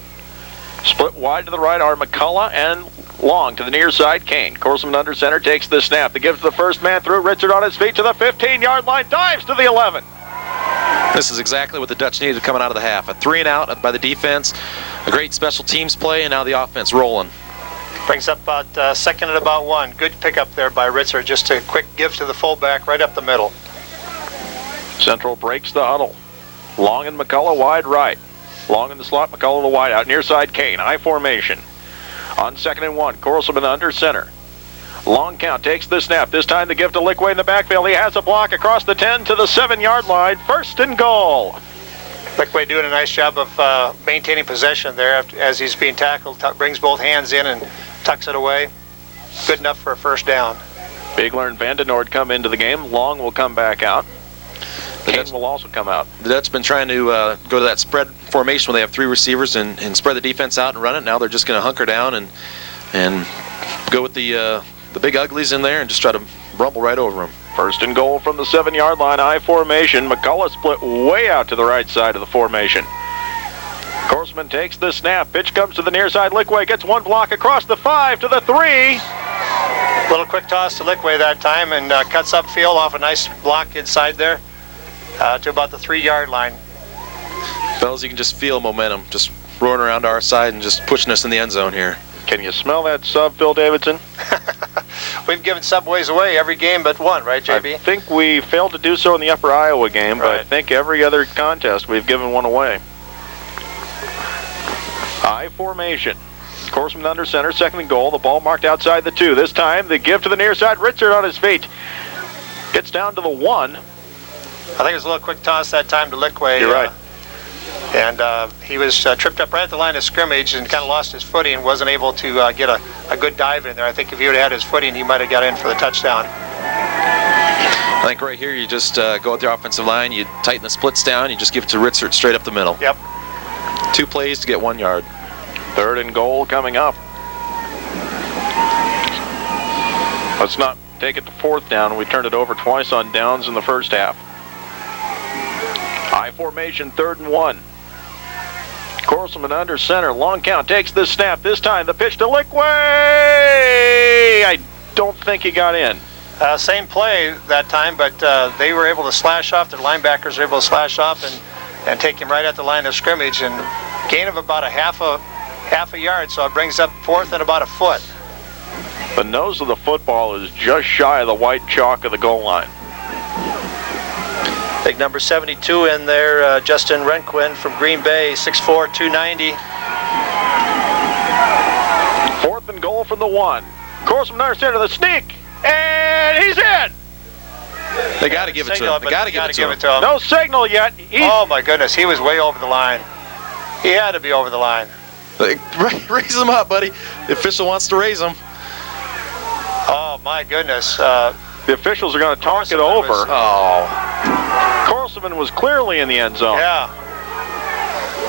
Split wide to the right are McCullough and Long to the near side. Kane. Corselman under center takes the snap. They give to the first man through. Richard on his feet to the 15-yard line. Dives to the 11. This is exactly what the Dutch needed coming out of the half. A 3-and-out by the defense. A great special teams play, and now the offense rolling. Brings up about 2nd and about 1. Good pickup there by Ritzer. Just a quick give to the fullback right up the middle. Central breaks the huddle. Long and McCullough wide right. Long in the slot, McCullough the wide out. Near side, Kane. High formation. On 2nd and 1, Corselman under center. Long count, takes the snap. This time the give to Lickway in the backfield. He has a block across the 10 to the 7-yard line. 1st and goal. Liquid doing a nice job of maintaining possession there as he's being tackled. Brings both hands in and tucks it away. Good enough for a first down. Bigler and Vandenoord come into the game. Long will come back out. Kane will also come out. The Dutch been trying to go to that spread formation when they have 3 receivers and spread the defense out and run it. Now they're just going to hunker down and go with the big uglies in there and just try to rumble right over them. First and goal from the 7-yard line, I formation. McCullough split way out to the right side of the formation. Korsman takes the snap. Pitch comes to the near side. Lickway gets one block across the 5 to the 3. Little quick toss to Lickway that time and cuts upfield off a nice block inside there to about the 3-yard line. Fellas, you can just feel momentum just roaring around our side and just pushing us in the end zone here. Can you smell that sub, Phil Davidson? We've given subways away every game but one, right, JB? I think we failed to do so in the Upper Iowa game, but I think every other contest we've given one away. I formation. Korsman under center, second and goal. The ball marked outside the 2. This time, the give to the near side. Ritzert on his feet. Gets down to the 1. I think it was a little quick toss that time to Lickway. You're right. And he was tripped up right at the line of scrimmage and kind of lost his footing and wasn't able to get a good dive in there. I think if he would have had his footing, he might have got in for the touchdown. I think right here you just go with your offensive line, you tighten the splits down, you just give it to Ritzert straight up the middle. Yep. 2 plays to get 1 yard. Third and goal coming up. Let's not take it to 4th down. We turned it over twice on downs in the first half. I formation, 3rd and 1. Korsman under center, long count, takes the snap. This time the pitch to Lickway. I don't think he got in. Same play that time, but they were able to slash off. Their linebackers were able to slash off and take him right at the line of scrimmage and gain of about a half a yard, so it brings up 4th and about a foot. The nose of the football is just shy of the white chalk of the goal line. Big number 72 in there, Justin Renquin from Green Bay, 6'4", 290. 4th and goal from the 1. Korsman under center, the sneak, and he's in. They got to give it to him. They got to give it to him. No signal yet. Oh my goodness, he was way over the line. He had to be over the line. Raise him up, buddy. The official wants to raise him. Oh my goodness. The officials are going to talk it over. Korsman was clearly in the end zone. Yeah.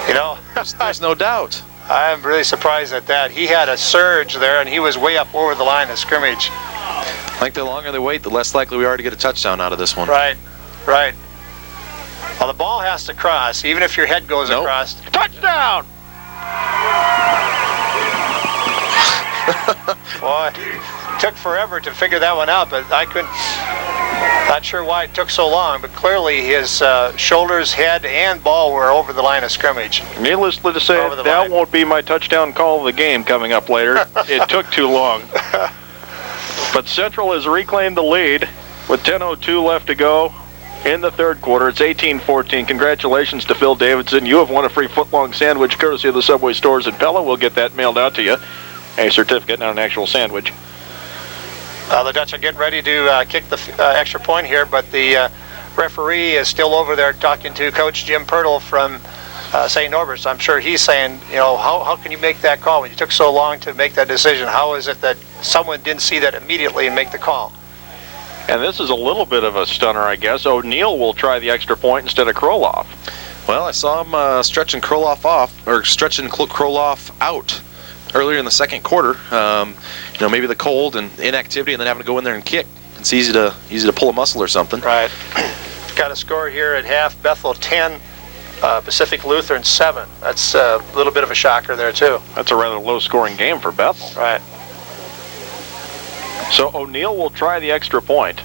You know, there's no doubt. I'm really surprised at that. He had a surge there, and he was way up over the line of scrimmage. I think the longer they wait, the less likely we are to get a touchdown out of this one. Right, right. Well, the ball has to cross, even if your head goes across. Touchdown! Boy, it took forever to figure that one out, but I couldn't. Not sure why it took so long, but clearly his shoulders, head, and ball were over the line of scrimmage. Needless to say, that won't be my touchdown call of the game coming up later. It took too long. But Central has reclaimed the lead with 10:02 left to go in the 3rd quarter. It's 18-14. Congratulations to Phil Davidson. You have won a free foot-long sandwich courtesy of the Subway stores in Pella. We'll get that mailed out to you. A certificate, not an actual sandwich. The Dutch are getting ready to kick the extra point here, but the referee is still over there talking to Coach Jim Pirtle from St. Norbert. So I'm sure he's saying, you know, how can you make that call when you took so long to make that decision? How is it that someone didn't see that immediately and make the call? And this is a little bit of a stunner, I guess. O'Neill will try the extra point instead of Kroloff. Well, I saw him stretching Kroloff out earlier in the 2nd quarter. You know, maybe the cold and inactivity, and then having to go in there and kick. It's easy to pull a muscle or something. Right. Got a score here at half. Bethel 10, Pacific Lutheran 7. That's a little bit of a shocker there too. That's a rather low-scoring game for Bethel. Right. So O'Neill will try the extra point.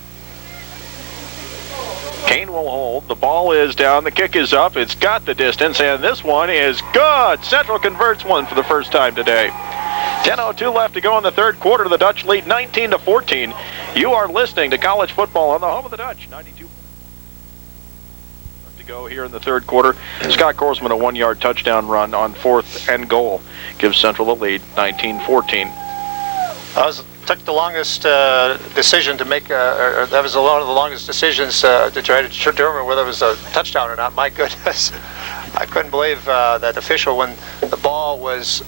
Kane will hold. The ball is down. The kick is up. It's got the distance, and this one is good. Central converts one for the first time today. 10:02 left to go in the 3rd quarter. The Dutch lead 19-14. You are listening to college football on the home of the Dutch. 92 left to go here in the 3rd quarter. Scott Korsman, a 1-yard touchdown run on 4th and goal, gives Central the lead, 19-14. Took the longest decision to make, or that was one of the longest decisions to try to determine whether it was a touchdown or not. My goodness. I couldn't believe that official, when the ball was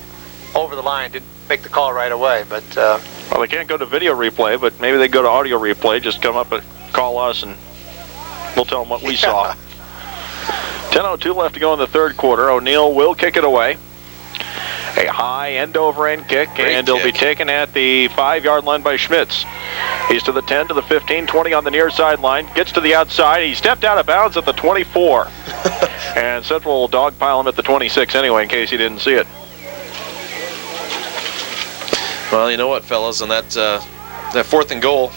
over the line, didn't make the call right away. But well, they can't go to video replay, but maybe they go to audio replay. Just come up and call us, and we'll tell them what we saw. 10:02 left to go in the third quarter. O'Neill will kick it away. A high end-over-end kick, and it'll be taken at the 5-yard line by Schmitz. He's to the 10, to the 15, 20 on the near sideline. Gets to the outside. He stepped out of bounds at the 24. And Central will dogpile him at the 26 anyway, in case he didn't see it. Well, you know what, fellas, on that 4th and goal,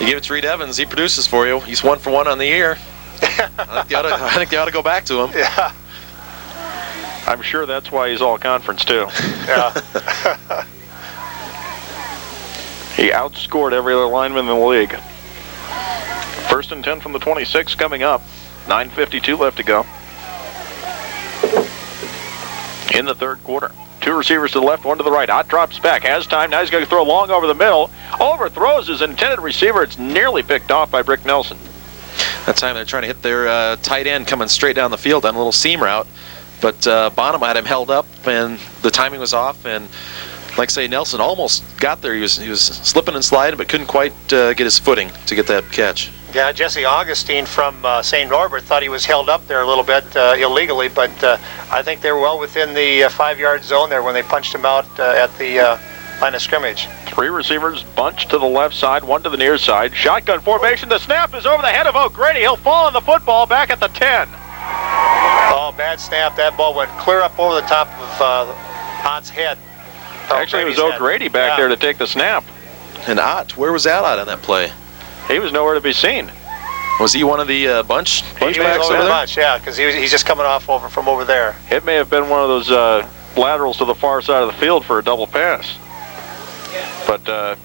you give it to Reed Evans. He produces for you. He's 1 for 1 on the year. I think they ought to go back to him. Yeah. I'm sure that's why he's all conference, too. Yeah. He outscored every other lineman in the league. 1st and 10 from the 26 coming up. 9:52 left to go in the third quarter. 2 receivers to the left, 1 to the right. Ott drops back, has time. Now he's going to throw long over the middle. Overthrows his intended receiver. It's nearly picked off by Brick Nelson. That time they're trying to hit their tight end coming straight down the field on a little seam route. But Bonham had him held up, and the timing was off. And like I say, Nelson almost got there. He was slipping and sliding, but couldn't quite get his footing to get that catch. Yeah, Jesse Augustine from St. Norbert thought he was held up there a little bit illegally, but I think they were well within the 5-yard zone there when they punched him out at the line of scrimmage. 3 receivers bunched to the left side, 1 to the near side. Shotgun formation. The snap is over the head of O'Grady. He'll fall on the football back at the 10. Oh, bad snap. That ball went clear up over the top of Ott's head. Actually, it was O'Grady back there to take the snap. And Ott, where was Ott on that play? He was nowhere to be seen. Was he one of the bunch backs over there? Bunch, yeah, because he's just coming off from over there. It may have been one of those laterals to the far side of the field for a double pass. But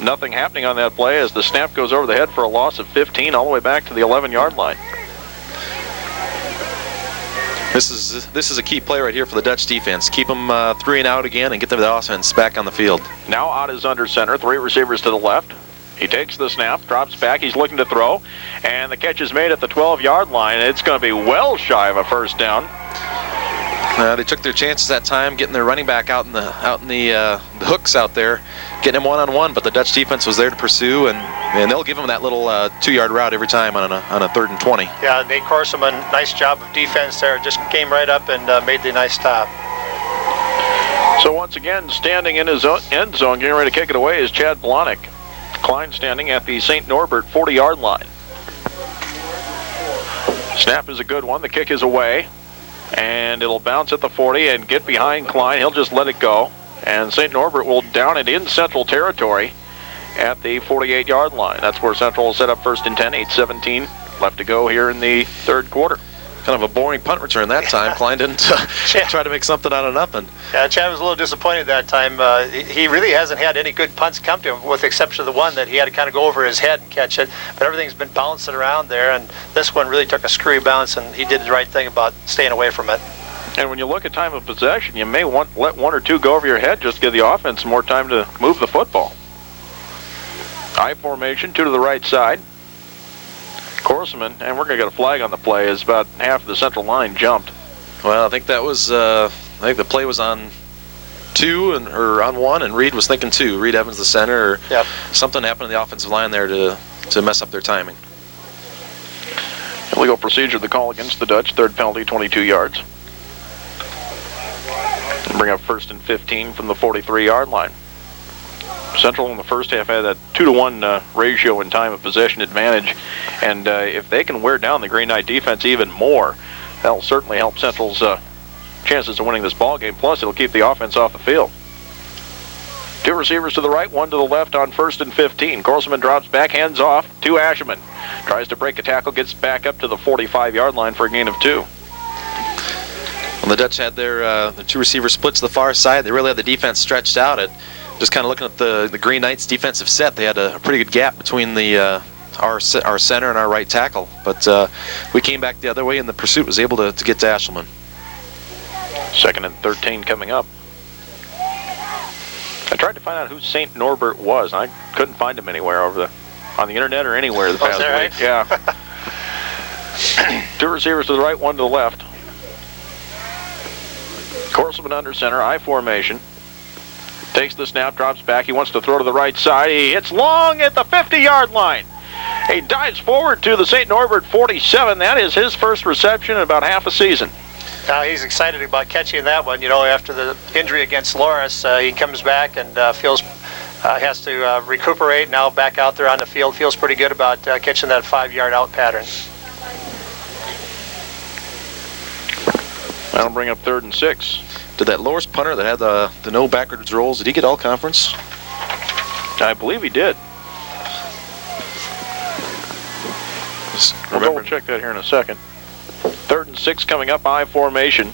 nothing happening on that play as the snap goes over the head for a loss of 15 all the way back to the 11-yard line. This is a key play right here for the Dutch defense. Keep them 3 and out again and get the offense back on the field. Now Ott is under center, 3 receivers to the left. He takes the snap, drops back, he's looking to throw, and the catch is made at the 12-yard line. It's going to be well shy of a first down. They took their chances that time, getting their running back out in the hooks out there, getting him one-on-one, but the Dutch defense was there to pursue, and they'll give him that little 2-yard route every time on a 3rd and 20. Yeah, Nate Corseman, nice job of defense there. Just came right up and made the nice stop. So once again, standing in his end zone, getting ready to kick it away is Chad Blahnik. Klein standing at the St. Norbert 40-yard line. Snap is a good one. The kick is away, and it'll bounce at the 40 and get behind Klein. He'll just let it go, and St. Norbert will down it in Central territory at the 48-yard line. That's where Central will set up 1st and 10, 8:17 left to go here in the third quarter. Kind of a boring punt return that time. Klein didn't try to make something out of nothing. Yeah, Chad was a little disappointed that time. He really hasn't had any good punts come to him, with the exception of the one that he had to kind of go over his head and catch it. But everything's been bouncing around there, and this one really took a screwy bounce, and he did the right thing about staying away from it. And when you look at time of possession, you may let 1 or 2 go over your head just to give the offense more time to move the football. I formation, 2 to the right side. Corseman, and we're going to get a flag on the play, as about half of the Central line jumped. Well, I think that was, I think the play was on 2 or on 1, and Reed was thinking 2. Reed Evans, the center, or something happened in the offensive line there to mess up their timing. Illegal procedure, the call against the Dutch. 3rd penalty, 22 yards. Bring up 1st and 15 from the 43-yard line. Central in the first half had a 2-to-1 ratio in time of possession advantage, and if they can wear down the Green Knight defense even more, that'll certainly help Central's chances of winning this ball game. Plus, it'll keep the offense off the field. 2 receivers to the right, 1 to the left on 1st and 15. Corseman drops back, hands off to Asherman. Tries to break a tackle, gets back up to the 45-yard line for a gain of 2. When the Dutch had their the 2 receiver splits to the far side, they really had the defense stretched out. Just kind of looking at the Green Knights defensive set, they had a pretty good gap between our center and our right tackle. But we came back the other way, and the pursuit was able to get to Ashelman. 2nd and 13 coming up. I tried to find out who St. Norbert was. I couldn't find him anywhere on the internet or anywhere the past week. Right? Yeah. 2 receivers to the right, 1 to the left. Corselman under center, I formation. Takes the snap, drops back. He wants to throw to the right side. He hits long at the 50-yard line. He dives forward to the St. Norbert 47. That is his first reception in about half a season. He's excited about catching that one. You know, after the injury against Loris, he comes back and feels has to recuperate. Now back out there on the field, feels pretty good about catching that 5-yard out pattern. That'll bring up 3rd and 6. Did that Loris punter that had the no backwards rolls, did he get all conference? I believe he did. We'll double check that here in a second. 3rd and 6 coming up, I formation.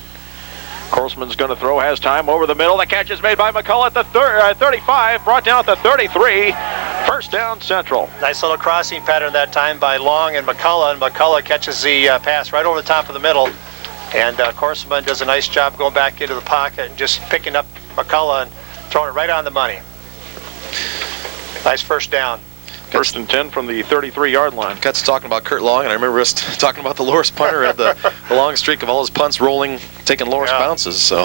Corselman's going to throw, has time over the middle. The catch is made by McCullough at the 35, brought down at the 33. First down, Central. Nice little crossing pattern that time by Long and McCullough catches the pass right over the top of the middle. And Corselman does a nice job going back into the pocket and just picking up McCullough and throwing it right on the money. Nice first down. 1st and 10 from the 33-yard line. Got to talking about Kurt Long, and I remember us talking about the Loris punter had the long streak of all his punts rolling, taking Loris bounces. So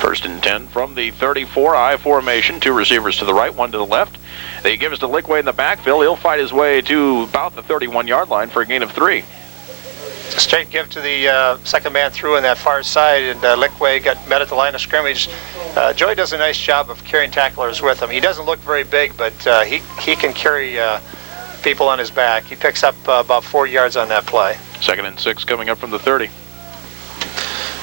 1st and 10 from the 34, I formation. 2 receivers to the right, 1 to the left. They give us to Lickway in the backfield. He'll fight his way to about the 31-yard line for a gain of 3. Straight give to the second man through on that far side, and Lickway got met at the line of scrimmage. Joey does a nice job of carrying tacklers with him. He doesn't look very big, but he can carry people on his back. He picks up about 4 yards on that play. 2nd and 6 coming up from the 30.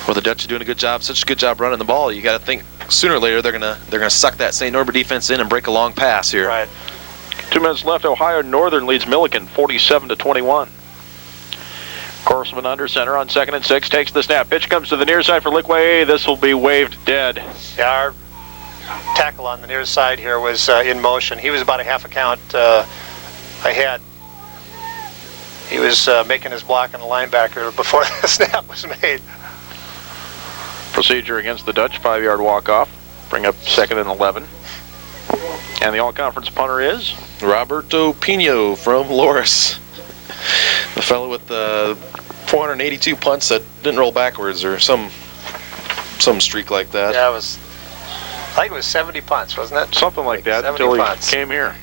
Well, the Dutch are doing a good job, such a good job running the ball. You got to think sooner or later they're gonna suck that St. Norbert defense in and break a long pass here. Right. 2 minutes left. Ohio Northern leads Milliken 47-21. Corselman under center on 2nd and 6, takes the snap. Pitch comes to the near side for Lickway. This will be waved dead. Yeah, our tackle on the near side here was in motion. He was about a half a count ahead. He was making his block on the linebacker before the snap was made. Procedure against the Dutch, 5-yard walk-off. Bring up 2nd and 11. And the all-conference punter is? Roberto Pino from Loris. The fellow with the 482 punts that didn't roll backwards, or some streak like that. Yeah, I think it was 70 punts, wasn't it? Something like that until he came here.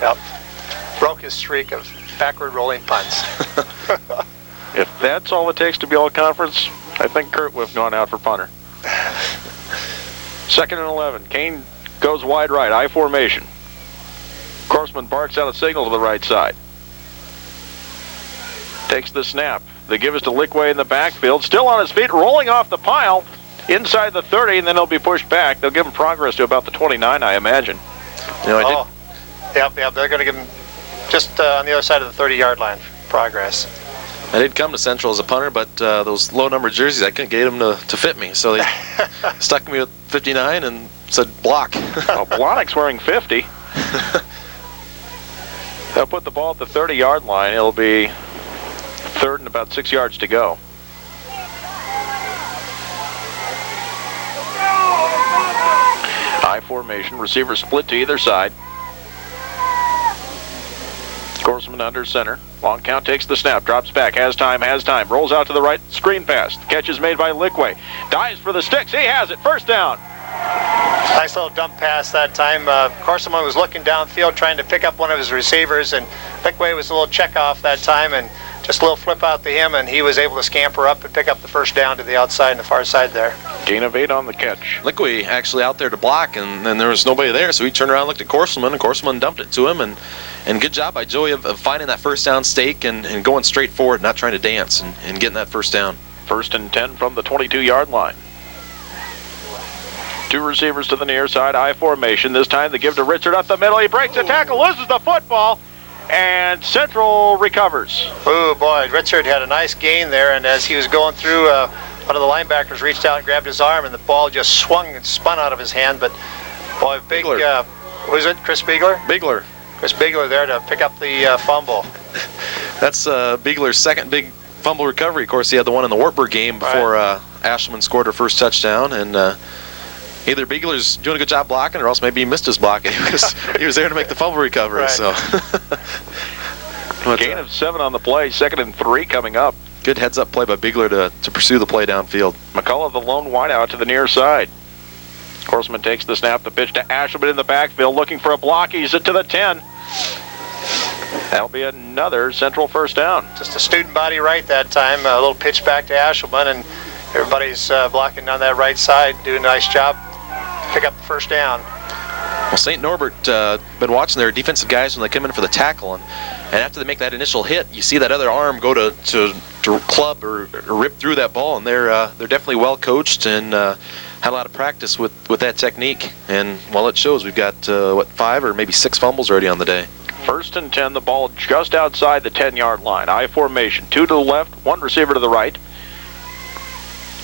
Yep. Broke his streak of backward rolling punts. If that's all it takes to be all conference, I think Kurt would have gone out for punter. 2nd and 11. Kane goes wide right, I formation. Corselman barks out a signal to the right side. Takes the snap. The give is to Lickway in the backfield. Still on his feet, rolling off the pile inside the 30, and then he'll be pushed back. They'll give him progress to about the 29, I imagine. You know, Yep. They're going to give him just on the other side of the 30-yard line progress. I did come to Central as a punter, but those low-numbered jerseys, I couldn't get them to fit me. So they stuck me with 59 and said block. Well, Blahnik's wearing 50. They'll put the ball at the 30-yard line. It'll be 3rd and about 6 yards to go. I formation, receiver split to either side. Corselman under center. Long count, takes the snap, drops back, has time, rolls out to the right, screen pass. The catch is made by Lickway. Dives for the sticks, he has it, 1st down. Nice little dump pass that time. Corselman was looking downfield trying to pick up one of his receivers, and Lickway was a little check off that time, and just a little flip out to him, and he was able to scamper up and pick up the 1st down to the outside and the far side there. Gain of 8 on the catch. Lickway actually out there to block, and then there was nobody there, so he turned around and looked at Corselman, and Corselman dumped it to him, and good job by Joey of finding that 1st down stake and going straight forward, not trying to dance, and getting that 1st down. 1st and 10 from the 22-yard line. 2 receivers to the near side, I formation. This time the give to Richard up the middle. He breaks a tackle, loses the football, and Central recovers. Oh boy, Richard had a nice gain there, and as he was going through, one of the linebackers reached out and grabbed his arm, and the ball just swung and spun out of his hand. But boy, big, who is it, Chris Biegler? Biegler. Chris Biegler there to pick up the fumble. That's Biegler's second big fumble recovery. Of course, he had the one in the Wartburg game before Ashelman scored her first touchdown, and either Biegler's doing a good job blocking, or else maybe he missed his blocking. He was there to make the fumble recovery. Right. So gain of 7 on the play. 2nd and 3 coming up. Good heads-up play by Bigler to pursue the play downfield. McCullough, the lone wideout to the near side. Horseman takes the snap, the pitch to Ashelman in the backfield, looking for a block. He's it to the 10. That'll be another Central first down. Just a student body right that time. A little pitch back to Ashelman, and everybody's blocking on that right side, doing a nice job. Pick up the first down. Well, St. Norbert, been watching their defensive guys when they come in for the tackle, and after they make that initial hit, you see that other arm go to club or rip through that ball, and they're definitely well coached and had a lot of practice with that technique. And well, it shows. We've got 5 or maybe 6 fumbles already on the day. First and 10, the ball just outside the 10-yard line. I formation, 2 to the left, 1 receiver to the right.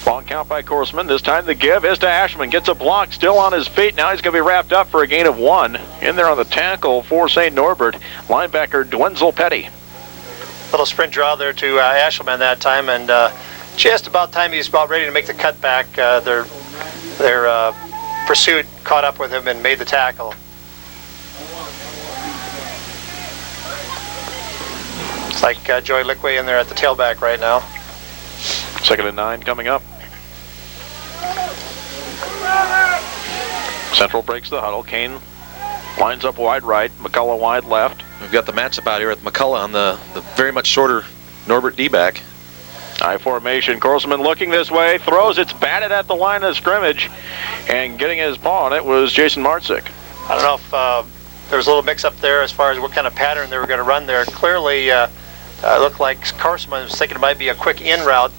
Long count by Korsman. This time the give is to Ashelman. Gets a block, still on his feet. Now he's going to be wrapped up for a gain of 1. In there on the tackle for St. Norbert, linebacker Dwenzel Petty. Little sprint draw there to Ashelman that time, and just about time he's about ready to make the cutback, their pursuit caught up with him and made the tackle. It's like Joey Lickway in there at the tailback right now. 2nd and 9 coming up. Central breaks the huddle. Kane lines up wide right. McCullough wide left. We've got the matchup out here with McCullough on the very much shorter Norbert D-back. I formation. Korsman looking this way. Throws. It's batted at the line of scrimmage. And getting his paw on it was Jason Martzik. I don't know if there was a little mix-up there as far as what kind of pattern they were going to run there. Clearly, it looked like Korsman was thinking it might be a quick in route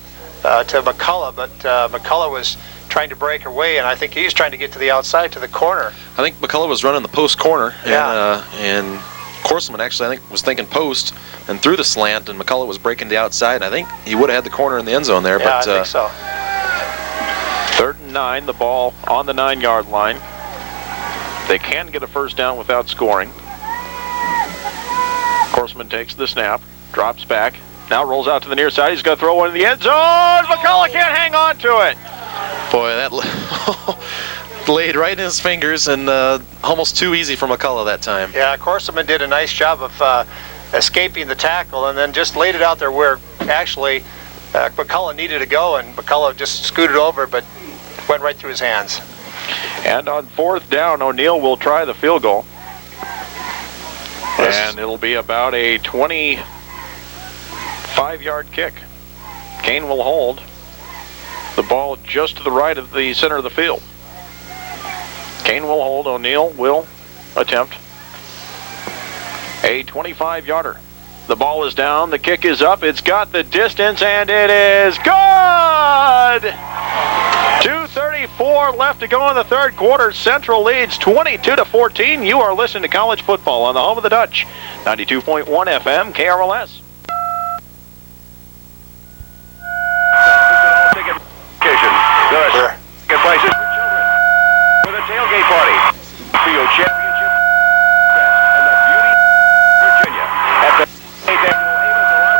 to McCullough, but McCullough was trying to break away, and I think he was trying to get to the outside, to the corner. I think McCullough was running the post corner, Yeah. and Korsman actually, I think, was thinking post and threw the slant, and McCullough was breaking the outside, and I think he would have had the corner in the end zone there. Yeah, but, I think so. 3rd and 9, the ball on the 9-yard line. They can get a first down without scoring. Korsman takes the snap, drops back, now rolls out to the near side. He's going to throw one in the end zone. McCullough can't hang on to it. Boy, that laid right in his fingers, and almost too easy for McCullough that time. Yeah, Korsman did a nice job of escaping the tackle and then just laid it out there where actually McCullough needed to go, and McCullough just scooted over, but went right through his hands. And on 4th down, O'Neill will try the field goal. And it'll be about a 25-yard kick. Kane will hold the ball just to the right of the center of the field. Kane will hold. O'Neill will attempt a 25-yarder. The ball is down. The kick is up. It's got the distance, and it is good! 2:34 left to go in the 3rd quarter. Central leads 22-14. You are listening to college football on the home of the Dutch. 92.1 FM, KRLS. Good. Good places for children. With a tailgate party. Field championship. And the beauty of Virginia. At the 8th annual Amos Alarm.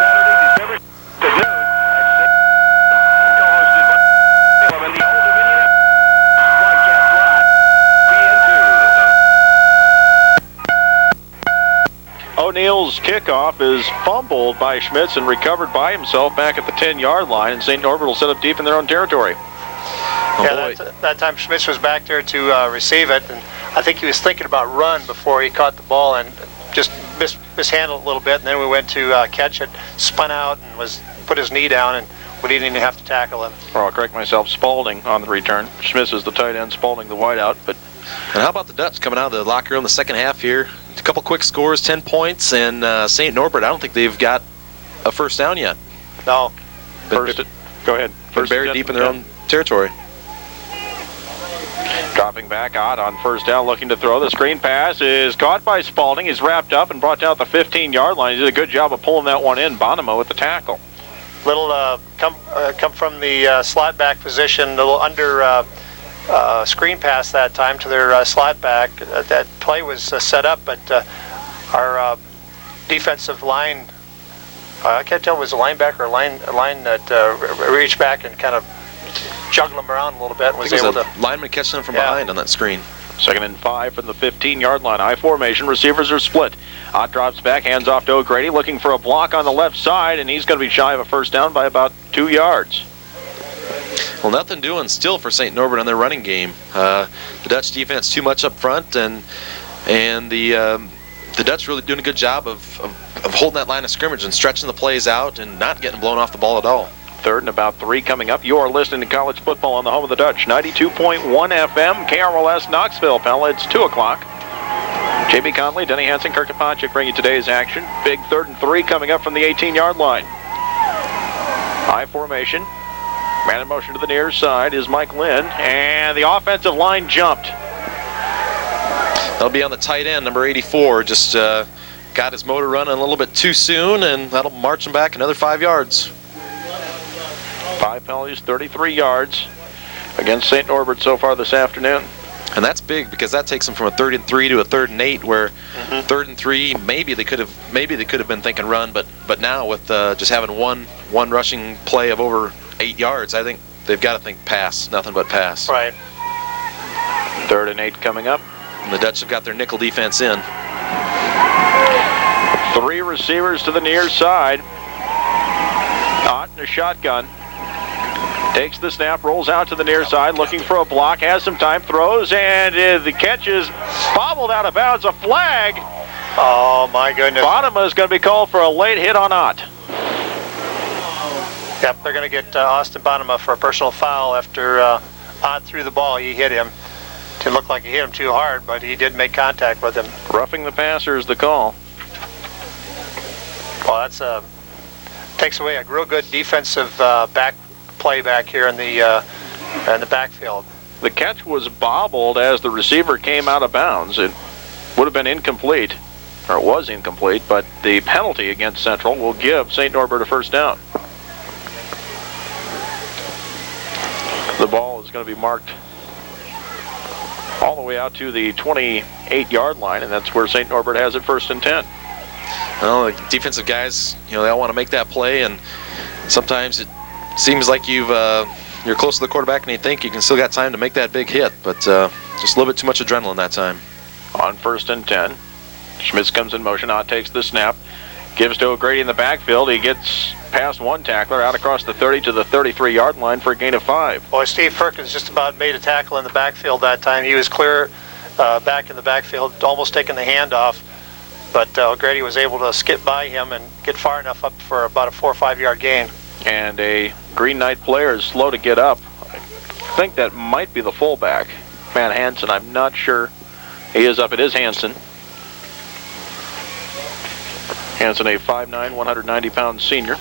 Saturday, December to noon. Co-hosted by and the Old Dominion broadcast live. BN2. O'Neill's kickoff is fumbled by Schmitz and recovered by himself back at the 10-yard line, and St. Norbert will set up deep in their own territory. That time Schmitz was back there to receive it, and I think he was thinking about run before he caught the ball and just mishandled it a little bit, and then we went to catch it, spun out, and put his knee down, and we didn't even have to tackle him. Or I'll correct myself, Spalding on the return. Schmitz is the tight end, Spalding the wideout. But And how about the Dutch coming out of the locker room the second half here? A couple quick scores, 10 points, and St. Norbert, I don't think they've got a first down yet. No. Go ahead. First buried deep in their own territory. Dropping back out on first down, looking to throw. The screen pass is caught by Spalding. He's wrapped up and brought down at the 15-yard line. He did a good job of pulling that one in. Bonamo with the tackle. Little come from the slot back position, a little under screen pass that time to their slot back. That play was set up, but our defensive line, I can't tell if it was a linebacker or a line that reached back and kind of juggled him around a little bit and was able to. Lineman catching him from behind on that screen. Second and 5 from the 15-yard line. I formation. Receivers are split. Ott drops back, hands off to O'Grady, looking for a block on the left side, and he's going to be shy of a first down by about 2 yards. Well, nothing doing still for St. Norbert on their running game. The Dutch defense too much up front, and the Dutch really doing a good job of holding that line of scrimmage and stretching the plays out and not getting blown off the ball at all. Third and about 3 coming up. You are listening to college football on the home of the Dutch. 92.1 FM, KRLS, Knoxville. Pella, it's 2 o'clock. J.B. Conley, Denny Hansen, Kirk Kaponchik bring you today's action. Big 3rd and 3 coming up from the 18-yard line. I formation. Man in motion to the near side is Mike Lynn, and the offensive line jumped. That'll be on the tight end, number 84. Just got his motor running a little bit too soon, and that'll march him back another 5 yards. 5 penalties, 33 yards against St. Norbert so far this afternoon. And that's big because that takes them from a 3rd and 3 to a 3rd and 8, where 3rd and 3 maybe they could have been thinking run, but now with just having one rushing play of over 8 yards, I think they've got to think pass, nothing but pass. Right. 3rd and 8 coming up. And the Dutch have got their nickel defense in. 3 receivers to the near side. Ott in a shotgun. Takes the snap, rolls out to the near side, looking for a block, has some time, throws, and the catch is bobbled out of bounds. A flag. Oh, my goodness. Bonema is going to be called for a late hit on Ott. Yep, they're going to get Austin Bonema for a personal foul after Ott threw the ball. He hit him. Didn't look like he hit him too hard, but he did make contact with him. Roughing the passer is the call. Well, that's takes away a real good defensive back play back here in the backfield. The catch was bobbled as the receiver came out of bounds. It would have been incomplete, or it was incomplete, but the penalty against Central will give St. Norbert a first down. The ball is going to be marked all the way out to the 28-yard line, and that's where St. Norbert has it 1st and 10. Well, the defensive guys, they all want to make that play, and sometimes it seems like you're close to the quarterback and you think you can still got time to make that big hit, but just a little bit too much adrenaline that time. On 1st and 10, Schmitz comes in motion. Ott takes the snap, gives to O'Grady in the backfield. He gets past one tackler out across the 30 to the 33-yard line for a gain of 5. Boy, Steve Perkins just about made a tackle in the backfield that time. He was clear back in the backfield, almost taking the handoff, but O'Grady was able to skip by him and get far enough up for about a 4 or 5 yard gain. And a Green Knight player is slow to get up. I think that might be the fullback, Matt Hansen. I'm not sure. He is up. It is Hansen. Hansen, a 5'9", 190-pound senior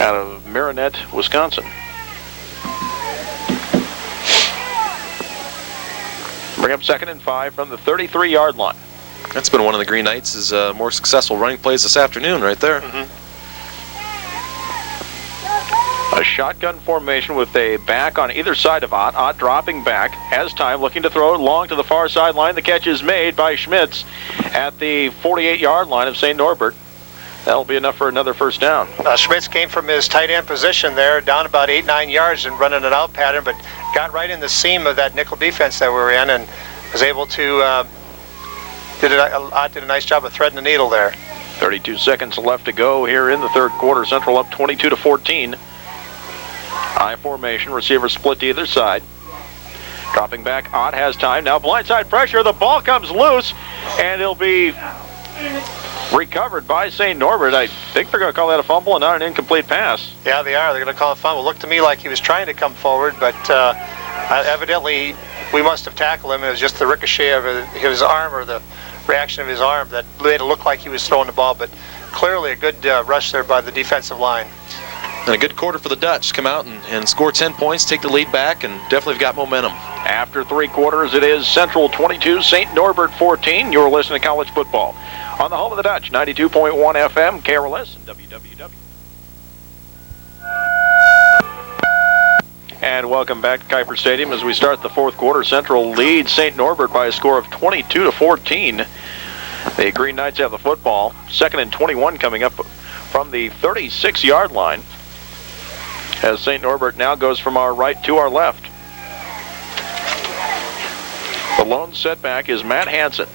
out of Marinette, Wisconsin. Bring up 2nd and 5 from the 33-yard line. That's been one of the Green Knights' more successful running plays this afternoon right there. A shotgun formation with a back on either side of Ott. Ott dropping back, has time, looking to throw it long to the far sideline. The catch is made by Schmitz at the 48-yard line of St. Norbert. That'll be enough for another first down. Schmitz came from his tight end position there, down about 8-9 yards and running an out pattern, but got right in the seam of that nickel defense that we were in and was able to did a nice job of threading the needle there. 32 seconds left to go here in the 3rd quarter. Central up 22-14. I formation, receiver split to either side. Dropping back, Ott has time. Now blindside pressure, the ball comes loose, and it'll be recovered by St. Norbert. I think they're going to call that a fumble and not an incomplete pass. Yeah, they are. They're going to call it a fumble. It looked to me like he was trying to come forward, but evidently we must have tackled him. It was just the ricochet of his arm, or the reaction of his arm, that made it look like he was throwing the ball, but clearly a good rush there by the defensive line. And a good quarter for the Dutch. Come out and score 10 points, take the lead back, and definitely have got momentum. After 3 quarters, it is Central 22, St. Norbert 14. You're listening to college football on the home of the Dutch, 92.1 FM, KRLS, and WWW. And welcome back to Schipper Stadium as we start the 4th quarter. Central leads St. Norbert by a score of 22-14. The Green Knights have the football. 2nd and 21 coming up from the 36-yard line, as St. Norbert now goes from our right to our left. The lone setback is Matt Hansen.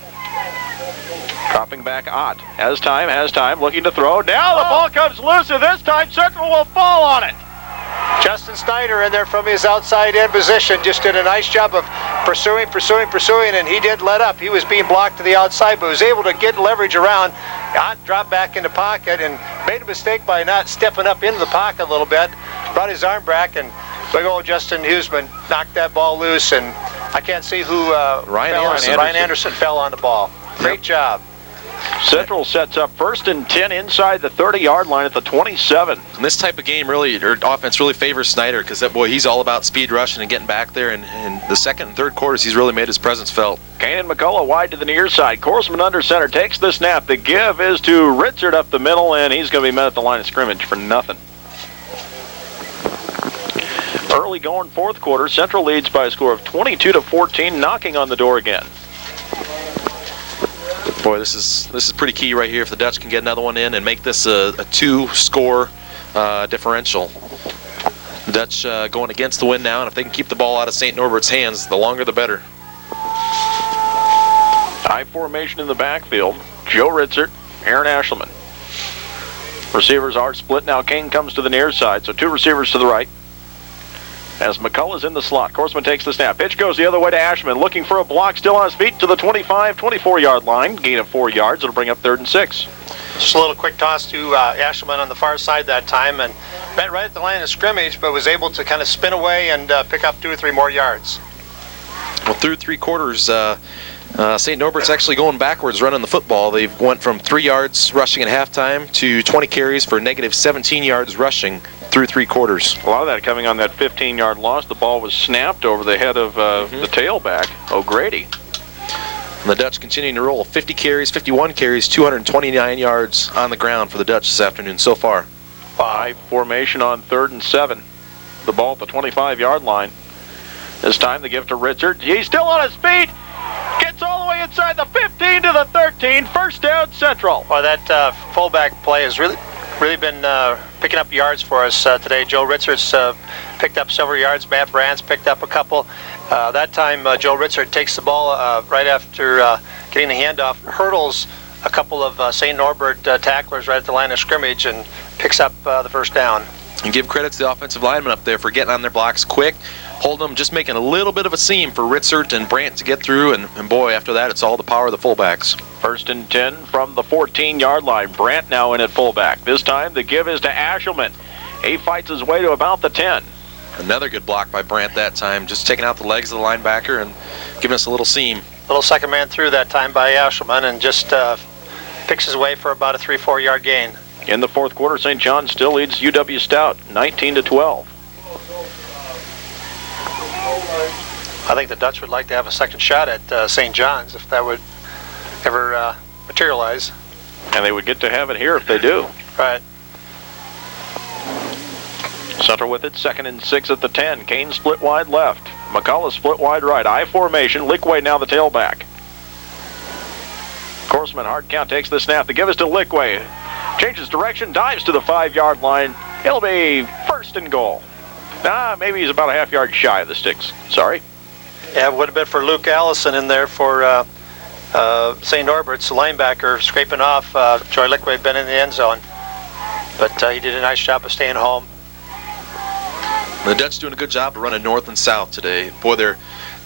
Dropping back Ott. Has time, looking to throw. Now the ball comes loose, and this time Central will fall on it. Justin Snyder in there from his outside end position just did a nice job of pursuing, and he did let up. He was being blocked to the outside, but was able to get leverage around. Ott dropped back in the pocket and made a mistake by not stepping up into the pocket a little bit. Brought his arm back, and big old Justin Huseman knocked that ball loose, and I can't see who Ryan Anderson fell on the ball. Great job. Central sets up 1st and 10 inside the 30-yard line at the 27. And this type of game offense really favors Snyder, because that boy, he's all about speed rushing and getting back there. And in the second and third quarters, he's really made his presence felt. Kane and McCullough wide to the near side. Korsman under center takes the snap. The give is to Ritzert up the middle, and he's going to be met at the line of scrimmage for nothing. Early going fourth quarter, Central leads by a score of 22-14, knocking on the door again. Boy, this is pretty key right here if the Dutch can get another one in and make this a 2-score differential. The Dutch going against the wind now, and if they can keep the ball out of St. Norbert's hands, the longer the better. I formation in the backfield. Joe Ritzert, Aaron Ashelman. Receivers are split now. Kane comes to the near side, so 2 receivers to the right. As McCullough's in the slot, Korsman takes the snap. Pitch goes the other way to Ashman, looking for a block, still on his feet to the 24-yard line. Gain of 4 yards. It'll bring up 3rd and 6. Just a little quick toss to Ashelman on the far side that time, and met right at the line of scrimmage, but was able to kind of spin away and pick up 2 or 3 more yards. Well, through 3 quarters, St. Norbert's actually going backwards running the football. They went from 3 yards rushing at halftime to 20 carries for negative 17 yards rushing through 3 quarters. A lot of that coming on that 15-yard loss. The ball was snapped over the head of the tailback, O'Grady. And the Dutch continuing to roll. 50 carries, 51 carries, 229 yards on the ground for the Dutch this afternoon so far. 5 formation on 3rd and 7. The ball at the 25-yard line. This time the give to Ritzert. He's still on his feet. Gets all the way inside the 15 to the 13. First down, Central. Well, that fullback play has really been picking up yards for us today. Joe Ritzert's picked up several yards. Matt Brands picked up a couple. That time, Joe Ritzert takes the ball right after getting the handoff, hurdles a couple of St. Norbert tacklers right at the line of scrimmage, and picks up the first down. And give credit to the offensive linemen up there for getting on their blocks quick, holding them, just making a little bit of a seam for Ritzert and Brandt to get through, and boy, after that, it's all the power of the fullbacks. 1st and 10 from the 14-yard line. Brandt now in at fullback. This time the give is to Ashelman. He fights his way to about the 10. Another good block by Brandt that time, just taking out the legs of the linebacker and giving us a little seam. Little second man through that time by Ashelman, and just picks his way for about a 3-4 yard gain. In the fourth quarter, St. John still leads UW Stout 19-12. I think the Dutch would like to have a second shot at St. John's if that would ever materialize. And they would get to have it here if they do. Right. Central with it, 2nd and 6 at the 10. Kane split wide left. McCullough split wide right. I formation. Lickway now the tailback. Korsman, hard count, takes the snap. The give is to Lickway. Changes direction, dives to the 5-yard line. It'll be 1st and goal. Maybe he's about a half yard shy of the sticks. Sorry. Yeah, it would have been for Luke Allison in there for St. Norbert's, the linebacker, scraping off. Troy Lickway been in the end zone. But he did a nice job of staying home. The Dutch doing a good job of running north and south today. Boy, they're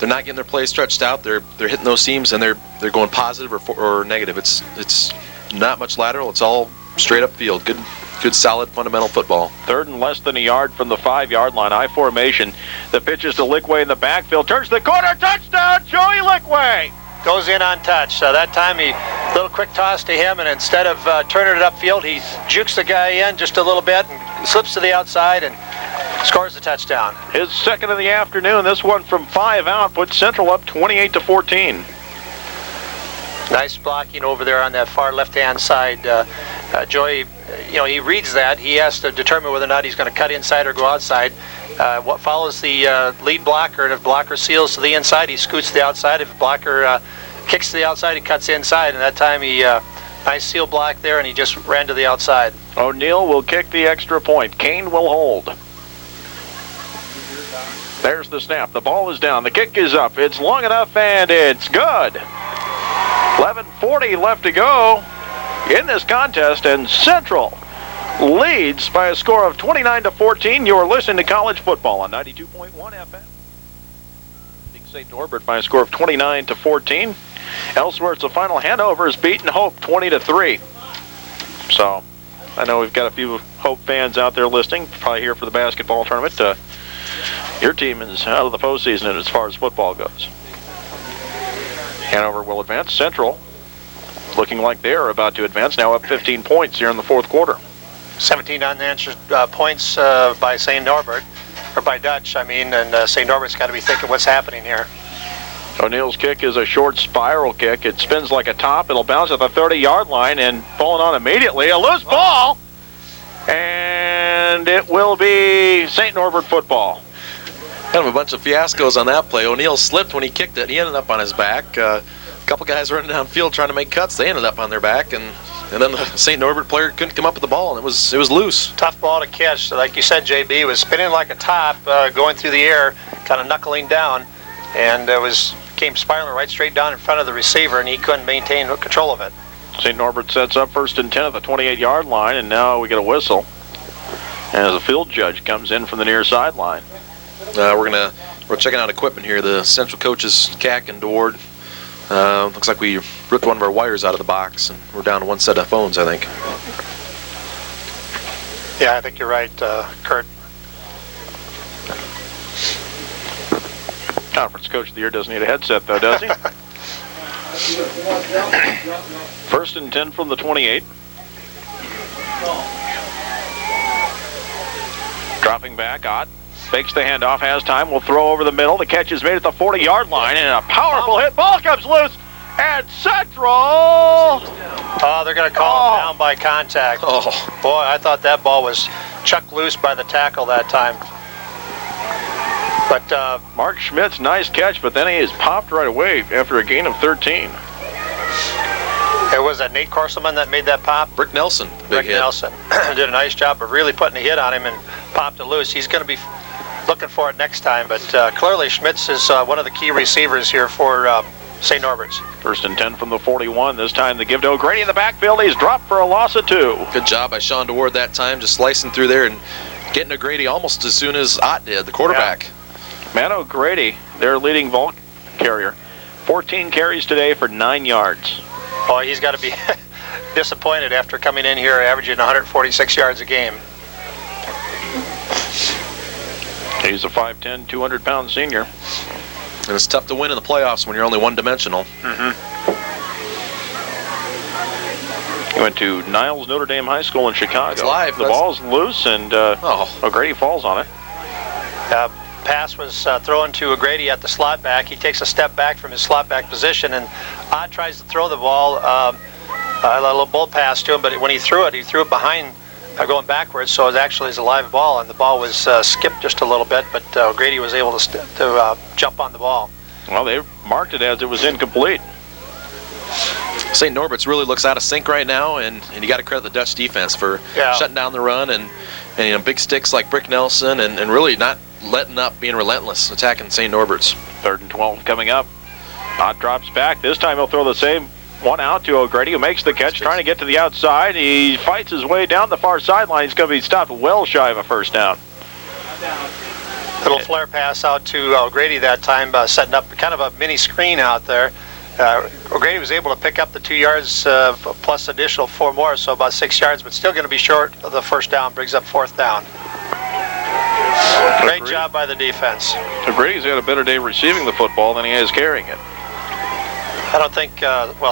not getting their play stretched out. They're hitting those seams, and they're going positive or negative. It's not much lateral. It's all straight up field. Good solid fundamental football. 3rd and less than a yard from the 5-yard line. I formation. The pitch is to Lickway in the backfield. Turns the corner. Touchdown, Joey Lickway. Goes in untouched. That time he little quick toss to him, and instead of turning it upfield, he jukes the guy in just a little bit and slips to the outside and scores the touchdown. His 2nd of the afternoon. This one from 5 out puts Central up 28-14. Nice blocking over there on that far left-hand side. Joey, he reads that. He has to determine whether or not he's going to cut inside or go outside. What follows the lead blocker, and if blocker seals to the inside, he scoots to the outside. If blocker kicks to the outside, he cuts inside. And that time he nice seal block there, and he just ran to the outside. O'Neill will kick the extra point. Kane will hold. There's the snap. The ball is down. The kick is up. It's long enough, and it's good. 11:40 left to go in this contest, and Central leads by a score of 29-14. You're listening to college football on 92.1 FM. St. Norbert by a score of 29-14. Elsewhere, it's the final. Hanover has beaten Hope 20-3. So, I know we've got a few Hope fans out there listening, probably here for the basketball tournament. Your team is out of the postseason as far as football goes. Hanover will advance. Central looking like they're about to advance, now up 15 points here in the fourth quarter. 17 unanswered points by St. Norbert, or by Dutch, I mean, and St. Norbert's got to be thinking what's happening here. O'Neill's kick is a short spiral kick. It spins like a top. It'll bounce at the 30-yard line and falling on immediately. A loose ball, and it will be St. Norbert football. Kind of a bunch of fiascos on that play. O'Neill slipped when he kicked it. He ended up on his back. A couple guys running downfield trying to make cuts. They ended up on their back, and then the St. Norbert player couldn't come up with the ball, and it was loose. Tough ball to catch. So like you said, JB, it was spinning like a top, going through the air, kind of knuckling down, and came spiraling right straight down in front of the receiver, and he couldn't maintain control of it. St. Norbert sets up 1st and 10 at the 28-yard line, and now we get a whistle as a field judge comes in from the near sideline. We're checking out equipment here. The Central coaches, Cack and DeWard. Looks like we ripped one of our wires out of the box, and we're down to one set of phones, I think. Yeah, I think you're right, Kurt. Conference Coach of the Year doesn't need a headset, though, does he? 1st and 10 from the 28. Dropping back, Ott fakes the handoff, has time, will throw over the middle. The catch is made at the 40-yard line, and a powerful hit. Ball comes loose, and Central! Oh, they're going to call him down by contact. Oh. Boy, I thought that ball was chucked loose by the tackle that time. But Mark Schmidt's nice catch, but then he is popped right away after a gain of 13. It was that Nate Corselman that made that pop. Rick Nelson, Rick Nelson did a nice job of really putting a hit on him and popped it loose. He's going to be looking for it next time, but clearly Schmitz is one of the key receivers here for St. Norbert's. 1st and 10 from the 41. This time the give to O'Grady in the backfield. He's dropped for a loss of 2. Good job by Sean DeWard that time, just slicing through there and getting O'Grady almost as soon as Ott did, the quarterback. Yeah. Matt O'Grady, their leading ball carrier, 14 carries today for 9 yards. Oh, he's got to be disappointed after coming in here averaging 146 yards a game. He's a 5'10", 200-pound senior. And it's tough to win in the playoffs when you're only one-dimensional. He went to Niles Notre Dame High School in Chicago. It's live. The ball's loose, and O'Grady falls on it. Pass was thrown to O'Grady at the slot back. He takes a step back from his slot back position, and Ott tries to throw the ball, a little bull pass to him, but when he threw it behind, going backwards, so it actually is a live ball, and the ball was skipped just a little bit, but O'Grady was able to jump on the ball. Well, they marked it as it was incomplete. St. Norbert's really looks out of sync right now, and you got to credit the Dutch defense for shutting down the run and big sticks like Rick Nelson and really not letting up, being relentless, attacking St. Norbert's. 3rd and 12 coming up. Ott drops back. This time he'll throw the same one out to O'Grady, who makes the catch, trying to get to the outside. He fights his way down the far sideline. He's going to be stopped well shy of a first down. Little flare pass out to O'Grady that time, setting up kind of a mini screen out there. O'Grady was able to pick up the 2 yards plus additional 4 more, so about 6 yards, but still going to be short of the first down. Brings up 4th down. Great job by the defense. O'Grady's had a better day receiving the football than he has carrying it. I don't think,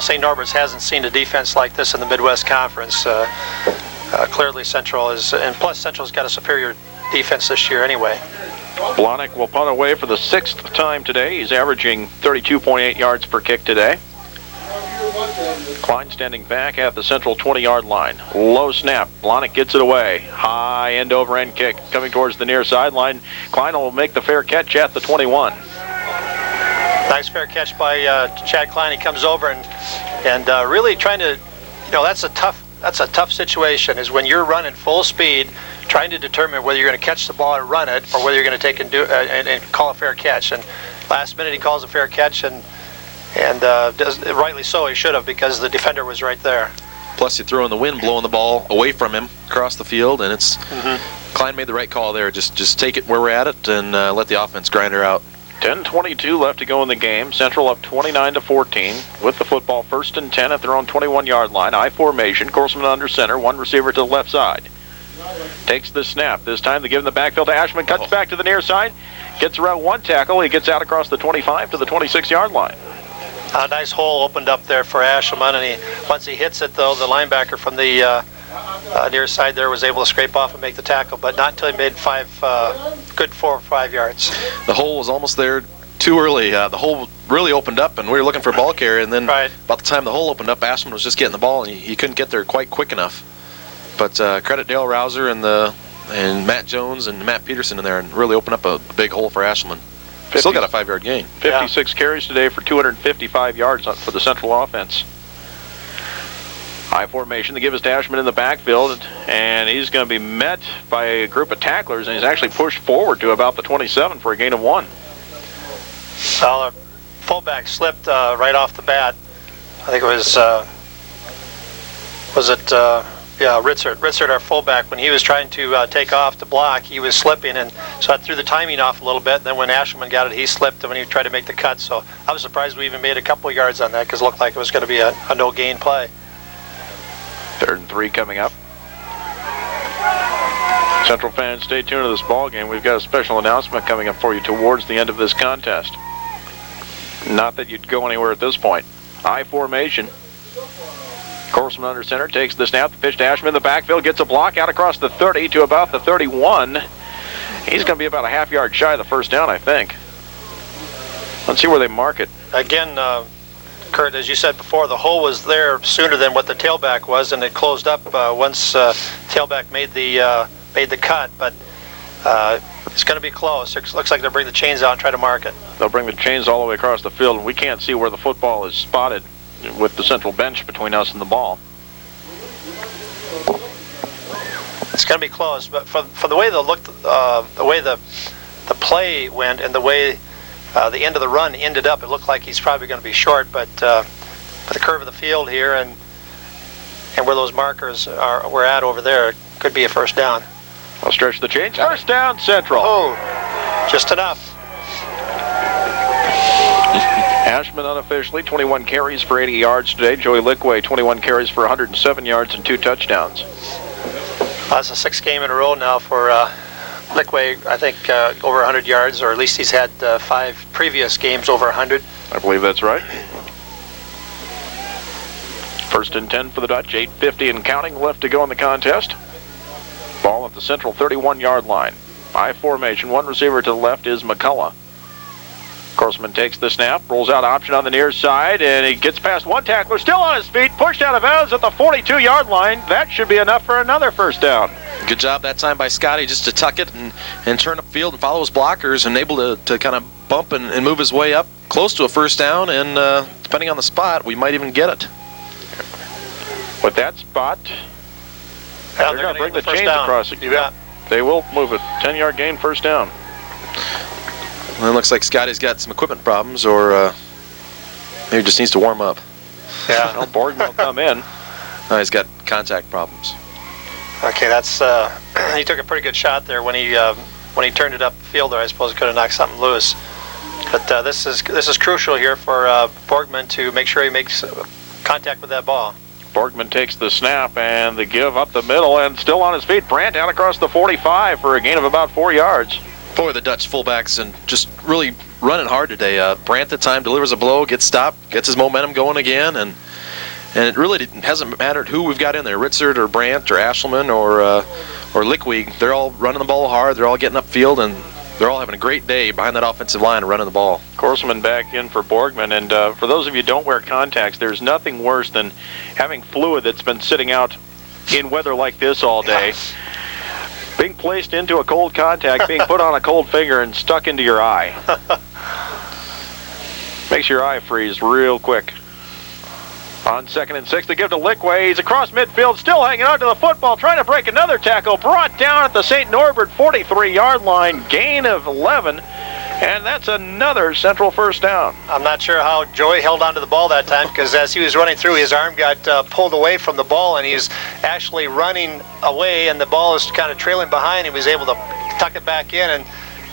St. Norbert's hasn't seen a defense like this in the Midwest Conference. Clearly Central is, and plus Central's got a superior defense this year anyway. Blahnik will punt away for the 6th time today. He's averaging 32.8 yards per kick today. Klein standing back at the Central 20-yard line. Low snap. Blahnik gets it away. High end-over-end kick coming towards the near sideline. Klein will make the fair catch at the 21. Nice fair catch by Chad Klein. He comes over and really trying to, that's a tough situation, is when you're running full speed, trying to determine whether you're going to catch the ball and run it, or whether you're going to take and call a fair catch. And last minute he calls a fair catch, and rightly so, he should have, because the defender was right there. Plus, you throw in the wind, blowing the ball away from him across the field, and it's Klein made the right call there. Just take it where we're at it and let the offense grind her out. 10:22 left to go in the game. Central up 29-14 with the football 1st and 10 at their own 21-yard line. I formation. Corseman under center. One receiver to the left side. Takes the snap. This time they give him the backfield to Ashman. Cuts back to the near side. Gets around one tackle. He gets out across the 25 to the 26-yard line. A nice hole opened up there for Ashelman, and once he hits it, though, the linebacker from the near side there was able to scrape off and make the tackle, but not until he made good 4 or 5 yards. The hole was almost there too early. The hole really opened up, and we were looking for a ball carrier, and then about the time the hole opened up, Ashman was just getting the ball, and he couldn't get there quite quick enough. But credit Dale Rouser and Matt Jones and Matt Peterson in there, and really opened up a big hole for Ashelman. Still got a 5-yard gain. 56 carries today for 255 yards for the Central offense. High formation. They give us to Ashman in the backfield, and he's going to be met by a group of tacklers, and he's actually pushed forward to about the 27 for a gain of 1. Well, our fullback slipped right off the bat. I think it was Ritzert, our fullback, when he was trying to take off to block, he was slipping, and so I threw the timing off a little bit. And then when Ashelman got it, he slipped when he tried to make the cut. So I was surprised we even made a couple of yards on that, because it looked like it was going to be a no-gain play. 3rd and 3 coming up. Central fans, stay tuned to this ball game. We've got a special announcement coming up for you towards the end of this contest. Not that you'd go anywhere at this point. I formation. Corseman under center, takes the snap, the pitch to Ashman in the backfield, gets a block out across the 30 to about the 31. He's going to be about a half-yard shy of the first down, I think. Let's see where they mark it. Again, Kurt, as you said before, the hole was there sooner than what the tailback was, and it closed up once tailback made the cut, but it's going to be close. It looks like they'll bring the chains out and try to mark it. They'll bring the chains all the way across the field, and we can't see where the football is spotted with the central bench between us and the ball. It's going to be close, but for the way they looked, the way the play went, and the way the end of the run ended up, it looked like he's probably going to be short. But the curve of the field here and where those markers were at over there, it could be a first down. I'll stretch the chains. First down, Central. Oh, just enough. Ashman unofficially 21 carries for 80 yards today. Joey Lickway 21 carries for 107 yards and 2 touchdowns. That's the 6th game in a row now for Lickway. I think over 100 yards, or at least he's had 5 previous games over 100. I believe that's right. 1st and 10 for the Dutch. 8:50 and counting left to go in the contest. Ball at the Central 31-yard line. I formation. One receiver to the left is McCullough. Corseman takes the snap, rolls out option on the near side, and he gets past one tackler, still on his feet, pushed out of bounds at the 42-yard line. That should be enough for another first down. Good job that time by Scotty just to tuck it and turn upfield and follow his blockers, and able to kind of bump and move his way up close to a first down, and depending on the spot, we might even get it. With that spot, they're going to bring the chains across it. Yeah. They will move it. 10-yard gain, first down. Well, it looks like Scotty's got some equipment problems, or maybe just needs to warm up. Yeah. Well, Borgman will come in. No, he's got contact problems. Okay, that's he took a pretty good shot there when he turned it up the field there. I suppose he could have knocked something loose. But this is crucial here for Borgman to make sure he makes contact with that ball. Borgman takes the snap and the give up the middle, and still on his feet. Brandt out across the 45 for a gain of about 4 yards. Boy, the Dutch fullbacks and just really running hard today. Brandt at the time delivers a blow, gets stopped, gets his momentum going again, and it really hasn't mattered who we've got in there, Ritzert or Brandt or Ashelman or Lickway. They're all running the ball hard. They're all getting upfield, and they're all having a great day behind that offensive line running the ball. Corseman back in for Borgman, and for those of you who don't wear contacts, there's nothing worse than having fluid that's been sitting out in weather like this all day, being placed into a cold contact, being put on a cold finger and stuck into your eye. Makes your eye freeze real quick. On 2nd and 6, they give to Lickway. He's across midfield, still hanging on to the football, trying to break another tackle. Brought down at the St. Norbert 43-yard line, gain of 11. And that's another Central first down. I'm not sure how Joey held onto the ball that time, because as he was running through, his arm got pulled away from the ball, and he's actually running away, and the ball is kind of trailing behind. He was able to tuck it back in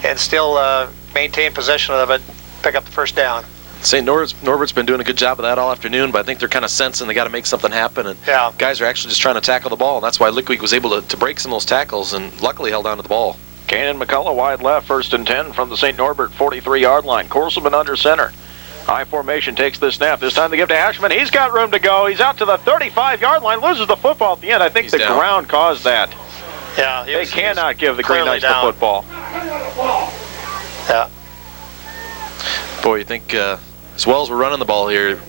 and still maintain possession of it, pick up the first down. St. Norbert's been doing a good job of that all afternoon, but I think they're kind of sensing they got to make something happen, and guys are actually just trying to tackle the ball, and that's why Lickweek was able to break some of those tackles and luckily held on to the ball. Kane and McCullough wide left, 1st and 10 from the St. Norbert 43-yard line. Corselman under center. High formation takes the snap. This time they give to Ashman. He's got room to go. He's out to the 35-yard line, loses the football at the end. I think the ground caused that. Yeah, they cannot give the Green Knights the football. Yeah. Boy, you think as well as we're running the ball here,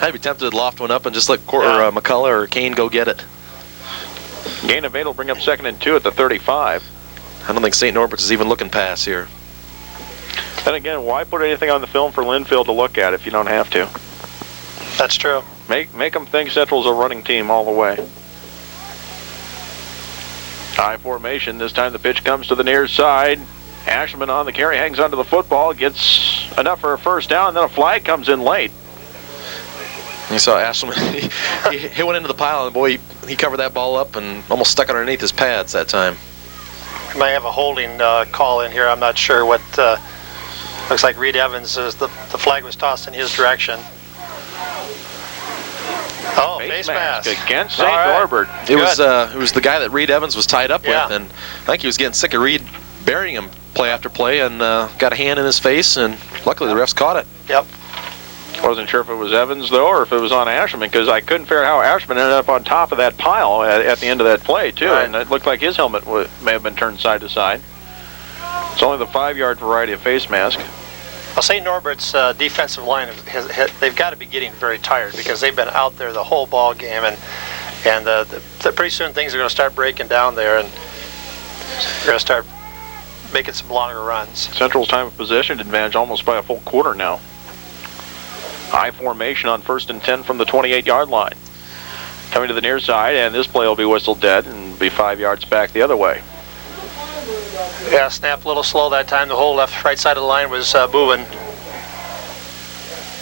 I'd be tempted to loft one up and just let McCullough or Kane go get it. Gain of 8 will bring up 2nd and 2 at the 35. I don't think St. Norbert's is even looking pass here. Then again, why put anything on the film for Linfield to look at if you don't have to? That's true. Make them think Central's a running team all the way. High formation. This time the pitch comes to the near side. Ashman on the carry, hangs onto the football, gets enough for a first down, and then a flag comes in late. You saw Ashman, he went into the pile, and boy, he covered that ball up and almost stuck it underneath his pads that time. We might have a holding call in here. I'm not sure what. Looks like Reed Evans, the flag was tossed in his direction. Oh, face mask against St. Norbert. It was the guy that Reed Evans was tied up with, and I think he was getting sick of Reed burying him play after play, and got a hand in his face, and luckily the refs caught it. Yep. Wasn't sure if it was Evans, though, or if it was on Ashman, because I couldn't figure out how Ashman ended up on top of that pile at the end of that play, too. Right. And it looked like his helmet may have been turned side to side. It's only the 5-yard variety of face mask. Well, St. Norbert's defensive line, they've got to be getting very tired, because they've been out there the whole ball game, and pretty soon things are going to start breaking down there, and they're going to start making some longer runs. Central's time of possession advantage almost by a full quarter now. High formation on 1st and 10 from the 28-yard line. Coming to the near side, and this play will be whistled dead and be 5 yards back the other way. Yeah, snap a little slow that time. The whole right side of the line was moving.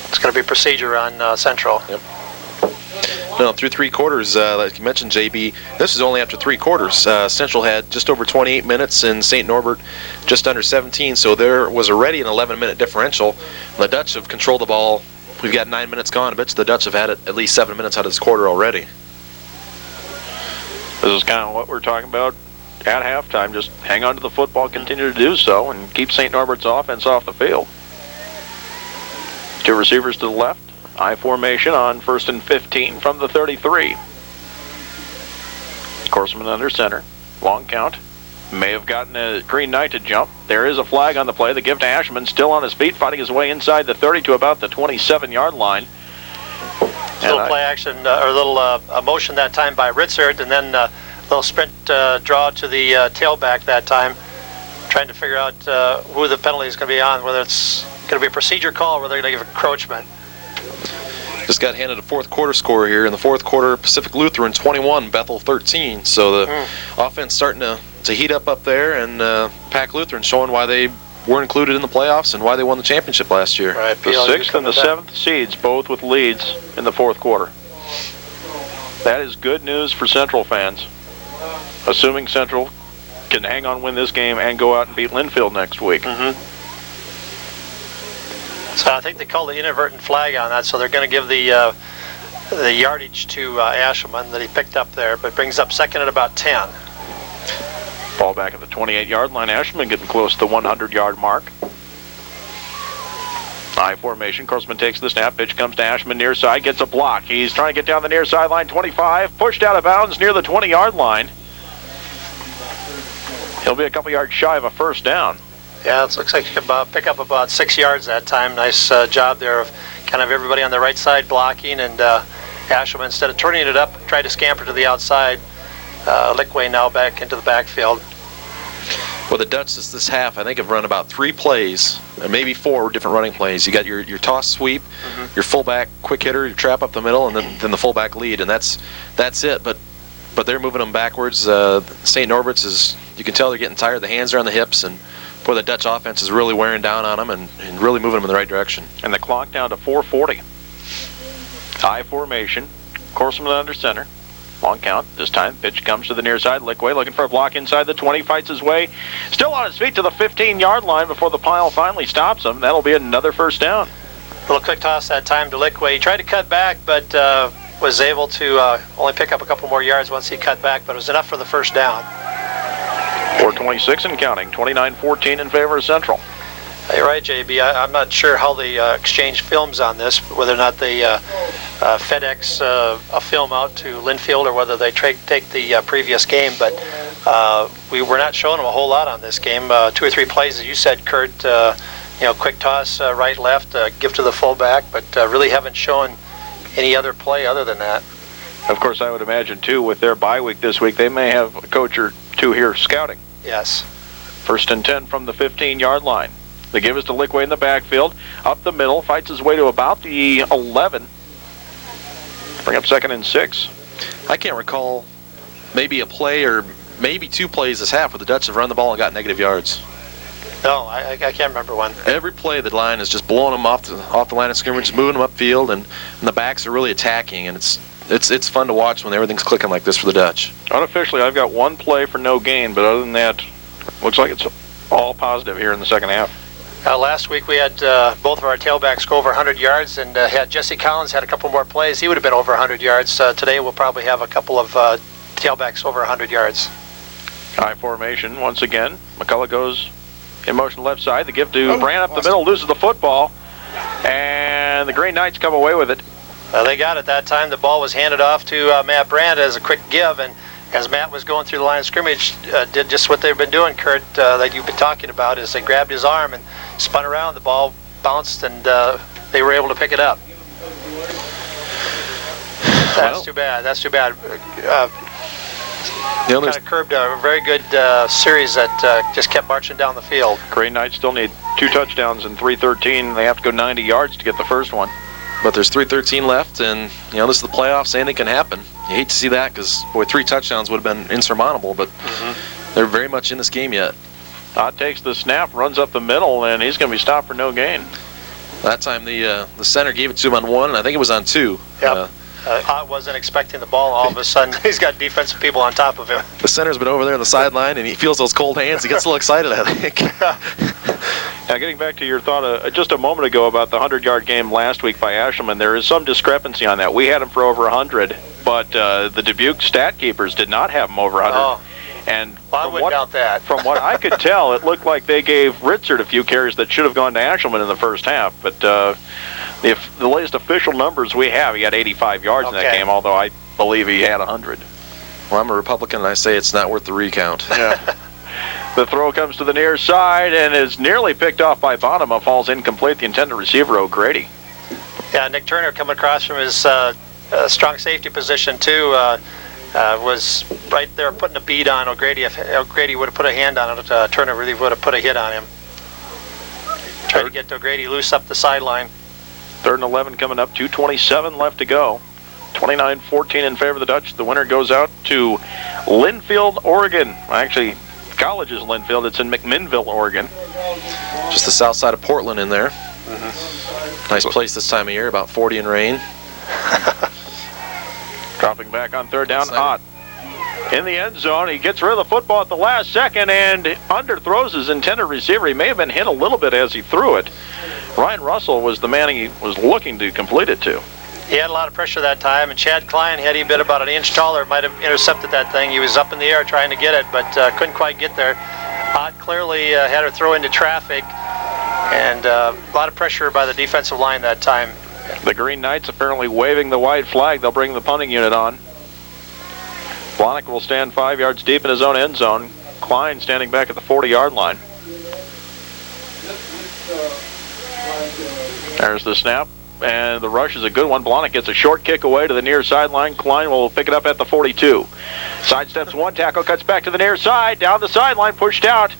It's going to be procedure on Central. Yep. No, through 3 quarters, like you mentioned, JB, this is only after 3 quarters. Central had just over 28 minutes and St. Norbert just under 17, so there was already an 11-minute differential. The Dutch have controlled the ball. We've got 9 minutes gone. I bet you the Dutch have had at least 7 minutes out of this quarter already. This is kind of what we're talking about at halftime. Just hang on to the football, continue to do so, and keep St. Norbert's offense off the field. 2 receivers to the left. High formation on 1st and 15 from the 33. Corseman under center. Long count. May have gotten a Green Knight to jump. There is a flag on the play. The give to Ashman, still on his feet, fighting his way inside the 30 to about the 27-yard line. Little play action, or a little motion that time by Ritzert, and then a little sprint draw to the tailback that time, trying to figure out who the penalty is going to be on, whether it's going to be a procedure call or whether they're going to give encroachment. Just got handed a 4th quarter score here. In the 4th quarter, Pacific Lutheran 21, Bethel 13. So the offense starting to heat up there, and Pac Lutheran showing why they weren't included in the playoffs and why they won the championship last year. Right, the 6th and the 7th seeds, both with leads in the 4th quarter. That is good news for Central fans, assuming Central can hang on, win this game, and go out and beat Linfield next week. So I think they called the inadvertent flag on that, so they're going to give the yardage to Ashman that he picked up there, but brings up 2nd at about 10. Ball back at the 28-yard line. Ashman getting close to the 100-yard mark. High formation. Corseman takes the snap. Pitch comes to Ashman near side. Gets a block. He's trying to get down the near sideline. 25. Pushed out of bounds near the 20-yard line. He'll be a couple yards shy of a first down. Yeah, it looks like he could pick up about 6 yards that time. Nice job there of kind of everybody on the right side blocking, and Ashman, instead of turning it up, tried to scamper to the outside. Lickway now back into the backfield. Well, the Dutch this half, I think, have run about 3 plays, maybe 4 different running plays. You got your toss sweep, your fullback quick hitter, your trap up the middle, and then the fullback lead, and that's it. But they're moving them backwards. St. Norbert's is, you can tell they're getting tired. The hands are on the hips, and boy, the Dutch offense is really wearing down on them and really moving them in the right direction. And the clock down to 4:40. I formation. Corseman under center. Long count. This time, pitch comes to the near side. Lickway looking for a block inside the 20. Fights his way. Still on his feet to the 15-yard line before the pile finally stops him. That'll be another first down. A little quick toss that time to Lickway. He tried to cut back, but was able to only pick up a couple more yards once he cut back, but it was enough for the first down. 4:26 and counting. 29-14 in favor of Central. You're right, JB. I'm not sure how they exchange films on this, whether or not they FedEx a film out to Linfield or whether they take the previous game. But we were not showing them a whole lot on this game. 2 or 3 plays, as you said, Kurt. Quick toss right, left, give to the fullback, but really haven't shown any other play other than that. Of course, I would imagine, too, with their bye week this week, they may have a coach or two here scouting. Yes. 1st and 10 from the 15-yard line. The give is to Lickway in the backfield. Up the middle, fights his way to about the 11. Bring up 2nd and 6. I can't recall maybe a play or maybe 2 plays this half where the Dutch have run the ball and got negative yards. No, I can't remember one. Every play, the line is just blowing them off the line of scrimmage, moving them upfield, and the backs are really attacking, and it's fun to watch when everything's clicking like this for the Dutch. Unofficially, I've got 1 play for no gain, but other than that, looks like it's all positive here in the second half. Last week we had both of our tailbacks go over 100 yards, and had Jesse Collins had a couple more plays, he would have been over 100 yards. Today we'll probably have a couple of tailbacks over 100 yards. High formation once again. McCullough goes in motion left side. The give to Brand up the middle, loses the football, and the Green Knights come away with it. They got it that time. The ball was handed off to Matt Brand as a quick give, and as Matt was going through the line of scrimmage, did just what they've been doing, Kurt, that you've been talking about, is they grabbed his arm and spun around. The ball bounced, and they were able to pick it up. That's too bad. That's too bad. Kind of curbed a very good series that just kept marching down the field. Green Knights still need 2 touchdowns in 3:13. They have to go 90 yards to get the first one. But there's 3:13 left, and this is the playoffs. Anything can happen. You hate to see that because, boy, 3 touchdowns would have been insurmountable, but they're very much in this game yet. Todd takes the snap, runs up the middle, and he's going to be stopped for no gain. That time the center gave it to him on 1, and I think it was on 2. Yep. Ott wasn't expecting the ball. All of a sudden, he's got defensive people on top of him. The center's been over there on the sideline, and he feels those cold hands. He gets a little excited, I think. Now, getting back to your thought just a moment ago about the 100-yard game last week by Ashelman, there is some discrepancy on that. We had him for over 100, but the Dubuque stat keepers did not have him over 100. Oh. And I wouldn't doubt that. From what I could tell, it looked like they gave Ritzert a few carries that should have gone to Ashelman in the first half. But if the latest official numbers we have, he had 85 yards in that game, although I believe he had 100. Well, I'm a Republican, and I say it's not worth the recount. Yeah. The throw comes to the near side and is nearly picked off by Bonema. Falls incomplete. The intended receiver, O'Grady. Yeah, Nick Turner coming across from his strong safety position, too, was right there putting a bead on O'Grady. If O'Grady would have put a hand on it, Turner really would have put a hit on him. Tried to get O'Grady loose up the sideline. 3rd and 11 coming up. 2:27 left to go. 29-14 in favor of the Dutch. The winner goes out to Linfield, Oregon. Actually, college is Linfield. It's in McMinnville, Oregon. Just the south side of Portland in there. Nice place this time of year, about 40 in rain. Dropping back on 3rd down, Ott. In the end zone, he gets rid of the football at the last second and underthrows his intended receiver. He may have been hit a little bit as he threw it. Ryan Russell was the man he was looking to complete it to. He had a lot of pressure that time, and Chad Klein, had he been about an inch taller, might have intercepted that thing. He was up in the air trying to get it, but couldn't quite get there. Ott clearly had her throw into traffic, and a lot of pressure by the defensive line that time. The Green Knights apparently waving the white flag. They'll bring the punting unit on. Blahnik will stand 5 yards deep in his own end zone. Klein standing back at the 40-yard line. There's the snap, and the rush is a good one. Blahnik gets a short kick away to the near sideline. Klein will pick it up at the 42. Sidesteps one, tackle cuts back to the near side, down the sideline, pushed out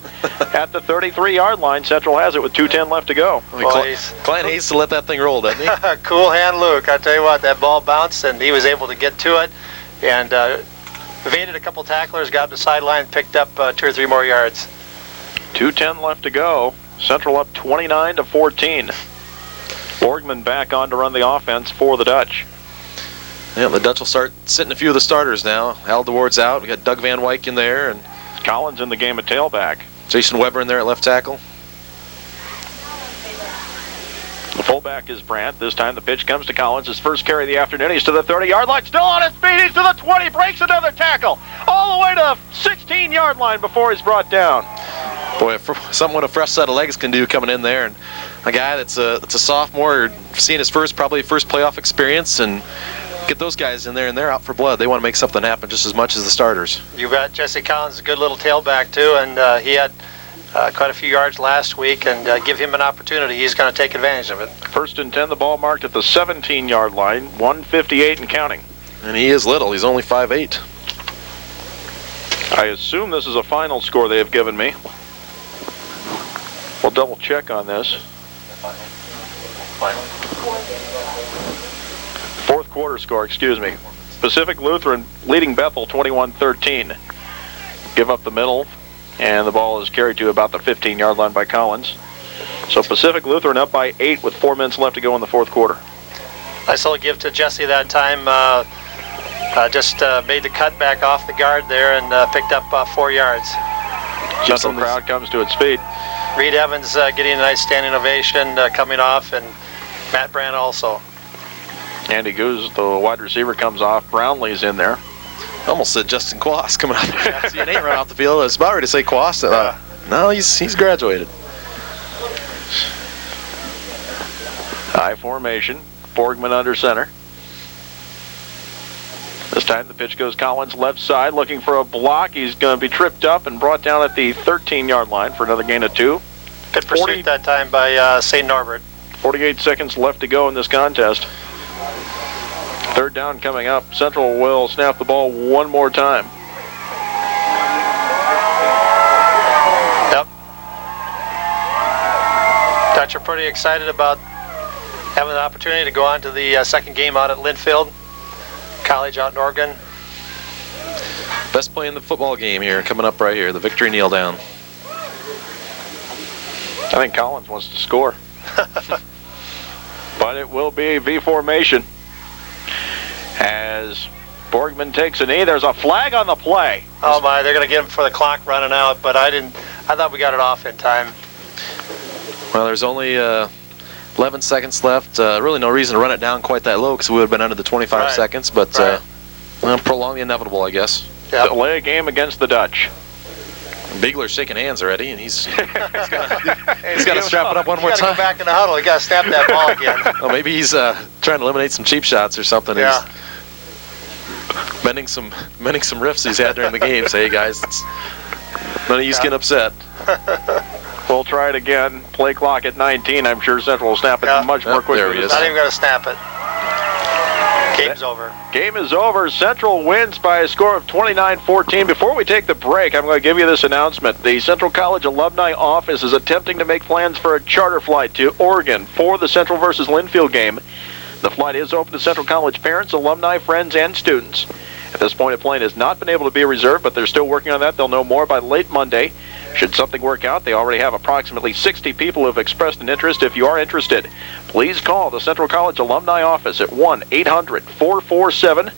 at the 33-yard line. Central has it with 2:10 left to go. Clint hates to let that thing roll, doesn't he? Cool hand Luke. I tell you what, that ball bounced and he was able to get to it and evaded a couple tacklers, got to the sideline, picked up 2 or 3 more yards. 2:10 left to go. Central up 29-14. Borgman back on to run the offense for the Dutch. Yeah, the Dutch will start sitting a few of the starters now. Al DeWard's out. We got Doug Van Wyk in there, and Collins in the game at tailback. Jason Weber in there at left tackle. The fullback is Brandt. This time the pitch comes to Collins. His first carry of the afternoon. He's to the 30-yard line. Still on his feet. He's to the 20. Breaks another tackle. All the way to the 16-yard line before he's brought down. Boy, something what a fresh set of legs can do coming in there. And a guy that's a sophomore, seeing his probably first playoff experience, and get those guys in there, and they're out for blood. They want to make something happen just as much as the starters. You bet. Jesse Collins is a good little tailback, too, and he had quite a few yards last week, and give him an opportunity. He's going to take advantage of it. 1st and 10, the ball marked at the 17-yard line, 1:58 and counting. And he is little. He's only 5'8". I assume this is a final score they have given me. We'll double check on this. Fourth quarter score, excuse me. Pacific Lutheran leading Bethel 21-13. Give up the middle, and the ball is carried to about the 15-yard line by Collins. So Pacific Lutheran up by 8 with 4 minutes left to go in the fourth quarter. Nice little give to Jesse that time. Just made the cut back off the guard there and picked up 4 yards. Central crowd comes to its feet. Reed Evans getting a nice standing ovation coming off, and Matt Brandt also. Andy Goose, the wide receiver, comes off. Brownlee's in there. Almost said Justin Quast coming out there. See an 8 run off the field. I was about ready to say Quast. No, he's graduated. High formation. Borgman under center. This time the pitch goes Collins left side looking for a block. He's going to be tripped up and brought down at the 13-yard line for another gain of 2. Good pursuit that time by St. Norbert. 48 seconds left to go in this contest. 3rd down coming up. Central will snap the ball one more time. Yep. Dutch are pretty excited about having the opportunity to go on to the second game out at Linfield College out in Oregon. Best play in the football game here, coming up right here, the victory kneel down. I think Collins wants to score. But it will be a V formation. As Borgman takes a knee, there's a flag on the play. Oh my, they're going to get him for the clock running out, but I thought we got it off in time. Well, there's only 11 seconds left. Really no reason to run it down quite that low because we would have been under the 25 seconds, but prolong the inevitable, I guess. Yep. Delay a game against the Dutch. Bigler's shaking hands already, and he's got to strap it up one more time. Go back in the huddle. He got to snap that ball again. Oh, maybe he's trying to eliminate some cheap shots or something. Yeah. He's mending some riffs he's had during the game. Say, hey guys, it's none of you getting upset. We'll try it again. Play clock at 19. I'm sure Central will snap it much more quickly. There he is. Not even going to snap it. Game's over. Game is over. Central wins by a score of 29-14. Before we take the break, I'm going to give you this announcement. The Central College Alumni Office is attempting to make plans for a charter flight to Oregon for the Central versus Linfield game. The flight is open to Central College parents, alumni, friends, and students. At this point, a plane has not been able to be reserved, but they're still working on that. They'll know more by late Monday. Should something work out, they already have approximately 60 people who have expressed an interest. If you are interested, please call the Central College Alumni Office at 1-800-447